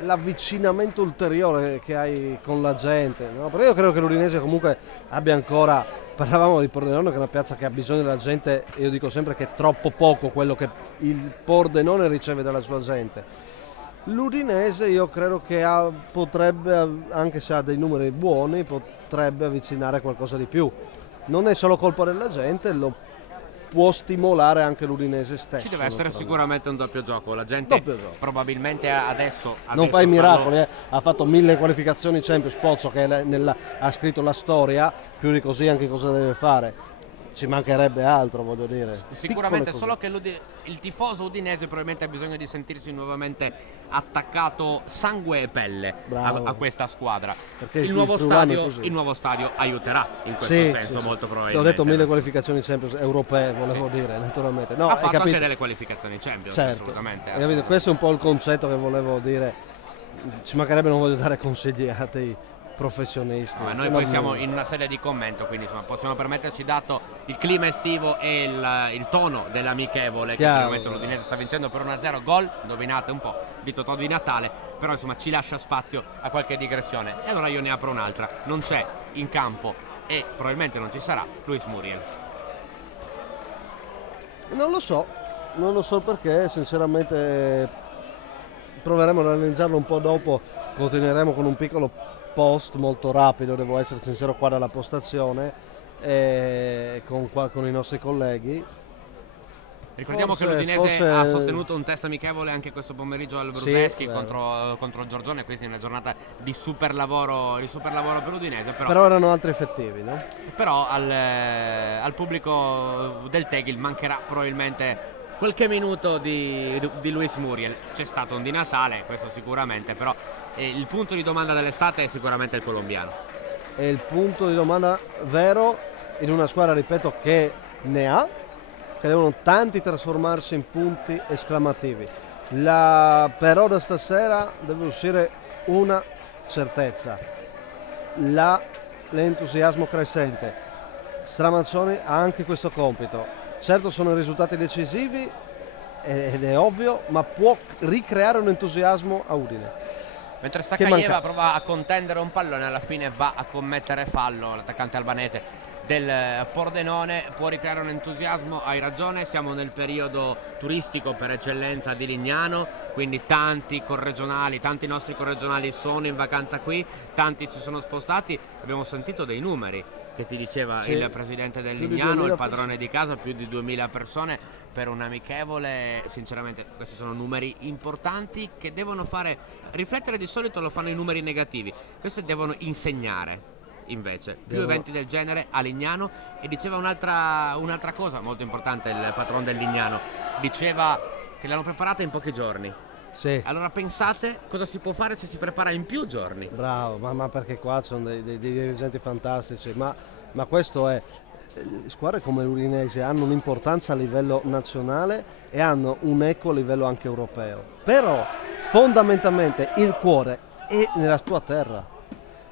l'avvicinamento ulteriore che hai con la gente, no? Perché io credo che l'Udinese comunque abbia ancora, parlavamo di Pordenone che è una piazza che ha bisogno della gente, e io dico sempre che è troppo poco quello che il Pordenone riceve dalla sua gente. L'Udinese io credo che potrebbe, anche se ha dei numeri buoni, potrebbe avvicinare qualcosa di più. Non è solo colpa della gente, può stimolare anche l'Udinese stesso. Ci deve essere naturalmente. sicuramente un doppio gioco, la gente Doppio gioco. probabilmente adesso Non fa i miracoli, ha fatto 1000 qualificazioni Champions, Pozzo che ha scritto la storia, più di così anche cosa deve fare. Ci mancherebbe altro, voglio dire. Sicuramente, Piccole solo che il tifoso udinese probabilmente ha bisogno di sentirsi nuovamente attaccato sangue e pelle a questa squadra. Perché Il nuovo friulano è così. stadio aiuterà in questo Sì, senso, sì, molto sì. probabilmente. Ho detto 1000 qualificazioni Champions europee, volevo dire, naturalmente. No, Ha hai fatto capito? anche delle qualificazioni Champions, Certo. assolutamente. Hai capito? Questo è un po' il concetto che volevo dire. Ci mancherebbe, non voglio dare consigli a dei professionisti. Ma noi poi siamo in una serie di commento, quindi insomma, possiamo permetterci, dato il clima estivo e il tono dell'amichevole, che Chiaro. ovviamente l'Udinese sta vincendo per 1-0, gol, indovinate un po', di Totò di Natale, però insomma ci lascia spazio a qualche digressione. E allora io ne apro un'altra, non c'è in campo e probabilmente non ci sarà Luis Muriel. Non lo so perché, sinceramente proveremo ad analizzarlo un po' dopo, continueremo con un piccolo post molto rapido, devo essere sincero, qua dalla postazione con i nostri colleghi. Ricordiamo che l'Udinese ha sostenuto un test amichevole anche questo pomeriggio al Bruseschi contro il Giorgione, quindi una giornata di super lavoro per l'Udinese. Però erano altri effettivi, no? Però al pubblico del Tegel mancherà probabilmente qualche minuto di Luis Muriel. C'è stato un di Natale, questo sicuramente, però il punto di domanda dell'estate è sicuramente il colombiano. È il punto di domanda vero in una squadra, ripeto, che ne ha, che devono tanti trasformarsi in punti esclamativi. Però da stasera deve uscire una certezza, l'entusiasmo crescente. Stramazzoni ha anche questo compito. Certo sono risultati decisivi ed è ovvio, ma può ricreare un entusiasmo a Udine. Mentre Sakayeva prova a contendere un pallone, alla fine va a commettere fallo l'attaccante albanese del Pordenone. Può ricreare un entusiasmo, hai ragione, siamo nel periodo turistico per eccellenza di Lignano, quindi tanti nostri corregionali sono in vacanza qui, tanti si sono spostati, abbiamo sentito dei numeri che ti diceva il presidente del Lignano, il padrone di casa, più di 2000 persone per un amichevole. Sinceramente questi sono numeri importanti che devono fare riflettere. Di solito lo fanno i numeri negativi, questi devono insegnare invece più eventi del genere a Lignano. E diceva un'altra cosa molto importante il patron del Lignano, diceva che l'hanno preparata in pochi giorni. Sì. Allora pensate cosa si può fare se si prepara in più giorni. Bravo, ma perché qua sono dei dirigenti fantastici, ma questo è, squadre come l'Udinese hanno un'importanza a livello nazionale e hanno un eco a livello anche europeo, però fondamentalmente il cuore è nella tua terra.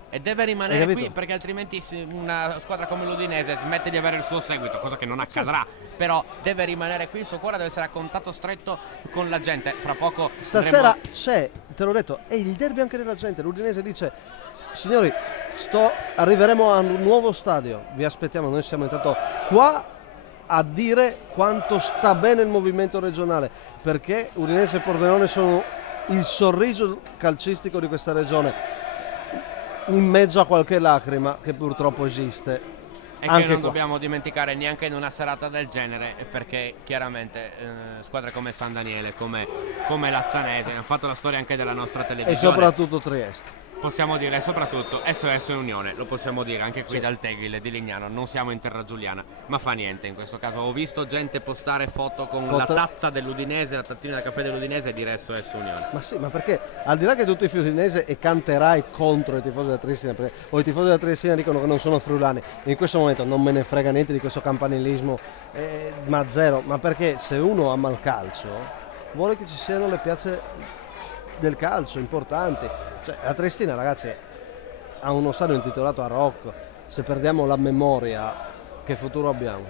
E deve rimanere qui, perché altrimenti una squadra come l'Udinese smette di avere il suo seguito, cosa che non accadrà. Però deve rimanere qui, il suo cuore deve essere a contatto stretto con la gente. Fra poco stasera c'è, te l'ho detto, è il derby anche della gente. L'Udinese dice: signori, arriveremo a un nuovo stadio, vi aspettiamo. Noi siamo intanto qua a dire quanto sta bene il movimento regionale, perché Udinese e Pordenone sono il sorriso calcistico di questa regione, in mezzo a qualche lacrima che purtroppo esiste. E che non dobbiamo dimenticare neanche in una serata del genere, perché chiaramente squadre come San Daniele, come Lazzanese hanno fatto la storia anche della nostra televisione. E soprattutto Trieste. Possiamo dire soprattutto SOS Unione, lo possiamo dire anche qui dal Tegel di Lignano, non siamo in terra giuliana, ma fa niente in questo caso. Ho visto gente postare foto con la tazza dell'Udinese, la tazzina del caffè dell'Udinese e dire SOS Unione. Ma sì, ma perché al di là che tu i tifosi udinese e canterai contro i tifosi della Triestina, o i tifosi della Triestina dicono che non sono friulani, in questo momento non me ne frega niente di questo campanilismo, ma zero, ma perché se uno ama il calcio vuole che ci siano le piazze del calcio importanti. Cioè, la Triestina, ragazzi, ha uno stadio intitolato a Rocco. Se perdiamo la memoria, che futuro abbiamo?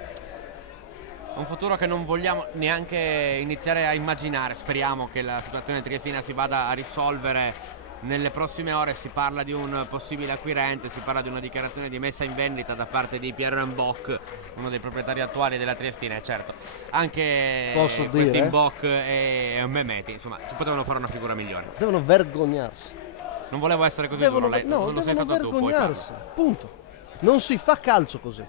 Un futuro che non vogliamo neanche iniziare a immaginare. Speriamo che la situazione triestina si vada a risolvere nelle prossime ore. Si parla di un possibile acquirente, si parla di una dichiarazione di messa in vendita da parte di Pierre Mbok, uno dei proprietari attuali della Triestina. E certo, anche questi Mbok e Mehmeti, insomma, ci potevano fare una figura migliore. Devono vergognarsi. Non volevo essere così duro, non lo sei stato tu. Vergognarsi, punto. Non si fa calcio così.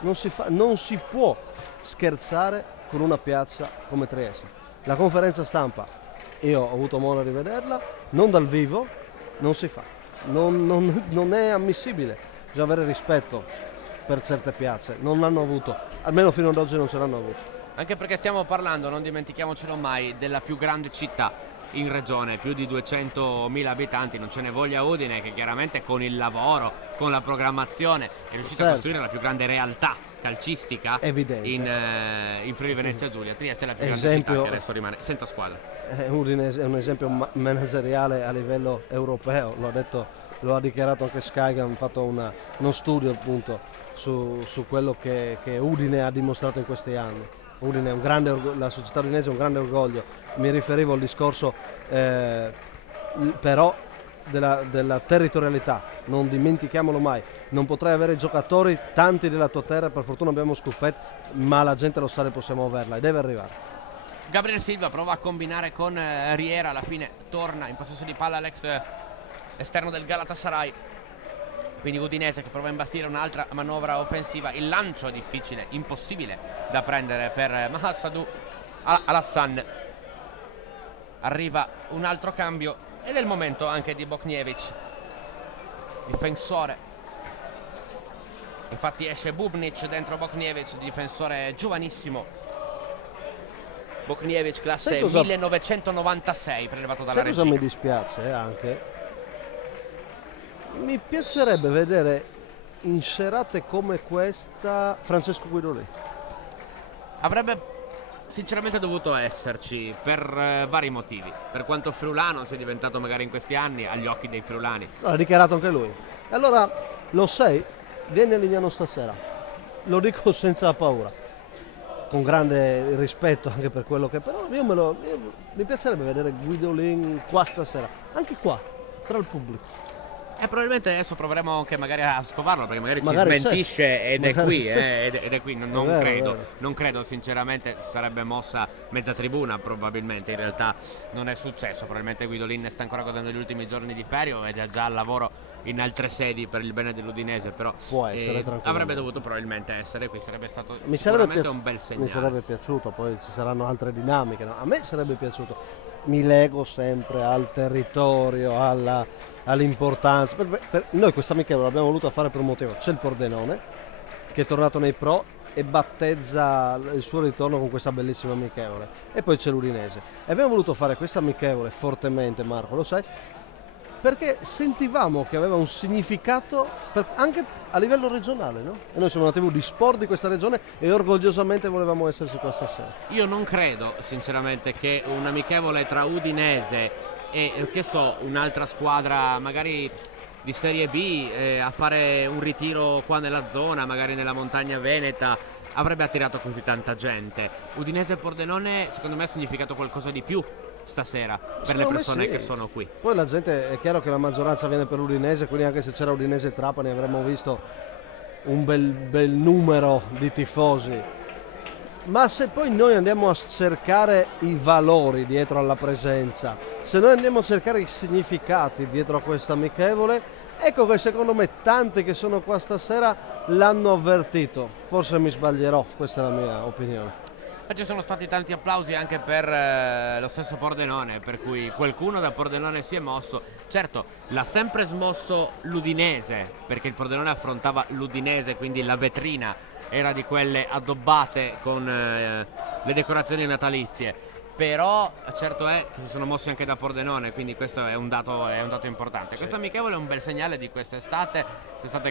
non si può scherzare con una piazza come Trieste. La conferenza stampa, io ho avuto modo di vederla, non dal vivo, non si fa, non è ammissibile, bisogna avere rispetto per certe piazze, non l'hanno avuto, almeno fino ad oggi non ce l'hanno avuto. Anche perché stiamo parlando, non dimentichiamocelo mai, della più grande città in regione, più di 200.000 abitanti, non ce ne voglia Udine, che chiaramente con il lavoro, con la programmazione è riuscita a costruire la più grande realtà calcistica in Friuli Venezia Giulia. Trieste è la più grande città che adesso rimane senza squadra. Udine è un esempio manageriale a livello europeo, lo ha dichiarato anche Sky, che hanno fatto uno studio appunto su quello che Udine ha dimostrato in questi anni. Udine è un grande la società udinese è un grande orgoglio. Mi riferivo al discorso però della territorialità, non dimentichiamolo mai. Non potrai avere giocatori tanti della tua terra, per fortuna abbiamo Scuffet, ma la gente lo sa che possiamo averla e deve arrivare. Gabriel Silva prova a combinare con Riera, alla fine torna in possesso di palla l'ex esterno del Galatasaray. Quindi Udinese che prova a imbastire un'altra manovra offensiva. Il lancio è difficile, impossibile da prendere per Mahassadou Alassan. Arriva un altro cambio ed è il momento anche di Boknievic, difensore. Infatti esce Bubnic dentro Boknievic, difensore giovanissimo. Boknievic classe 1996, prelevato dalla regia. Cosa mi dispiace anche? Mi piacerebbe vedere in serate come questa Francesco Guidolin. Avrebbe sinceramente dovuto esserci per vari motivi. Per quanto friulano sia diventato magari in questi anni agli occhi dei friulani. L'ha dichiarato anche lui. E allora lo sei, vieni a Lignano stasera. Lo dico senza paura, con grande rispetto anche per quello che... Però mi piacerebbe vedere Guidolin qua stasera, anche qua, tra il pubblico. E probabilmente adesso proveremo anche magari a scovarlo, perché magari ci smentisce ed è qui, ed è qui. Non credo sinceramente, sarebbe mossa mezza tribuna probabilmente, in realtà non è successo. Probabilmente Guidolin sta ancora godendo gli ultimi giorni di ferie ed è già al lavoro in altre sedi per il bene dell'Udinese, però può essere avrebbe dovuto probabilmente essere qui, sarebbe stato un bel segnale. Mi sarebbe piaciuto, poi ci saranno altre dinamiche, no? A me sarebbe piaciuto, mi lego sempre al territorio, all'importanza. Noi questa amichevole l'abbiamo voluta fare per un motivo: c'è il Pordenone che è tornato nei pro e battezza il suo ritorno con questa bellissima amichevole, e poi c'è l'Udinese, e abbiamo voluto fare questa amichevole fortemente, Marco, lo sai, perché sentivamo che aveva un significato anche a livello regionale, no? E noi siamo una TV di sport di questa regione e orgogliosamente volevamo esserci questa sera. Io non credo sinceramente che un amichevole tra Udinese e che so, un'altra squadra magari di Serie B a fare un ritiro qua nella zona, magari nella montagna veneta, avrebbe attirato così tanta gente. Udinese e Pordenone secondo me ha significato qualcosa di più stasera per le persone che sono qui. Poi la gente, è chiaro che la maggioranza viene per l'Udinese, quindi anche se c'era Udinese e Trapani avremmo visto un bel numero di tifosi. Ma se poi noi andiamo a cercare i valori dietro alla presenza, se noi andiamo a cercare i significati dietro a questa amichevole, ecco che secondo me tanti che sono qua stasera l'hanno avvertito. Forse mi sbaglierò, questa è la mia opinione. Ma ci sono stati tanti applausi anche per lo stesso Pordenone, per cui qualcuno da Pordenone si è mosso. Certo, l'ha sempre smosso l'Udinese, perché il Pordenone affrontava l'Udinese, quindi la vetrina era di quelle addobbate con le decorazioni natalizie. Però certo è che si sono mossi anche da Pordenone, quindi questo è un dato importante. Questa amichevole è un bel segnale di quest'estate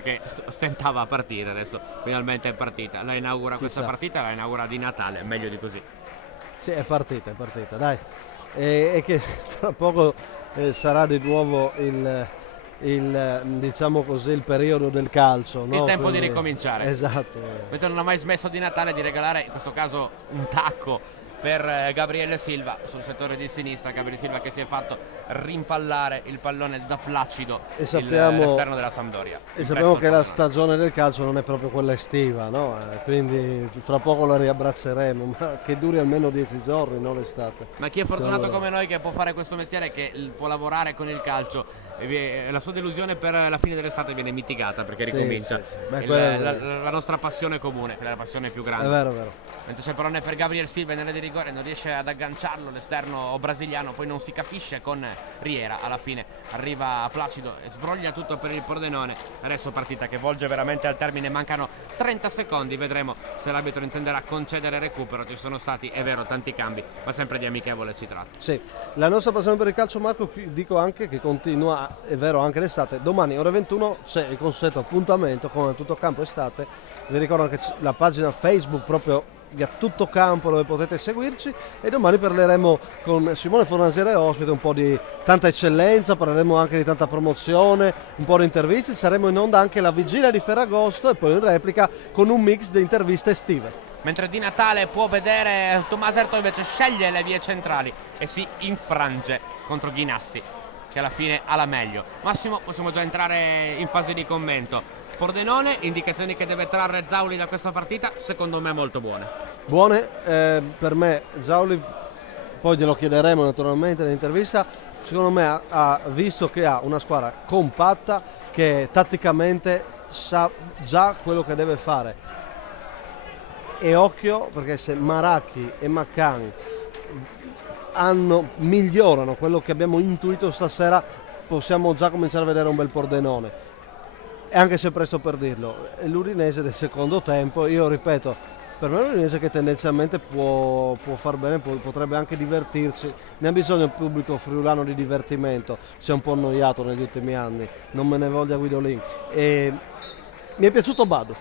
che stentava a partire, adesso finalmente è partita. La inaugura questa partita, la inaugura di Natale, meglio di così. Sì, è partita, dai. E che fra poco sarà di nuovo diciamo così, il periodo del calcio, no? Il tempo di ricominciare. Esatto. Mentre non ha mai smesso di Natale di regalare in questo caso un tacco per Gabriele Silva sul settore di sinistra. Gabriele Silva che si è fatto rimpallare il pallone da Placido, l'esterno della Sampdoria. E sappiamo che la stagione del calcio non è proprio quella estiva, no? Quindi fra poco la riabbracceremo, ma che duri almeno 10 giorni, non l'estate. Ma chi è fortunato come noi che può fare questo mestiere, che può lavorare con il calcio, la sua delusione per la fine dell'estate viene mitigata perché ricomincia Beh, la nostra passione comune, che è la passione più grande. È vero, è vero. Mentre c'è parone per Gabriel Silva in area di rigore, non riesce ad agganciarlo l'esterno brasiliano, poi non si capisce con Riera, alla fine arriva Placido e sbroglia tutto per il Pordenone. Adesso partita che volge veramente al termine, mancano 30 secondi, vedremo se l'arbitro intenderà concedere recupero. Ci sono stati, è vero, tanti cambi, ma sempre di amichevole si tratta. Sì, la nostra passione per il calcio, Marco, dico anche che continua, è vero, anche l'estate. Domani ore 21 c'è il consueto appuntamento con Tutto Campo Estate. Vi ricordo anche la pagina Facebook proprio di A Tutto Campo dove potete seguirci, e domani parleremo con Simone Fornasiere ospite un po' di tanta eccellenza, parleremo anche di tanta promozione, un po' di interviste, saremo in onda anche la vigilia di Ferragosto e poi in replica con un mix di interviste estive. Mentre Di Natale può vedere Tommaso Artò invece sceglie le vie centrali e si infrange contro Ghinassi, che alla fine ha la meglio. Massimo, possiamo già entrare in fase di commento. Pordenone, indicazioni che deve trarre Zauli da questa partita, secondo me molto buone. Buone, per me Zauli, poi glielo chiederemo naturalmente nell'intervista, secondo me ha visto che ha una squadra compatta che tatticamente sa già quello che deve fare. E occhio, perché se Maracchi e Macan migliorano quello che abbiamo intuito stasera, possiamo già cominciare a vedere un bel Pordenone. E anche se è presto per dirlo, è l'Udinese del secondo tempo, io ripeto, per me è l'Udinese che tendenzialmente può far bene, potrebbe anche divertirci, ne ha bisogno il pubblico friulano di divertimento, si è un po' annoiato negli ultimi anni, non me ne voglia Guidolin. E mi è piaciuto Badu.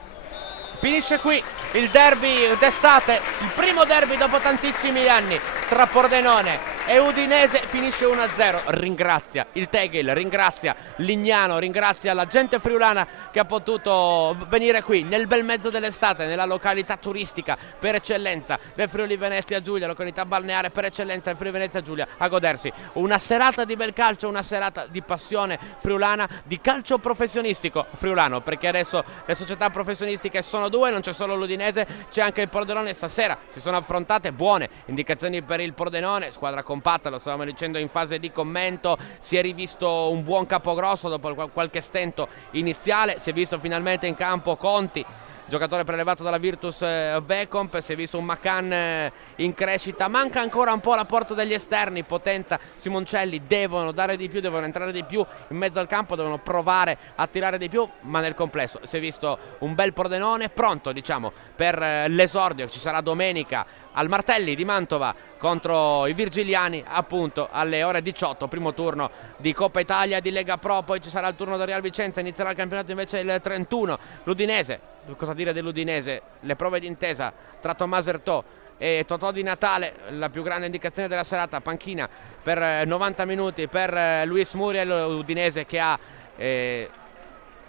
Finisce qui il derby d'estate, il primo derby dopo tantissimi anni tra Pordenone e Udinese, finisce 1-0. Ringrazia il Tegel, ringrazia Lignano, ringrazia la gente friulana che ha potuto venire qui nel bel mezzo dell'estate, nella località turistica per eccellenza del Friuli Venezia Giulia, località balneare per eccellenza del Friuli Venezia Giulia, a godersi una serata di bel calcio, una serata di passione friulana, di calcio professionistico friulano, perché adesso le società professionistiche sono due, non c'è solo l'Udinese, c'è anche il Pordenone. Stasera si sono affrontate buone indicazioni per il Pordenone, squadra compatta, lo stavamo dicendo in fase di commento, si è rivisto un buon Capogrosso dopo qualche stento iniziale, si è visto finalmente in campo Conti, giocatore prelevato dalla Virtus Vecomp, si è visto un Macan in crescita, manca ancora un po' l'apporto degli esterni, Potenza, Simoncelli devono dare di più, devono entrare di più in mezzo al campo, devono provare a tirare di più, ma nel complesso si è visto un bel Pordenone pronto, diciamo, per l'esordio che ci sarà domenica al Martelli di Mantova contro i Virgiliani, appunto alle ore 18, primo turno di Coppa Italia, di Lega Pro, poi ci sarà il turno da Real Vicenza, inizierà il campionato invece il 31, l'Udinese, cosa dire dell'Udinese? Le prove d'intesa tra Tommaso Artò e Totò Di Natale, la più grande indicazione della serata, panchina per 90 minuti per Luis Muriel, l'Udinese che ha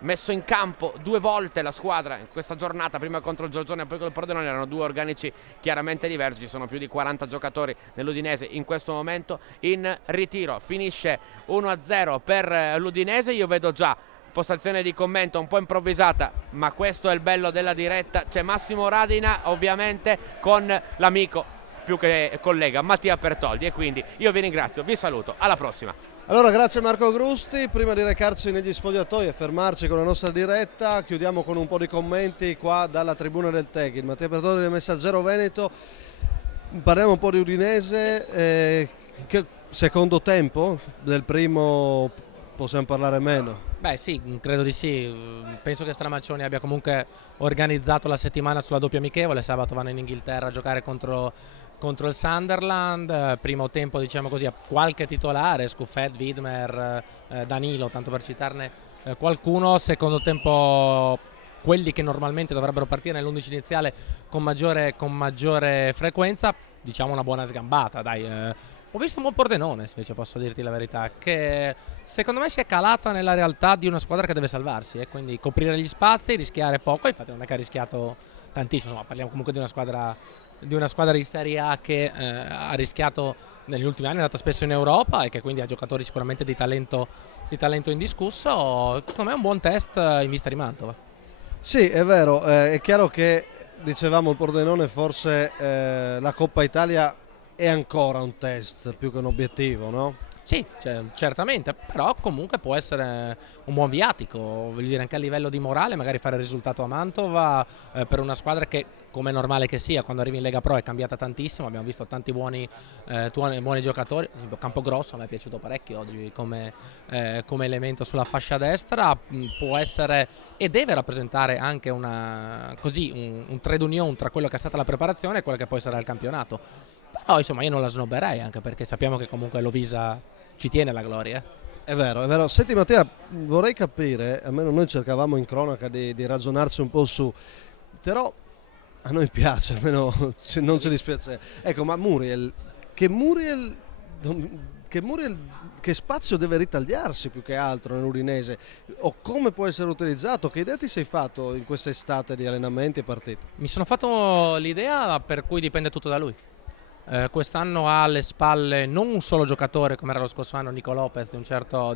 messo in campo due volte la squadra in questa giornata, prima contro il Giorgione e poi con il Pordenone, erano due organici chiaramente diversi, ci sono più di 40 giocatori nell'Udinese in questo momento in ritiro, finisce 1-0 per l'Udinese, io vedo già postazione di commento un po' improvvisata, ma questo è il bello della diretta, c'è Massimo Radina ovviamente con l'amico più che collega Mattia Pertoldi, e quindi io vi ringrazio, vi saluto, alla prossima. Allora, grazie Marco Grusti, prima di recarci negli spogliatoi e fermarci con la nostra diretta, chiudiamo con un po' di commenti qua dalla tribuna del Tegel. Mattia Pertoldi del Messaggero Veneto, parliamo un po' di Udinese, che secondo tempo del primo possiamo parlare meno? Beh sì, credo di sì, penso che Stramaccioni abbia comunque organizzato la settimana sulla doppia amichevole, sabato vanno in Inghilterra a giocare contro il Sunderland, primo tempo diciamo così qualche titolare, Scuffet, Widmer, Danilo, tanto per citarne qualcuno, secondo tempo quelli che normalmente dovrebbero partire nell'11 iniziale con maggiore frequenza, diciamo una buona sgambata, dai. Ho visto un buon Pordenone, invece posso dirti la verità, che secondo me si è calata nella realtà di una squadra che deve salvarsi e quindi coprire gli spazi, rischiare poco, infatti non è che ha rischiato tantissimo, ma parliamo comunque di una squadra di Serie A che ha rischiato negli ultimi anni, è andata spesso in Europa e che quindi ha giocatori sicuramente di talento indiscusso, secondo me è un buon test in vista di Mantova. Sì, è vero, è chiaro che dicevamo il Pordenone forse la Coppa Italia è ancora un test più che un obiettivo, no? Sì, certamente, però comunque può essere un buon viatico, voglio dire, anche a livello di morale, magari fare il risultato a Mantova per una squadra che, come è normale che sia, quando arrivi in Lega Pro è cambiata tantissimo, abbiamo visto tanti buoni giocatori, ad esempio Campogrosso a me è piaciuto parecchio oggi come elemento sulla fascia destra, può essere e deve rappresentare anche un trade union tra quello che è stata la preparazione e quello che poi sarà il campionato. Però insomma io non la snobberei, anche perché sappiamo che comunque Lovisa ci tiene la gloria. È vero, è vero. Senti Mattia, vorrei capire, almeno noi cercavamo in cronaca di ragionarci un po' su, però a noi piace, almeno non ci dispiace. Ecco, ma che spazio deve ritagliarsi più che altro nell'Udinese? O come può essere utilizzato? Che idea ti sei fatto in quest'estate di allenamenti e partite? Mi sono fatto l'idea per cui dipende tutto da lui. Quest'anno ha alle spalle non un solo giocatore come era lo scorso anno, Nico Lopez, di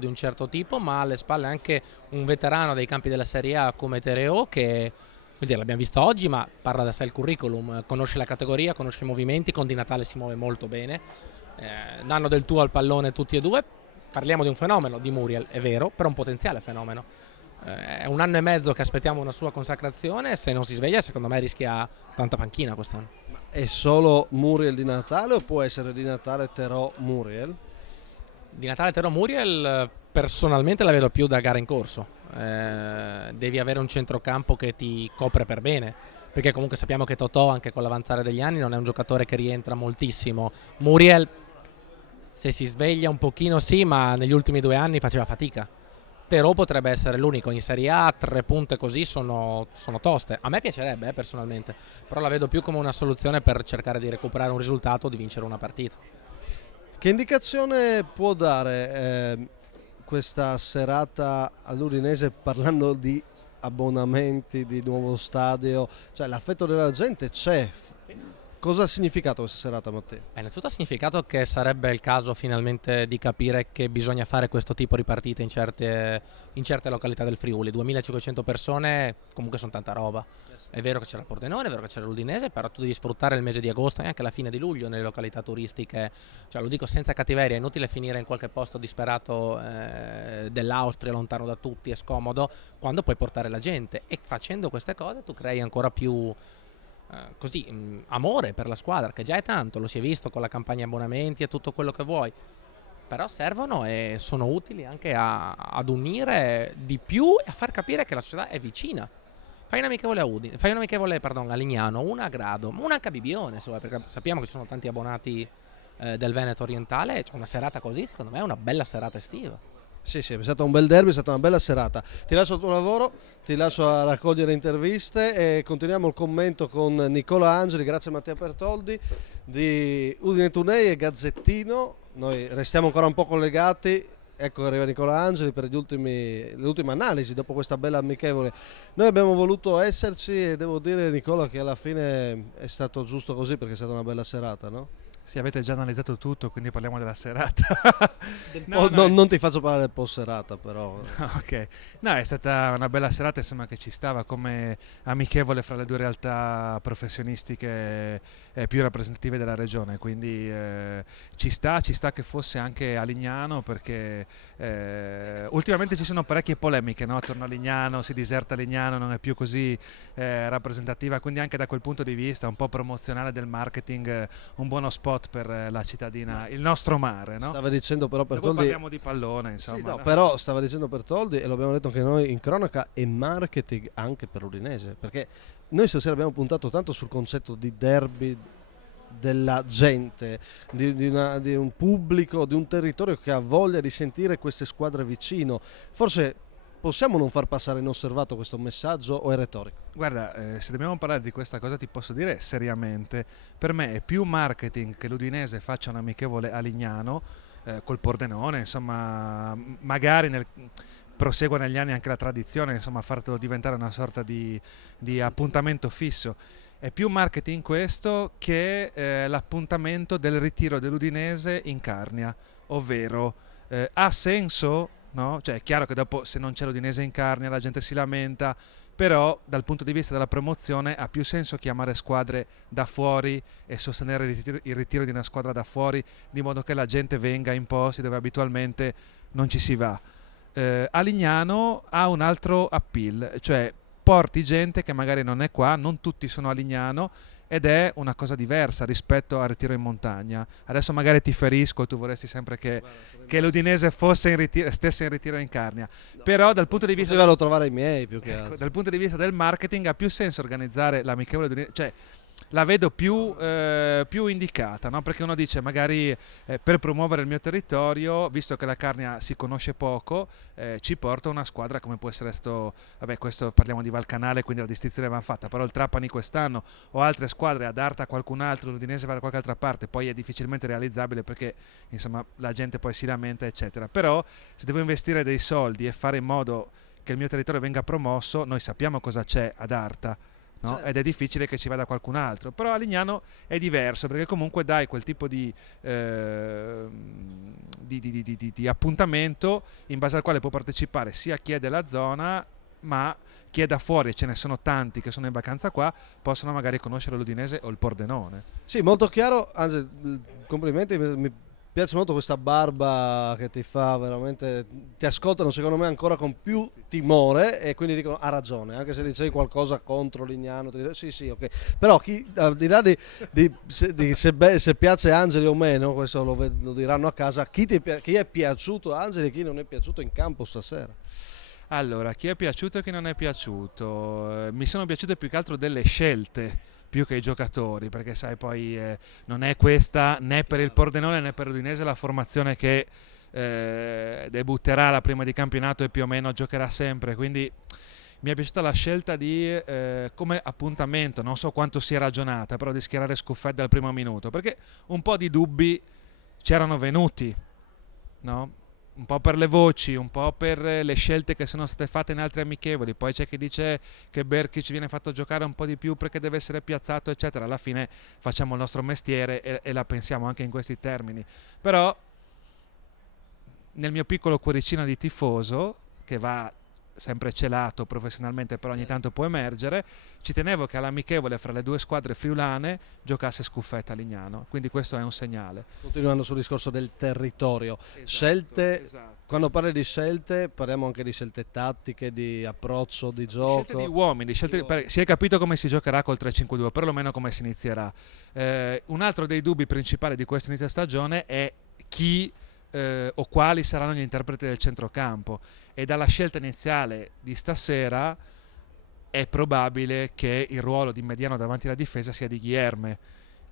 un certo tipo, ma ha alle spalle anche un veterano dei campi della Serie A come Tereo che, vuol dire, l'abbiamo visto oggi, ma parla da sé il curriculum, conosce la categoria, conosce i movimenti, con Di Natale si muove molto bene, danno del tuo al pallone tutti e due. Parliamo di un fenomeno di Muriel, è vero, però un potenziale fenomeno. È un anno e mezzo che aspettiamo una sua consacrazione, se non si sveglia secondo me rischia tanta panchina quest'anno. È solo Muriel Di Natale o può essere Di Natale Terò Muriel? Di Natale Terò Muriel personalmente la vedo più da gara in corso. Devi avere un centrocampo che ti copre per bene, perché comunque sappiamo che Totò anche con l'avanzare degli anni non è un giocatore che rientra moltissimo. Muriel se si sveglia un pochino sì, ma negli ultimi 2 anni faceva fatica. Terò potrebbe essere l'unico in Serie A, 3 punte così sono toste. A me piacerebbe personalmente, però la vedo più come una soluzione per cercare di recuperare un risultato o di vincere una partita. Che indicazione può dare questa serata all'Udinese, parlando di abbonamenti, di nuovo stadio? Cioè l'affetto della gente c'è. Cosa ha significato questa serata, Matteo? Innanzitutto ha significato che sarebbe il caso finalmente di capire che bisogna fare questo tipo di partite in certe località del Friuli. 2500 persone comunque sono tanta roba. È vero che c'era il Pordenone, è vero che c'era l'Udinese, però tu devi sfruttare il mese di agosto e anche la fine di luglio nelle località turistiche. Cioè, lo dico senza cattiveria, è inutile finire in qualche posto disperato dell'Austria, lontano da tutti e scomodo, quando puoi portare la gente. E facendo queste cose tu crei ancora più amore per la squadra, che già è tanto, lo si è visto con la campagna abbonamenti e tutto quello che vuoi, però servono e sono utili anche ad unire di più e a far capire che la società è vicina. Fai un amichevole a Lignano, una a Grado, una anche a Bibione, perché sappiamo che ci sono tanti abbonati del Veneto orientale, cioè una serata così secondo me è una bella serata estiva. Sì, è stato un bel derby, è stata una bella serata. Ti lascio il tuo lavoro, ti lascio a raccogliere interviste e continuiamo il commento con Nicola Angeli, grazie a Mattia Bertoldi di Udine Today e Gazzettino. Noi restiamo ancora un po' collegati, ecco che arriva Nicola Angeli per le ultime analisi dopo questa bella amichevole. Noi abbiamo voluto esserci e devo dire, Nicola, che alla fine è stato giusto così perché è stata una bella serata, no? Sì, avete già analizzato tutto, quindi parliamo della serata. Non ti faccio parlare del post serata, però. Ok, no, è stata una bella serata, insomma, che ci stava come amichevole fra le due realtà professionistiche più rappresentative della regione, quindi ci sta che fosse anche a Lignano, perché ultimamente ci sono parecchie polemiche, no? Attorno a Lignano, si diserta Lignano, non è più così rappresentativa, quindi anche da quel punto di vista un po' promozionale del marketing, un buono spot per la cittadina, il nostro mare, no? Stava dicendo però Bertoldi, parliamo di pallone, insomma. Sì, no, però stava dicendo Bertoldi, e lo abbiamo detto anche noi in cronaca, e marketing anche per l'Udinese, perché noi stasera abbiamo puntato tanto sul concetto di derby della gente, di un pubblico, di un territorio che ha voglia di sentire queste squadre vicino. Forse possiamo non far passare inosservato questo messaggio o è retorico? Guarda, se dobbiamo parlare di questa cosa ti posso dire seriamente, per me è più marketing che l'Udinese faccia un amichevole a Lignano col Pordenone, insomma, magari prosegua negli anni anche la tradizione, insomma, fartelo diventare una sorta di appuntamento fisso. È più marketing questo che l'appuntamento del ritiro dell'Udinese in Carnia, ovvero ha senso? No? Cioè è chiaro che dopo, se non c'è l'Udinese in Carnia, la gente si lamenta, però dal punto di vista della promozione ha più senso chiamare squadre da fuori e sostenere il ritiro di una squadra da fuori, di modo che la gente venga in posti dove abitualmente non ci si va. A Lignano ha un altro appeal, cioè porti gente che magari non è qua, non tutti sono a Lignano, ed è una cosa diversa rispetto al ritiro in montagna. Adesso magari ti ferisco, tu vorresti sempre che l'Udinese stesse in ritiro in Carnia, però dal punto di vista Devo trovare i miei più che altro. dal punto di vista del marketing ha più senso organizzare l'amichevole Udinese, cioè la vedo più indicata, no? Perché uno dice magari per promuovere il mio territorio, visto che la Carnia si conosce poco, ci porta una squadra come può essere vabbè, questo parliamo di Valcanale, quindi la distinzione va fatta, però il Trapani quest'anno o altre squadre, ad Arta qualcun altro, l'Udinese va da qualche altra parte, poi è difficilmente realizzabile perché insomma la gente poi si lamenta eccetera, però se devo investire dei soldi e fare in modo che il mio territorio venga promosso, noi sappiamo cosa c'è ad Arta. No? Ed è difficile che ci vada qualcun altro, però a Lignano è diverso perché comunque dai quel tipo di appuntamento in base al quale può partecipare sia chi è della zona, ma chi è da fuori, e ce ne sono tanti che sono in vacanza qua, possono magari conoscere l'Udinese o il Pordenone. Sì, molto chiaro. Anzi, complimenti, mi piace molto questa barba che ti fa veramente, ti ascoltano secondo me ancora con più timore e quindi dicono ha ragione, anche se dicevi qualcosa contro Lignano, sì ok, però chi, al di là se piace Angeli o meno, questo lo diranno a casa, chi è piaciuto Angeli e chi non è piaciuto in campo stasera? Allora, chi è piaciuto e chi non è piaciuto? Mi sono piaciute più che altro delle scelte più che i giocatori, perché sai poi non è questa né per il Pordenone né per l'Udinese la formazione che debutterà la prima di campionato e più o meno giocherà sempre, quindi mi è piaciuta la scelta di come appuntamento, non so quanto sia ragionata, però di schierare Scuffet dal primo minuto, perché un po' di dubbi c'erano venuti, no? Un po' per le voci, un po' per le scelte che sono state fatte in altri amichevoli, poi c'è chi dice che Berkic viene fatto giocare un po' di più perché deve essere piazzato eccetera, alla fine facciamo il nostro mestiere e la pensiamo anche in questi termini, però nel mio piccolo cuoricino di tifoso, che va sempre celato professionalmente però ogni tanto può emergere, ci tenevo che all'amichevole fra le due squadre friulane giocasse Scuffetta a Lignano, quindi questo è un segnale. Continuando sul discorso del territorio, scelte, quando parli di scelte parliamo anche di scelte tattiche, di approccio, di gioco. Scelte di uomini, si è capito come si giocherà col 3-5-2, perlomeno come si inizierà. Un altro dei dubbi principali di questo inizio stagione è chi o quali saranno gli interpreti del centrocampo, e dalla scelta iniziale di stasera è probabile che il ruolo di mediano davanti alla difesa sia di Guilherme,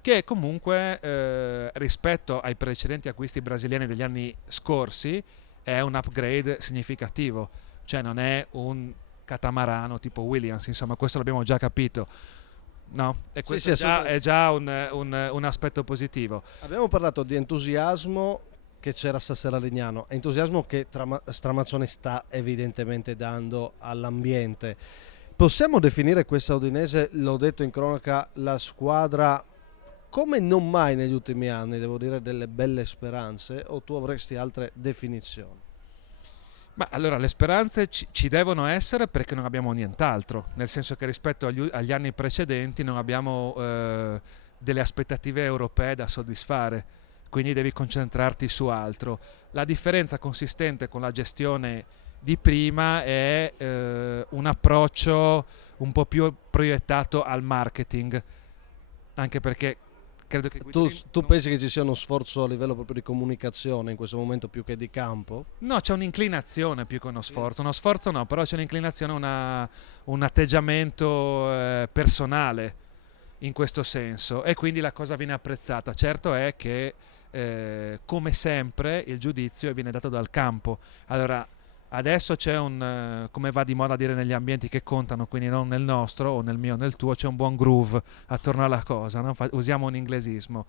che comunque rispetto ai precedenti acquisti brasiliani degli anni scorsi è un upgrade significativo, cioè non è un catamarano tipo Williams, insomma questo l'abbiamo già capito. No, e questo è già un aspetto positivo. Abbiamo parlato di entusiasmo che c'era stasera a Lignano, entusiasmo che Stramaccioni sta evidentemente dando all'ambiente. Possiamo definire questa Udinese, l'ho detto in cronaca, la squadra come non mai negli ultimi anni, devo dire, delle belle speranze, o tu avresti altre definizioni? Ma allora le speranze ci devono essere perché non abbiamo nient'altro, nel senso che rispetto agli anni precedenti non abbiamo delle aspettative europee da soddisfare, quindi devi concentrarti su altro. La differenza consistente con la gestione di prima è un approccio un po' più proiettato al marketing, anche perché credo che tu pensi che ci sia uno sforzo a livello proprio di comunicazione in questo momento più che di campo? No, c'è un'inclinazione più che uno sforzo no, però c'è un'inclinazione, un atteggiamento personale in questo senso, e quindi la cosa viene apprezzata. Certo è che come sempre il giudizio viene dato dal campo. Allora adesso c'è come va di moda a dire negli ambienti che contano, quindi non nel nostro o nel mio o nel tuo, c'è un buon groove attorno alla cosa, no? Usiamo un inglesismo,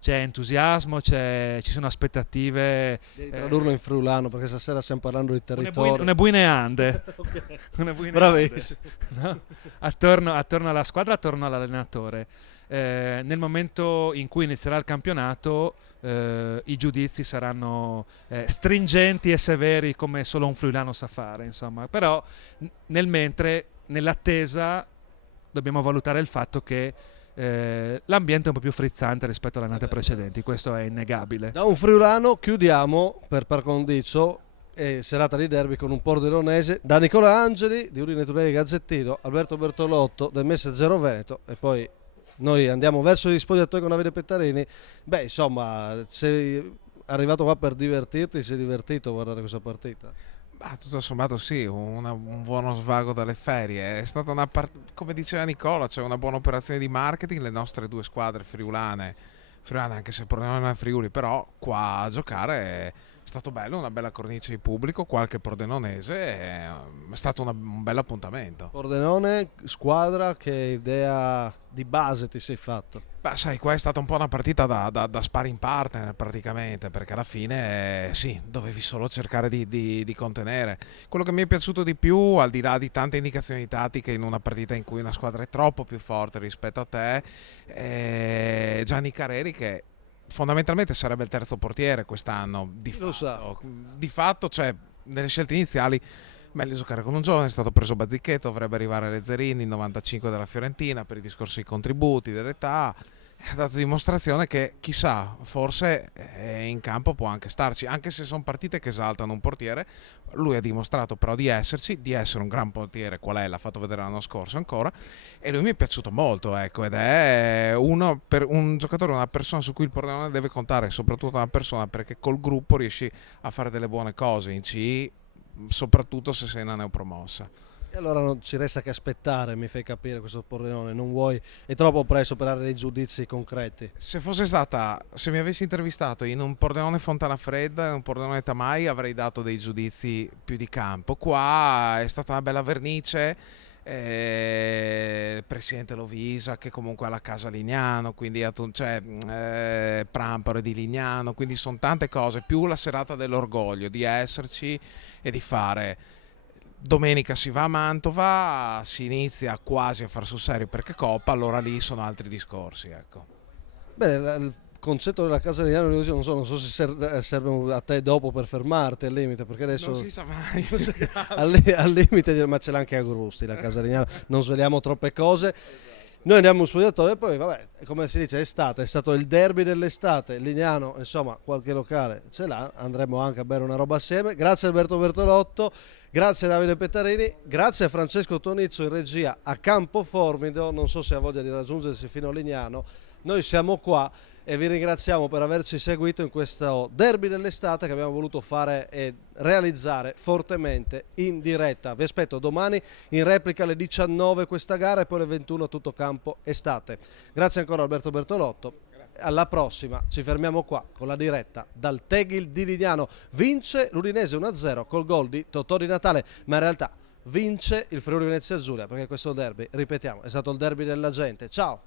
c'è entusiasmo, ci sono aspettative. Devi tradurlo in friulano perché stasera stiamo parlando di territorio. Una buineande. Okay. Bravissimo. No? Attorno alla squadra, attorno all'allenatore. Nel momento in cui inizierà il campionato i giudizi saranno stringenti e severi come solo un friulano sa fare, insomma. Però nel mentre nell'attesa dobbiamo valutare il fatto che l'ambiente è un po' più frizzante rispetto alle annate precedenti, questo è innegabile. Da un friulano chiudiamo per par condicio serata di derby con un pordenonese, da Nicola Angeli di Udine Today Gazzettino, Alberto Bertolotto del Messaggero Veneto, e poi noi andiamo verso gli spogliatoi con Davide Pettarini. Beh, insomma, sei arrivato qua per divertirti, sei divertito a guardare questa partita? Tutto sommato sì, un buono svago dalle ferie. È stata come diceva Nicola, c'è una buona operazione di marketing. Le nostre due squadre friulane anche se Pordenone è Friuli, però qua a giocare è stato bello, una bella cornice di pubblico, qualche pordenonese, è stato un bel appuntamento. Pordenone, squadra, che idea di base ti sei fatto? Beh, sai, qua è stata un po' una partita da sparring partner praticamente, perché alla fine sì, dovevi solo cercare di contenere. Quello che mi è piaciuto di più, al di là di tante indicazioni tattiche in una partita in cui una squadra è troppo più forte rispetto a te, è Gianni Careri, che fondamentalmente sarebbe il terzo portiere quest'anno. Di fatto, cioè, nelle scelte iniziali meglio giocare con un giovane, è stato preso Bazzichetto, dovrebbe arrivare Lezzerini, il 95 della Fiorentina, per i discorsi dei contributi, dell'età. Ha dato dimostrazione che chissà, forse in campo può anche starci, anche se sono partite che esaltano un portiere. Lui ha dimostrato però di esserci, di essere un gran portiere, qual è, l'ha fatto vedere l'anno scorso ancora, e lui mi è piaciuto molto, ecco, ed è per un giocatore, una persona su cui il Pordenone deve contare, soprattutto una persona, perché col gruppo riesci a fare delle buone cose in C, soprattutto se sei una neopromossa. E allora non ci resta che aspettare, mi fai capire, questo Pordenone, non vuoi, è troppo presto per dare dei giudizi concreti. Se mi avessi intervistato in un Pordenone Fontana Fredda, in un Pordenone Tamai, avrei dato dei giudizi più di campo. Qua è stata una bella vernice, il presidente Lovisa che comunque ha la casa Lignano, quindi Pramparo di Lignano, quindi sono tante cose, più la serata dell'orgoglio di esserci e di fare. Domenica si va a Mantova, si inizia quasi a far sul serio perché Coppa, allora lì sono altri discorsi, ecco. Bene, il concetto della casa di Lignano non so se serve a te dopo per fermarti al limite, perché adesso non si sa mai. al limite, ma ce l'ha anche Agrusti la casa di Lignano, non sveliamo troppe cose. Noi andiamo in spogliatoio e poi vabbè, come si dice, è stato il derby dell'estate, Lignano insomma qualche locale ce l'ha, andremo anche a bere una roba assieme. Grazie Alberto Bertolotto, grazie a Davide Pettarini, grazie a Francesco Tonizzo in regia a Campo Formido, non so se ha voglia di raggiungersi fino a Lignano, noi siamo qua e vi ringraziamo per averci seguito in questo derby dell'estate che abbiamo voluto fare e realizzare fortemente in diretta. Vi aspetto domani in replica alle 19 questa gara e poi alle 21 tutto campo estate. Grazie ancora Alberto Bertolotto. Alla prossima, ci fermiamo qua con la diretta dal Tegil di Lignano. Vince l'Udinese 1-0 col gol di Totò Di Natale, ma in realtà vince il Friuli Venezia Giulia, perché questo derby, ripetiamo, è stato il derby della gente. Ciao!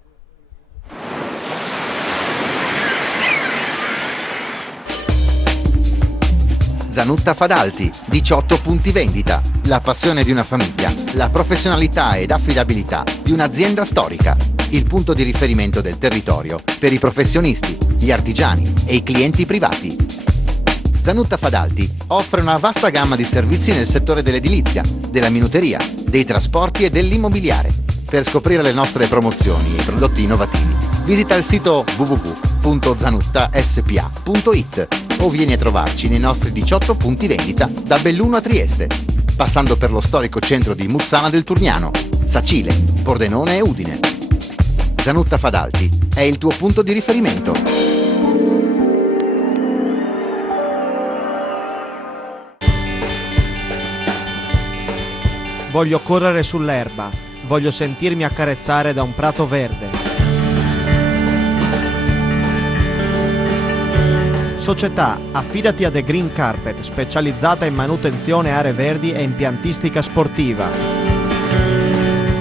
Zanutta Fadalti, 18 punti vendita, la passione di una famiglia, la professionalità ed affidabilità di un'azienda storica, il punto di riferimento del territorio per i professionisti, gli artigiani e i clienti privati. Zanutta Fadalti offre una vasta gamma di servizi nel settore dell'edilizia, della minuteria, dei trasporti e dell'immobiliare. Per scoprire le nostre promozioni e prodotti innovativi, visita il sito www.zanuttaspa.it o vieni a trovarci nei nostri 18 punti vendita da Belluno a Trieste, passando per lo storico centro di Muzzana del Turniano, Sacile, Pordenone e Udine. Zanutta Fadalti è il tuo punto di riferimento. Voglio correre sull'erba, voglio sentirmi accarezzare da un prato verde. Società, affidati a The Green Carpet, specializzata in manutenzione aree verdi e impiantistica sportiva.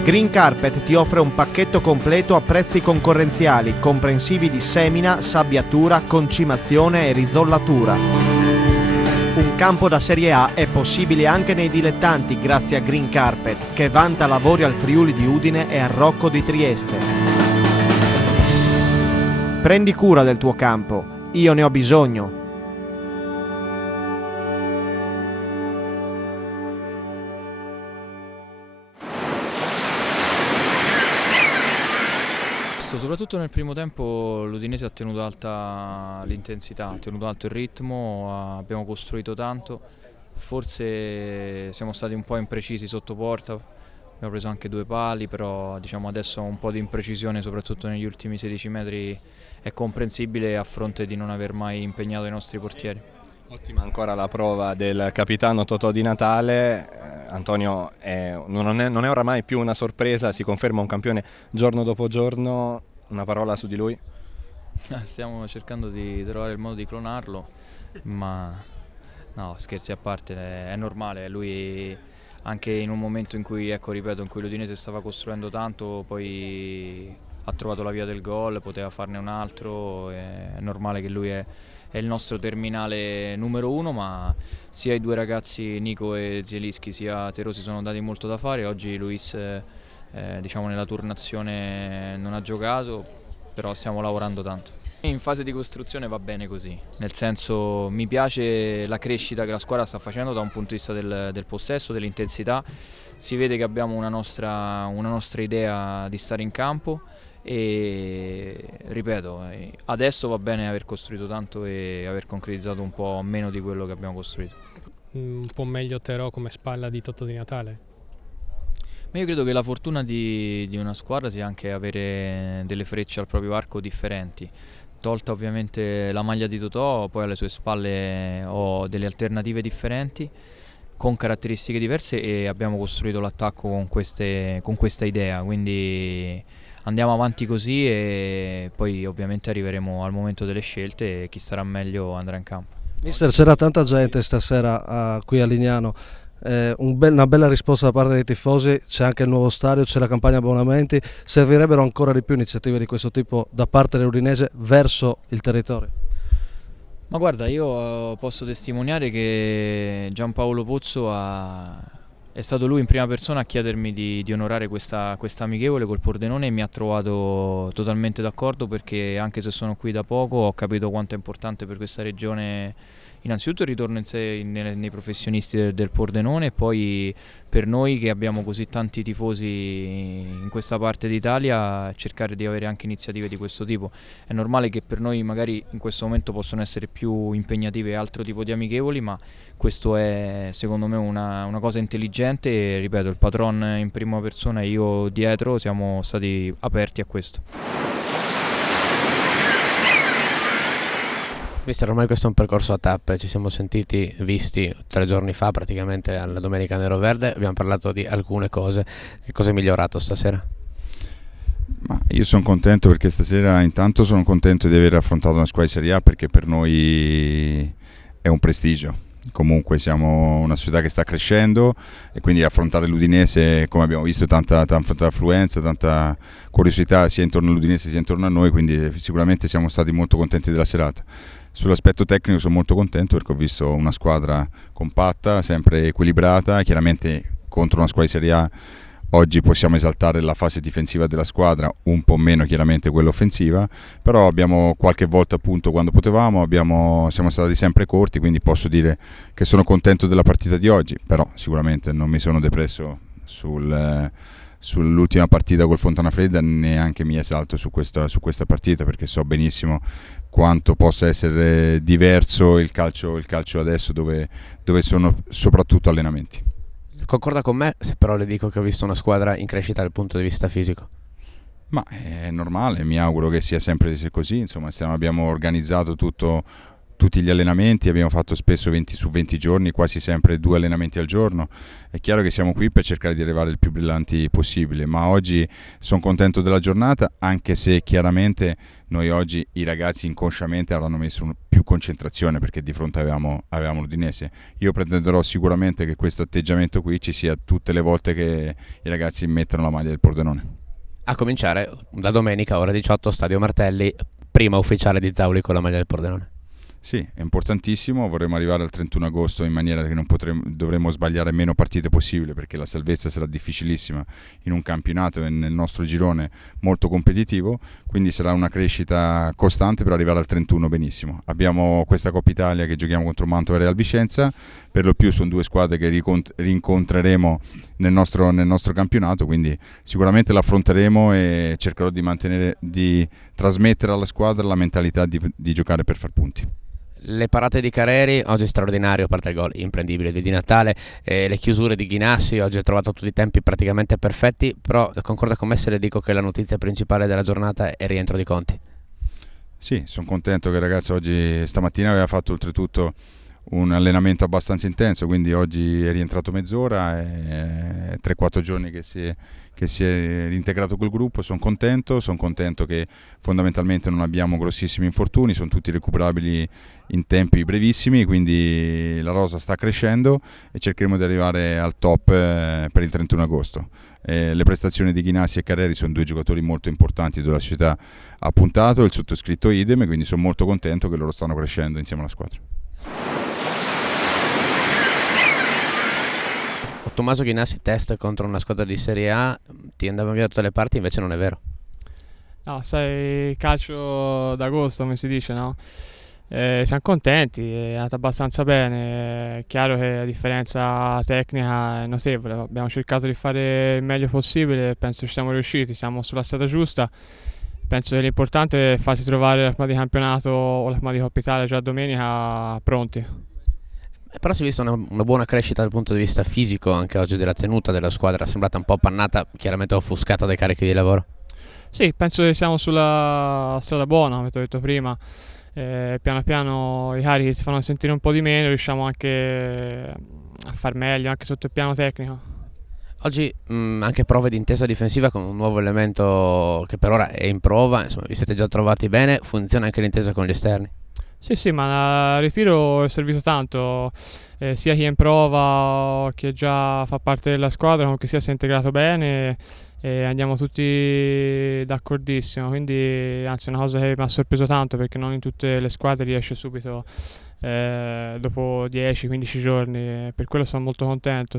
Green Carpet ti offre un pacchetto completo a prezzi concorrenziali, comprensivi di semina, sabbiatura, concimazione e rizollatura. Un campo da Serie A è possibile anche nei dilettanti grazie a Green Carpet, che vanta lavori al Friuli di Udine e al Rocco di Trieste. Prendi cura del tuo campo. Io ne ho bisogno. visto, soprattutto nel primo tempo l'Udinese ha tenuto alta l'intensità, ha tenuto alto il ritmo, abbiamo costruito tanto, forse siamo stati un po' imprecisi sotto porta, abbiamo preso anche 2 pali, però diciamo adesso un po' di imprecisione soprattutto negli ultimi 16 metri è comprensibile a fronte di non aver mai impegnato i nostri portieri. Ottima ancora la prova del capitano Totò Di Natale. Antonio non è oramai più una sorpresa, si conferma un campione giorno dopo giorno. Una parola su di lui? Stiamo cercando di trovare il modo di clonarlo, ma no, scherzi a parte, è normale, lui anche in un momento in cui, ecco, ripeto, in cui l'Udinese stava costruendo tanto, poi ha trovato la via del gol, poteva farne un altro, è normale che lui è il nostro terminale numero 1, ma sia i 2 ragazzi Nico e Zielinski sia Tero si sono dati molto da fare. Oggi Luis diciamo nella turnazione non ha giocato, però stiamo lavorando tanto. In fase di costruzione va bene così, nel senso mi piace la crescita che la squadra sta facendo da un punto di vista del possesso, dell'intensità, si vede che abbiamo una nostra idea di stare in campo e ripeto, adesso va bene aver costruito tanto e aver concretizzato un po' meno di quello che abbiamo costruito. Un po' meglio Terò come spalla di Totò Di Natale? Ma io credo che la fortuna di una squadra sia anche avere delle frecce al proprio arco differenti. Tolta ovviamente la maglia di Totò, poi alle sue spalle ho delle alternative differenti con caratteristiche diverse e abbiamo costruito l'attacco con questa idea, quindi andiamo avanti così e poi ovviamente arriveremo al momento delle scelte e chi starà meglio andrà in campo. Mister, c'era tanta gente stasera qui a Lignano, una bella risposta da parte dei tifosi, c'è anche il nuovo stadio, c'è la campagna abbonamenti, servirebbero ancora di più iniziative di questo tipo da parte dell'Udinese verso il territorio? Ma guarda, io posso testimoniare che Giampaolo Pozzo è stato lui in prima persona a chiedermi di onorare questa amichevole col Pordenone e mi ha trovato totalmente d'accordo, perché anche se sono qui da poco ho capito quanto è importante per questa regione innanzitutto il ritorno nei professionisti del Pordenone e poi per noi che abbiamo così tanti tifosi in questa parte d'Italia cercare di avere anche iniziative di questo tipo. È normale che per noi magari in questo momento possono essere più impegnative altro tipo di amichevoli, ma questo è secondo me una cosa intelligente e ripeto, il patron in prima persona e io dietro siamo stati aperti a questo. Mister, ormai questo è un percorso a tappe, ci siamo sentiti, visti 3 giorni fa praticamente alla Domenica Nero Verde, abbiamo parlato di alcune cose, che cosa è migliorato stasera? Ma io sono contento perché stasera intanto sono contento di aver affrontato una squadra di Serie A, perché per noi è un prestigio. Comunque siamo una società che sta crescendo e quindi affrontare l'Udinese, come abbiamo visto, tanta affluenza, tanta curiosità sia intorno all'Udinese sia intorno a noi, quindi sicuramente siamo stati molto contenti della serata. Sull'aspetto tecnico sono molto contento perché ho visto una squadra compatta, sempre equilibrata, chiaramente contro una squadra di Serie A. Oggi possiamo esaltare la fase difensiva della squadra, un po' meno chiaramente quella offensiva, però abbiamo qualche volta appunto quando potevamo, siamo stati sempre corti, quindi posso dire che sono contento della partita di oggi, però sicuramente non mi sono depresso sull'ultima partita col Fontana Fredda, neanche mi esalto su questa partita, perché so benissimo quanto possa essere diverso il calcio adesso dove sono soprattutto allenamenti. Concorda con me se però le dico che ho visto una squadra in crescita dal punto di vista fisico? Ma è normale, mi auguro che sia sempre così, insomma abbiamo organizzato tutti gli allenamenti, abbiamo fatto spesso 20 su 20 giorni, quasi sempre 2 allenamenti al giorno. È chiaro che siamo qui per cercare di arrivare il più brillanti possibile, ma oggi sono contento della giornata, anche se chiaramente noi oggi i ragazzi inconsciamente avranno messo più concentrazione perché di fronte avevamo l'Udinese. Io pretenderò sicuramente che questo atteggiamento qui ci sia tutte le volte che i ragazzi mettono la maglia del Pordenone. A cominciare da domenica ora 18 Stadio Martelli, prima ufficiale di Zauli con la maglia del Pordenone. Sì, è importantissimo, vorremmo arrivare al 31 agosto in maniera che dovremmo sbagliare meno partite possibile, perché la salvezza sarà difficilissima in un campionato e nel nostro girone molto competitivo, quindi sarà una crescita costante per arrivare al 31 benissimo. Abbiamo questa Coppa Italia che giochiamo contro Mantova e Real Vicenza, per lo più sono due squadre che rincontreremo nel nostro campionato, quindi sicuramente l'affronteremo e cercherò di trasmettere alla squadra la mentalità di giocare per far punti. Le parate di Careri, oggi straordinario, a parte il gol imprendibile di Di Natale, le chiusure di Ghinassi, oggi ha trovato tutti i tempi praticamente perfetti, però concorda con me se le dico che la notizia principale della giornata è il rientro di Conti? Sì, sono contento che il ragazzo stamattina aveva fatto oltretutto un allenamento abbastanza intenso, quindi oggi è rientrato mezz'ora, è 3-4 giorni che si è reintegrato col gruppo. Sono contento che fondamentalmente non abbiamo grossissimi infortuni, sono tutti recuperabili in tempi brevissimi, quindi la rosa sta crescendo e cercheremo di arrivare al top per il 31 agosto. Le prestazioni di Ghinassi e Careri sono due giocatori molto importanti dove la società ha puntato, il sottoscritto idem, quindi sono molto contento che loro stanno crescendo insieme alla squadra. Tommaso Ghinassi test contro una squadra di Serie A, ti andava via da tutte le parti, invece non è vero. No, sai, calcio d'agosto come si dice, no? Siamo contenti, è andata abbastanza bene, è chiaro che la differenza tecnica è notevole, abbiamo cercato di fare il meglio possibile, penso ci siamo riusciti, siamo sulla strada giusta, penso che l'importante è farsi trovare la prima di campionato o la prima di Coppa Italia già domenica pronti. Però si è vista una buona crescita dal punto di vista fisico anche oggi della tenuta della squadra, è sembrata un po' appannata, chiaramente offuscata dai carichi di lavoro. Sì, penso che siamo sulla strada buona, come ti ho detto prima, piano piano i carichi si fanno sentire un po' di meno, riusciamo anche a far meglio anche sotto il piano tecnico. Oggi anche prove di intesa difensiva con un nuovo elemento che per ora è in prova, insomma vi siete già trovati bene, funziona anche l'intesa con gli esterni? Sì, ma il ritiro è servito tanto, sia chi è in prova, chi già fa parte della squadra, comunque sia si è integrato bene e andiamo tutti d'accordissimo, quindi anzi è una cosa che mi ha sorpreso tanto perché non in tutte le squadre riesce subito dopo 10-15 giorni, per quello sono molto contento,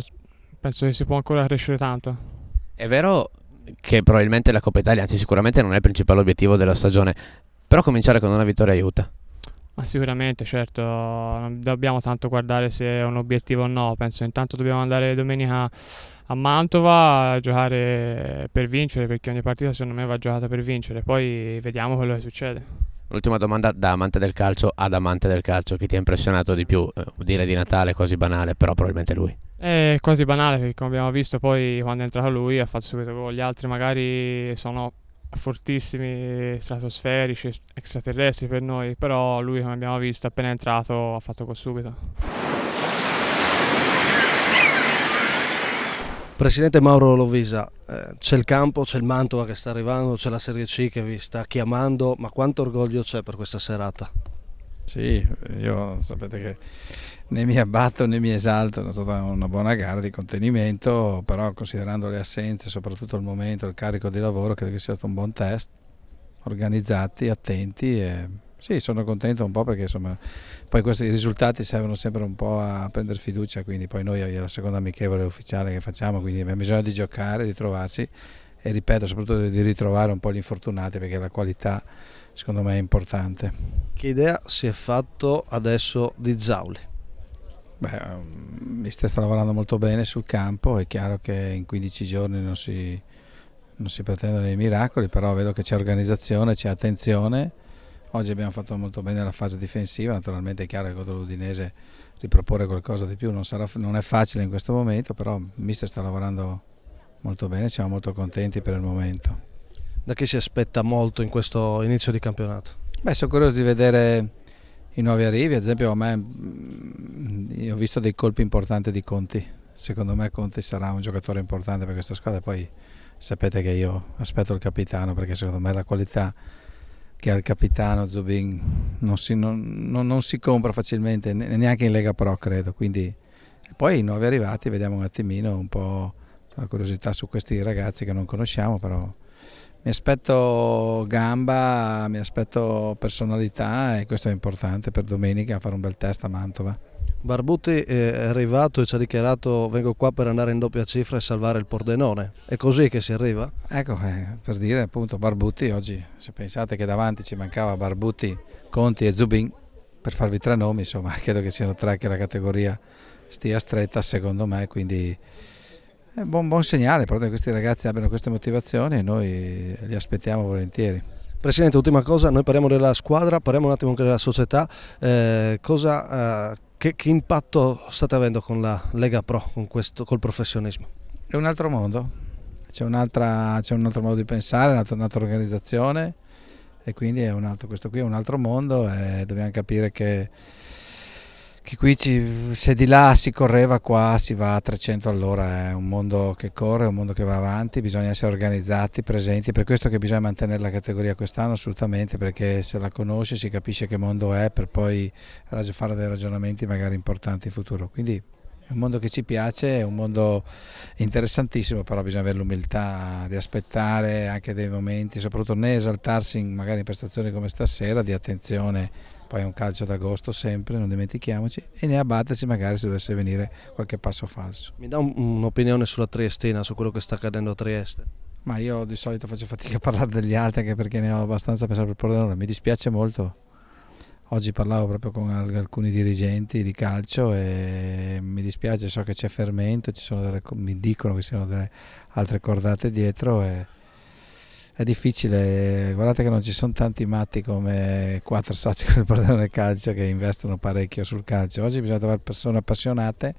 penso che si può ancora crescere tanto. È vero che probabilmente la Coppa Italia, anzi sicuramente non è il principale obiettivo della stagione, però cominciare con una vittoria aiuta. Ma sicuramente, certo, non dobbiamo tanto guardare se è un obiettivo o no, penso intanto dobbiamo andare domenica a Mantova a giocare per vincere, perché ogni partita secondo me va giocata per vincere, poi vediamo quello che succede. L'ultima domanda da amante del calcio ad amante del calcio, chi ti ha impressionato di più? Dire Di Natale è quasi banale, però probabilmente lui. È quasi banale perché come abbiamo visto poi quando è entrato lui ha fatto subito gol, gli altri magari sono fortissimi, stratosferici, extraterrestri per noi, però lui come abbiamo visto appena entrato ha fatto gol subito. Presidente Mauro Lovisa, c'è il campo, c'è il Mantova che sta arrivando, c'è la Serie C che vi sta chiamando, ma quanto orgoglio c'è per questa serata? Sì, io sapete che né mi abbatto né mi esalto, è stata una buona gara di contenimento, però considerando le assenze, soprattutto il momento, il carico di lavoro, credo che sia stato un buon test, organizzati, attenti e sì, sono contento un po' perché insomma poi questi risultati servono sempre un po' a prendere fiducia, quindi poi noi è la seconda amichevole ufficiale che facciamo, quindi abbiamo bisogno di giocare, di trovarsi e ripeto soprattutto di ritrovare un po' gli infortunati perché la qualità secondo me è importante. Che idea si è fatto adesso di Zauli? Beh, mister sta lavorando molto bene sul campo, è chiaro che in 15 giorni non si pretendono dei miracoli, però vedo che c'è organizzazione, c'è attenzione. Oggi abbiamo fatto molto bene la fase difensiva, naturalmente è chiaro che contro l'Udinese riproporre qualcosa di più non è facile in questo momento, però il mister sta lavorando molto bene, siamo molto contenti per il momento. Da chi si aspetta molto in questo inizio di campionato? Beh, sono curioso di vedere i nuovi arrivi, ad esempio a me io ho visto dei colpi importanti di Conti, secondo me Conti sarà un giocatore importante per questa squadra, poi sapete che io aspetto il capitano perché secondo me la qualità che ha il capitano Zubin non si compra facilmente neanche in Lega Pro credo, quindi poi i nuovi arrivati vediamo un attimino un po' la curiosità su questi ragazzi che non conosciamo, però Mi aspetto gamba, mi aspetto personalità e questo è importante per domenica, fare un bel test a Mantova. Barbuti è arrivato e ci ha dichiarato: vengo qua per andare in doppia cifra e salvare il Pordenone. È così che si arriva? Ecco, per dire appunto Barbuti oggi, se pensate che davanti ci mancava Barbuti, Conti e Zubin, per farvi 3 nomi, insomma, credo che siano 3 che la categoria stia stretta secondo me, quindi è buon segnale proprio che questi ragazzi abbiano queste motivazioni e noi li aspettiamo volentieri. Presidente, ultima cosa, noi parliamo della squadra, parliamo un attimo anche della società, che impatto state avendo con la Lega Pro, col professionismo? È un altro mondo, c'è un altro modo di pensare, un'altra organizzazione e quindi questo qui è un altro mondo e dobbiamo capire che qui se di là si correva, qua si va a 300 all'ora, è un mondo che corre, è un mondo che va avanti, bisogna essere organizzati, presenti, per questo che bisogna mantenere la categoria quest'anno assolutamente, perché se la conosci si capisce che mondo è per poi fare dei ragionamenti magari importanti in futuro, quindi è un mondo che ci piace, è un mondo interessantissimo, però bisogna avere l'umiltà di aspettare anche dei momenti, soprattutto né esaltarsi magari in prestazioni come stasera, di attenzione. Poi è un calcio d'agosto sempre, non dimentichiamoci, e ne abbattersi magari se dovesse venire qualche passo falso. Mi dà un'opinione sulla Triestina, su quello che sta accadendo a Trieste? Ma io di solito faccio fatica a parlare degli altri anche perché ne ho abbastanza pensato per Pordenone, mi dispiace molto. Oggi parlavo proprio con alcuni dirigenti di calcio e mi dispiace, so che c'è fermento, mi dicono che ci sono delle altre cordate dietro e è difficile, guardate che non ci sono tanti matti come 4 soci del Pordenone Calcio che investono parecchio sul calcio. Oggi bisogna trovare persone appassionate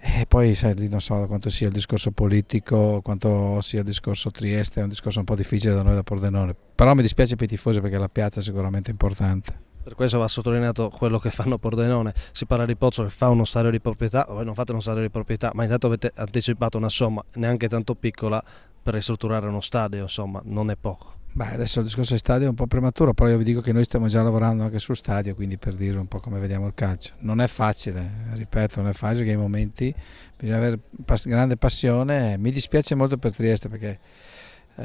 e poi lì non so quanto sia il discorso politico, quanto sia il discorso Trieste, è un discorso un po' difficile da noi da Pordenone, però mi dispiace per i tifosi perché la piazza è sicuramente importante. Per questo va sottolineato quello che fanno a Pordenone, si parla di Pozzo che fa uno stadio di proprietà, voi non fate uno stadio di proprietà, ma intanto avete anticipato una somma neanche tanto piccola per ristrutturare uno stadio, insomma non è poco. Beh, adesso il discorso di stadio è un po' prematuro, però io vi dico che noi stiamo già lavorando anche sul stadio, quindi per dire un po' come vediamo il calcio. Non è facile, ripeto, non è facile perché ai momenti bisogna avere grande passione, mi dispiace molto per Trieste perché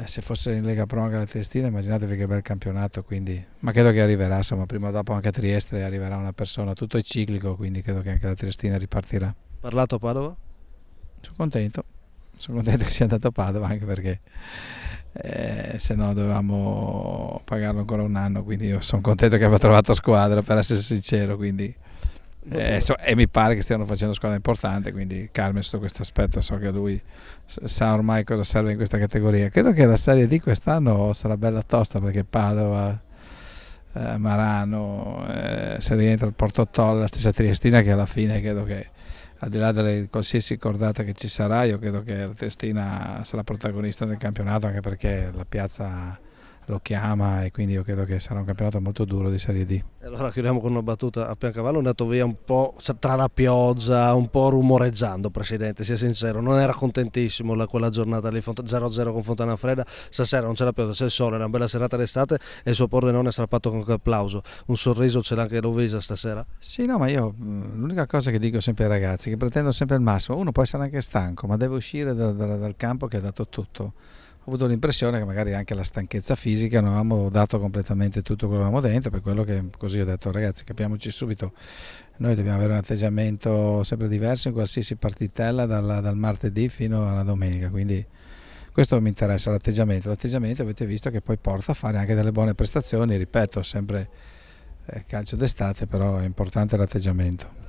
se fosse in Lega Pro anche la Triestina immaginatevi che bel campionato, quindi, ma credo che arriverà, insomma prima o dopo anche a Trieste arriverà una persona, tutto è ciclico, quindi credo che anche la Triestina ripartirà. Parlato a Padova? Sono contento che sia andato a Padova anche perché se no dovevamo pagarlo ancora un anno, quindi io sono contento che abbia trovato squadra, per essere sincero, quindi e mi pare che stiano facendo squadra importante, quindi Carmen su questo aspetto so che lui sa ormai cosa serve in questa categoria. Credo che la Serie D quest'anno sarà bella tosta perché Padova, Marano, se rientra il Porto Tolle, la stessa Triestina, che alla fine credo che al di là delle qualsiasi cordata che ci sarà, io credo che la Triestina sarà protagonista del campionato anche perché la piazza lo chiama e quindi io credo che sarà un campionato molto duro di Serie D. E allora chiudiamo con una battuta a Piancavallo, è andato via un po' tra la pioggia, un po' rumoreggiando, Presidente, sia sincero, non era contentissimo quella giornata lì, 0-0 con Fontana Fredda, stasera non c'è la pioggia, c'è il sole, è una bella serata d'estate e il suo Pordenone è strappato con applauso, un sorriso ce l'ha anche Lovisa stasera? Sì, no, ma io l'unica cosa che dico sempre ai ragazzi, che pretendo sempre il massimo, uno può essere anche stanco, ma deve uscire dal campo che ha dato tutto. Ho avuto l'impressione che magari anche la stanchezza fisica non avevamo dato completamente tutto quello che avevamo dentro, per quello che così ho detto ragazzi capiamoci subito, noi dobbiamo avere un atteggiamento sempre diverso in qualsiasi partitella dal martedì fino alla domenica, quindi questo mi interessa, l'atteggiamento avete visto che poi porta a fare anche delle buone prestazioni, ripeto sempre calcio d'estate, però è importante l'atteggiamento.